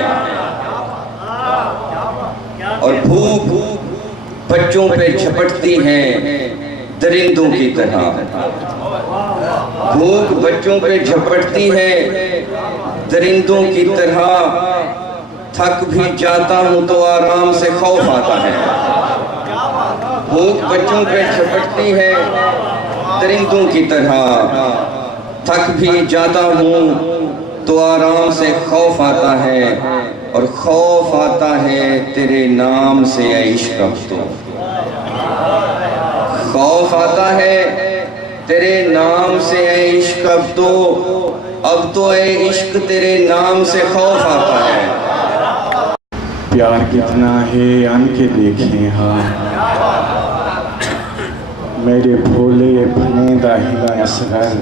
और भूख बच्चों पे झपटती है दरिंदों की तरह, भूख बच्चों पे झपटती है दरिंदों की तरह, थक भी जाता हूं तो आराम से खौफ आता है। भूख बच्चों पे झपटती है दरिंदों की तरह, थक भी जाता हूं तो आराम से खौफ आता है। और खौफ आता है तेरे नाम से ऐ इश्क, अब तो खौफ आता है तेरे नाम से ऐ इश्क, अब तो ऐ इश्क तेरे नाम से खौफ आता है। प्यार कितना है आन के देखें हाँ, मेरे भोले भनेदा हिला असगर,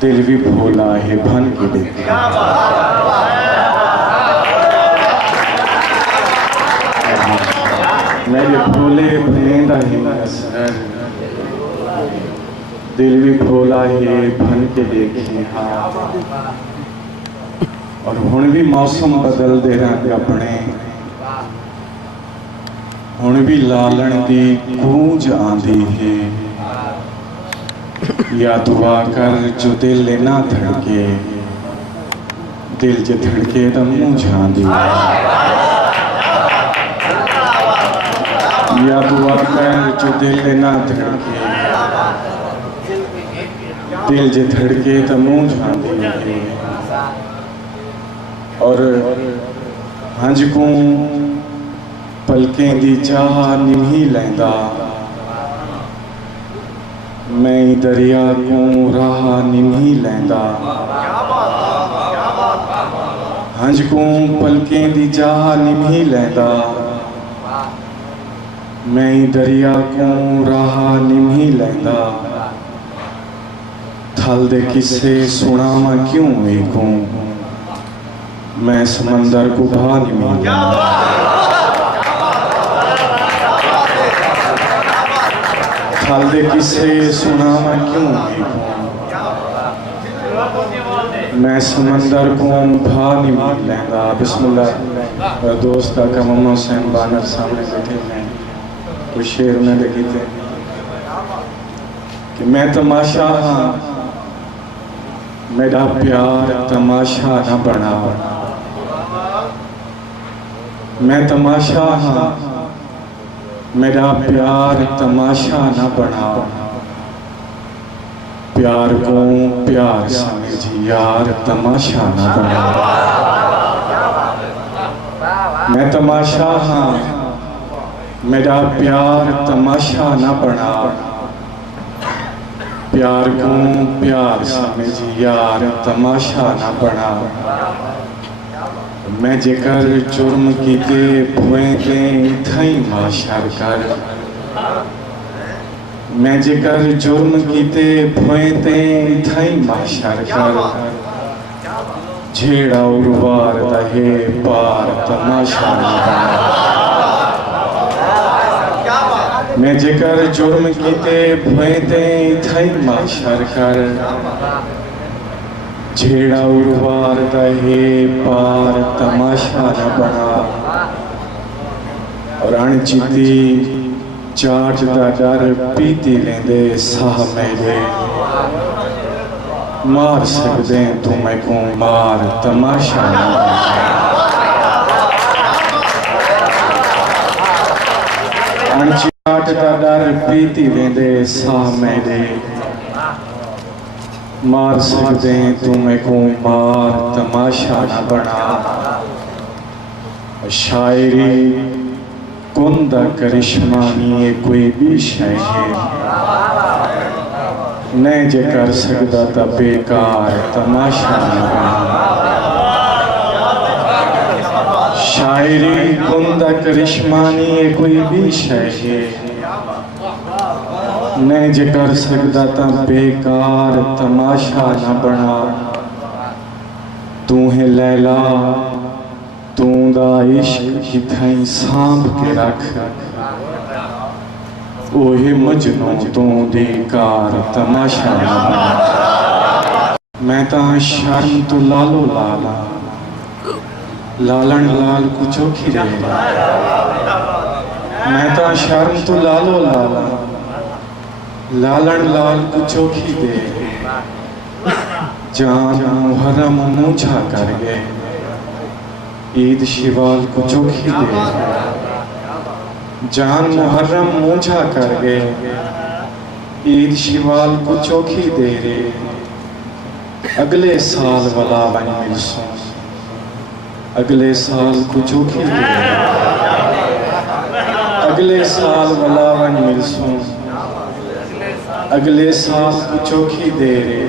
दिल भी भोला है भन के देखें। मेरे भोले भनेदा हिला असगर, दिल भी भोला है भन के देखें हाँ। और हुण भी मौसम बदल दे रहा अपने, हुण भी लालण दी गूंज आंदी है। या दुआ कर जो दिल ना धड़के, दिल जे धड़के तो मुंह झांदी है। या दुआ कर जो दिल ना धड़के, दिल जे धड़के तो मुंह झांदी है। और हंज को पलकें दी चाह निभी लैंदा, मैं दरिया को राह निभी लैंदा। हंज को पलकें दी चाह निभी लैंदा, मैं दरिया को राह निभी लैंदा। थल दे किस्से सुनावा क्यों एकूं, मैं समंदर को भा निभी लैंदा। थल दे किस्से सुनावा क्यों एकूं, मैं समंदर को भा निभी लैंदा। बिस्मिल्लाह। दोस्त का मोहम्मद हुसैन बानर सामने बैठे हैं, कुछ शेर उन्हें लिखे थे कि मैं तमाशा हाँ, मेरा प्यार तमाशा न बना। मैं तमाशा हाँ, मेरा प्यार तमाशा न बना। प्यार को प्यार समझ यार तमाशा न बना। मैं तमाशा हाँ, मेरा प्यार तमाशा न बना। प्यार को प्यार समझ यार तमाशा न बना। मैं जेकर जुर्म कीते भुए ते थई माशर कर। मैं जेकर जुर्म कीते भुए ते थई माशर कर। झेड़ा उर्वार दहे पार तमाशा न बना। मैं जेकर जुर्म कीते भुए ते थई माशर कर। झेड़ा उर्वार दहे पार तमाशा न बना। और अणचिती चाट दा डर पीती लेंदे साह मेरे। मार सकदे तू मैं को मार तमाशा न बना। अणचाट दा डर पीती वेंदे साह मेरे मार सकदे तू मैको मार तमाशा न बना शायरी कुंदा करिश्मा नहीं कोई भी शय है न जे कर सकदा ता बेकार तमाशा न बना शायरी कुंदा करिश्मा नहीं कोई भी शय है न जे कर सकदा ता बेकार तमाशा न बना तू है लैला तू दा इश्क किथाई सांभ के रख ओहे मजनू तू दी कार तमाशा न बना मैं ता शर्म तो लालो लाला लालन लाल को चौखी रे मैं ता शर्म तो लालो लाला लालन लाल को चौखी दे जान मुहर्रम मूछा कर गए ईद शिवाल को चौखी दे जान मुहर्रम मूछा कर गए ईद शिवाल को चौखी दे रे अगले साल वाला बन मिलसों अगले साल को चौखी दे अगले साल वाला बन मिलसों अगले साल को चौखी दे रे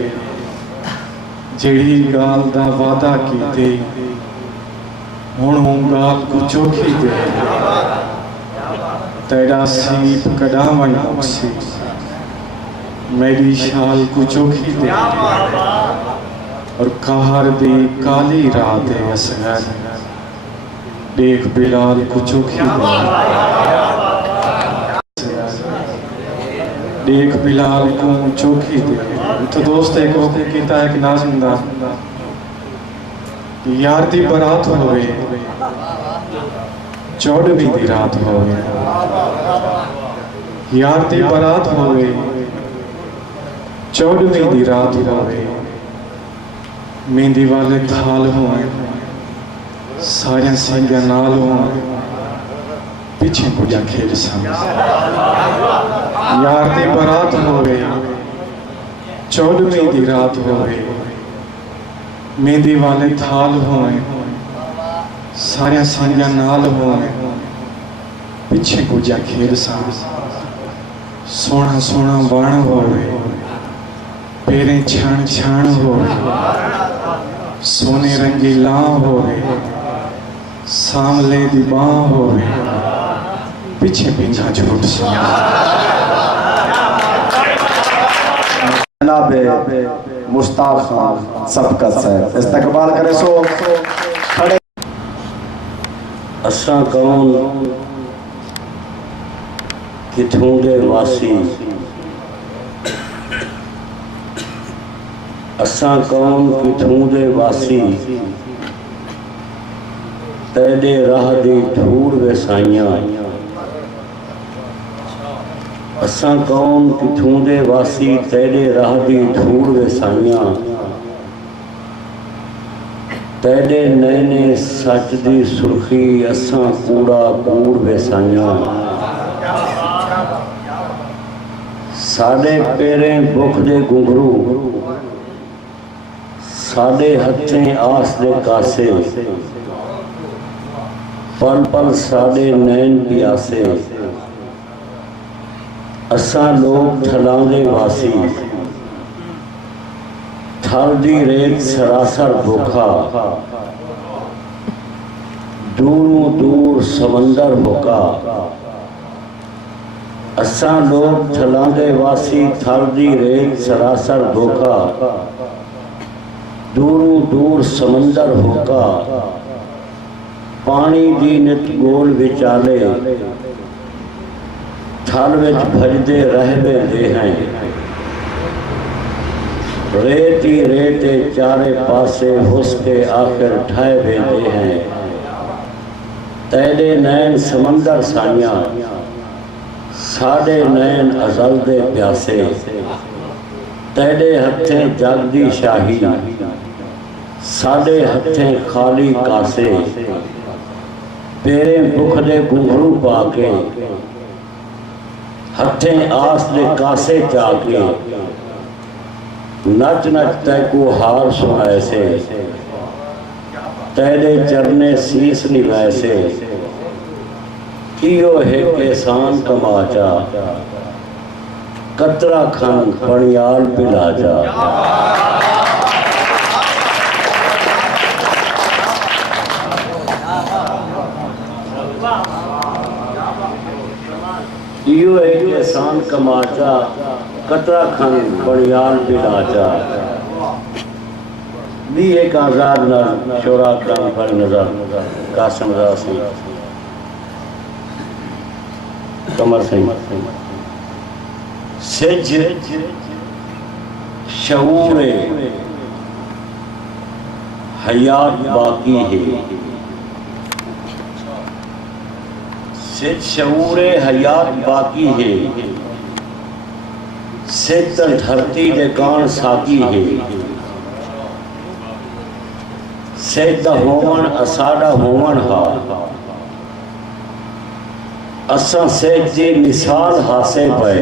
जेड़ी गाल दा वादा कीते हुण गाल को चौखी दे तेरा सीप कडावन मुक्सी मेरी शाल को चौखी दे और कहर दी काली रात असगर देख बिलाल को चौखी दे देख बिलाल को चौखी दे। तो दोस्त एक होके कीता एक नाज़िंदा यार दी बरात होवे 14वीं दी रात होवे यार दी बरात होवे 14वीं दी रात होवे मेहंदी वाले थाल होए सारे सिंगा नाल होए पीछे पूजा खेल सन यार दी बरात होवे 14वीं दी रात होवे मेहंदी वाले थाल होए सारे सिंगा नाल होए पीछे पूजा खेल सन सोना सोना बाण होवे पेरे छाण छाण होवे सोने रंगी लां होवे सामले दी बां होवे पीछे पिंगा झूठ सुना जनाब मुश्ताक खान सबकत साहब इस्तकबाल करे सो खड़े। असा कौन किथों दे वासी असा कौन किथों दे वासी तेरे राह दी धूड़ वेसाइयां असा कौन किथों दे वासी तेरे राह दी धूड़ वेसाइयां तेरे नैने सच दी सुर्खी असा कूड़ा कूड़ वेसाइयां साडे पेरें भुख दे घुंघरू साडे हथें आस दे कासे पल पल साडे नैन प्यासे असा लोग थलांदे वासी थल दी रेत सरासर भूखा दूरों दूर समंदर भूखा असा लोग थलांदे वासी थल दी रेत सरासर भूखा दूरों दूर समंदर भूखा पानी दी नित गोल विचाले थल विच भजदे रहबे दे हैं रेत ही रेत चारे पासे हुस्के आखिर ठाए बेंदे हैं तेरे नैन समंदर साइयां साडे नैन अजल दे प्यासे तेरे हथें जग दी शाही साडे हथें खाली कासे तेरे भुख दे घुंघरू पा के हथें आस दे कासे जाके नच नच तैको हार सुनाए से तेरे चरने शीस निवैसे इयो है एहसान कमाचा कतरा खान पणियाल पिलाजा। इयो एक एहसान कमाचा कतरा खान पणियाल पिलाजा। भी एक आजाद न शोरा काम पर नजर कासम रासी कमर सिंह सेज शऊरे हयात बाकी है। सेज शऊरे हयात बाकी है। सेज धरती दे कान साकी है। सेज होवन असाडा होवन हा। असा सेज जी मिसाल हासे पे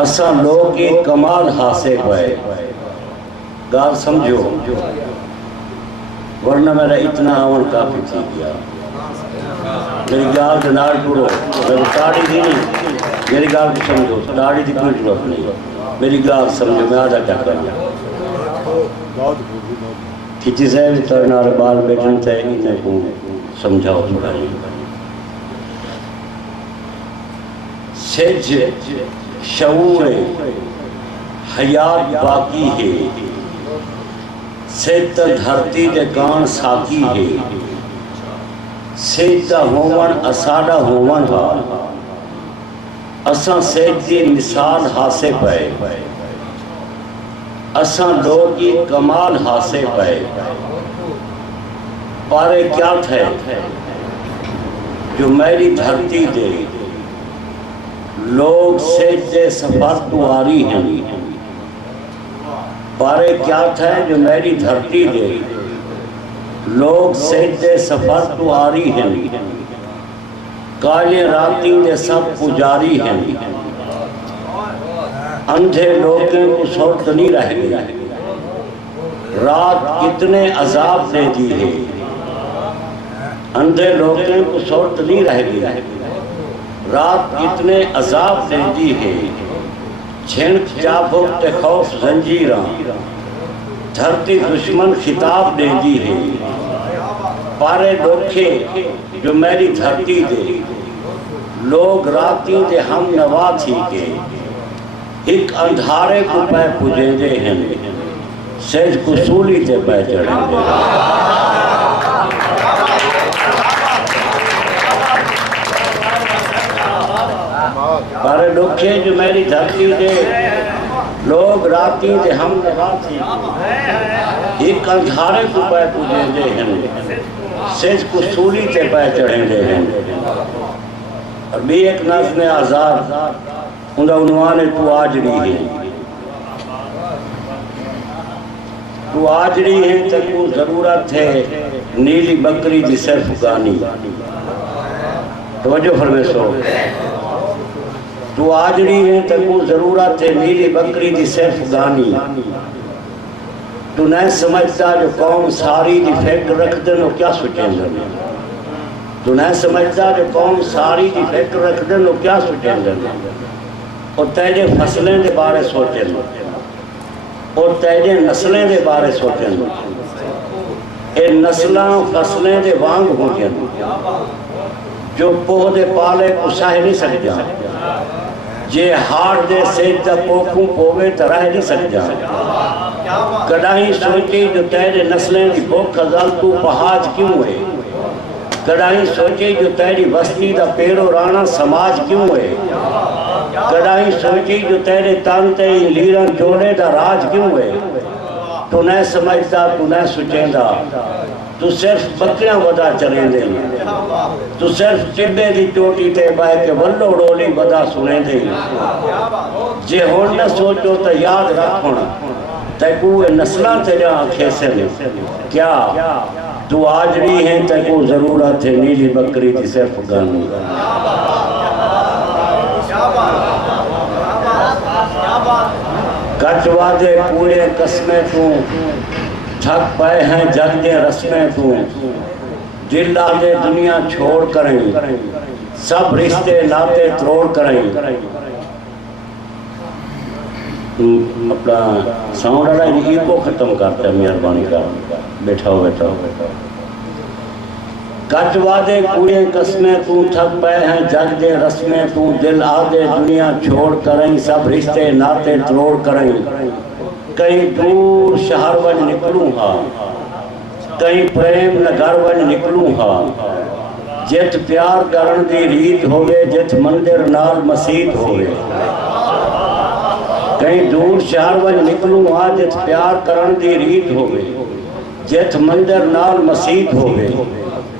असा लोग की कमाल हासे पे। गाल समझो वरना मेरा इतना आवन काफी थी गया। मेरी गाल के नाल टूरो मेरी ताड़ी दी नहीं। मेरी गाल को समझो ताड़ी की कोई जरूरत नहीं। मेरी गाल समझो मैं आधा क्या करना खिची से भी तरनार बाल बैठन थे इन्हें को समझाओ थोड़ा। सेज शऊर हयात बाकी है। सेज धरती दे कान साकी है। सेज होवन असाडा होवन हा। असा सेज की मिसाल हासे पे असा लोग की कमाल हासे पे। पारे क्या थे जो मेरी धरती दे लोग सेज दे सफर तुआरी हैं। पारे क्या थे जो मेरी धरती दे लोग सेज दे सफर तुआरी हैं। काले राती दे सब पुजारी हैं। अंधे लोगों को सोच नहीं रह गई। रात कितने अजाब दे दी है। अंधे लोगों को सोच नहीं रह गई। रात कितने अजाब दे दी है। छिणक चाबुक ते खौफ जंजीरा धरती दुश्मन खिताब दे दी है। पारे लोखे जो मेरी धरती दे लोग राती दे हम नवा थी के एक अंधारे को पै पुजेंदे हैं। सेज को सूली ते पै चढ़ेंदे। पारे लोखे जो मेरी धरती दे लोग राती दे हम नवा थी एक अंधारे को पै पुजेंदे हैं। सेज को सूली ते पै चढ़ेंदे हैं। और भी एक नज़्म आज़ाद उनका उन्वान है तू आजड़ी है। तू आजड़ी है तेको जरूरत है नीली बकरी दी सिर्फ गानी। तवज्जो फरमाइशो तू आजड़ी है तेको जरूरत है नीली बकरी दी सिर्फ गानी। तू नहीं समझता जो कौम सारी दी फिक्र रख देनो क्या सोचेंगे। तू नहीं समझता जो कौम सारी दी फिक्र रख देनो क्या सोचेंगे। और तेरे फसलें के बारे सोचें और तेरे नस्लें के बारे सोचें। ये नस्लां फसलें के वांग हो जो पोह दे पाले को सह नहीं सकता। जे हाड़ दे सेज दा पोखू पोवे तो रह नहीं सकता। कदाही सोची जो तेरे नस्लें की भुख अजल तू पहाज क्यों है। कदाही सोची जो तेरी बस्ती दा पेड़ो राणा समाज क्यों है। कदाही सोची जो तेरे तन ते लीरन जोड़े दा राज क्यों है। तू नहीं समझदा तू नहीं सोचेंदा। तू सिर्फ बकरियां वदा चलेंदे। तू सिर्फ टिब्बे दी चोटी ते बह के वल्लो डोली वदा सुनेंदे। जे हुण न सोचो तो याद रख हुण तैकू नस्लां ते जा खेसे क्या तू आजड़ी है तेको जरूरत है नीली बकरी की सिर्फ गानी। कचवा दे पूरे कस्मे तू थक पाए हैं जग दे रस्में तू दिल दे दुनिया छोड़ करें सब रिश्ते नाते तोड़ करें। अपना साउंड वाला इको खत्म करता है मेहरबानी कर बैठाओ बैठाओ। कच वादे कूड़े कस्में तू थक पे हैं जग दे रस्में तू दिल आदे दुनिया छोड़ करें सब रिश्ते नाते तोड़ करें। कहीं दूर शहर वन निकलूं हा कहीं प्रेम नगर वन निकलूं हा जित प्यार करन दी रीत होवे जित मंदिर नाल मसीत होवे। कहीं दूर शहर वन निकलूं हा जित प्यार करन दी रीत होवे जित मंदिर नाल मसीत होवे।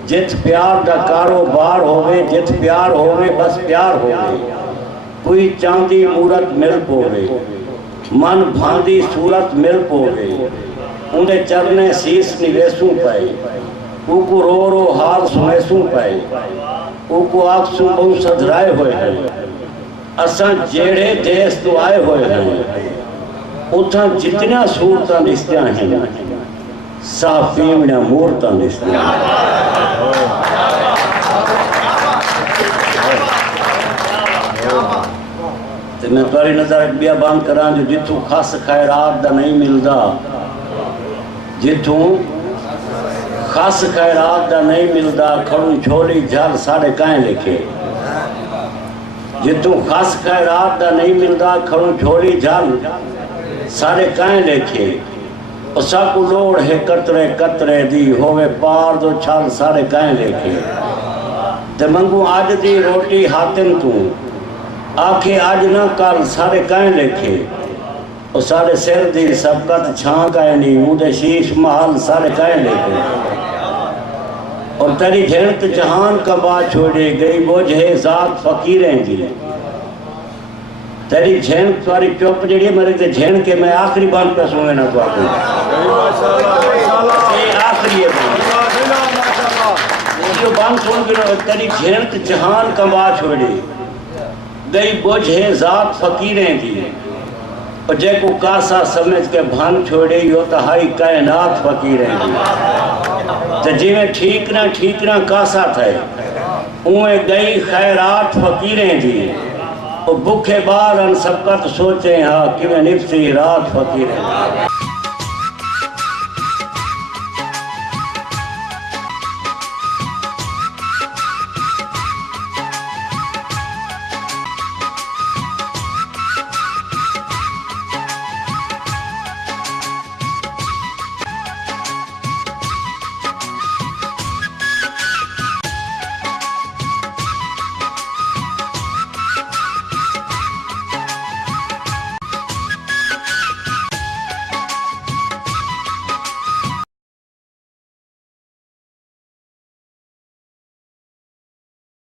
जित प्यार का कारोबार होवे जित प्यार होवे बस प्यार होवे। कोई चांदी मूरत मिल पोवे मन भांदी सूरत मिल पोवे। उनके चरने शीस निवेसू पाए उको रो रो हाल सुनेसू पाए उको आखसू बहु सधराए हुए हैं। असा जेड़े देश तो आए हुए हैं उथा जितना सूरत दिसदिया हैं साफ पीवना मूर्त दिसदिया। मैं तुरी नजर बियाबान करा जो जिथू खास खैरात दा नहीं मिलता जिथू खास खैरात दा नहीं मिलता खड़ू झोली झल साढ़े काए लिखे। जिथू खास खैरात दा नहीं मिलता खड़ू झोली झल साढ़े काए लिखे। साकू लोड़ है कतरे कतरे दी होवे पार दो छल साढ़े काए लिखे। ते मंगू अज दी रोटी हातिम तू आखे आज ना कल सारे काए लेखे। और सारे सिर दी सबकत छां काए नहीं मुझे शीश महल सारे काए लेखे। और तेरी झेणत जहान कबा छोड़े गई बोझे जात फकीरें दी। तेरी झेण तुम्हारी चुप जड़ी मेरे ते झेण के मैं आखिरी बात पे सुने ना तो आखिरी जो बात सुन के तेरी झेणत जहान कबा छोड़े गई बोझे जात फकीरें दी। और जेको कासा समझ के भान छोड़े यो तो हाई कायनात फकीरें दी। तो जिमें ठीक ना कासा थे उमें गई खैरात फकीरें दी। और भूखे बार सबकत सोचे हाँ कि मैं निपसी रात फकीरें दी।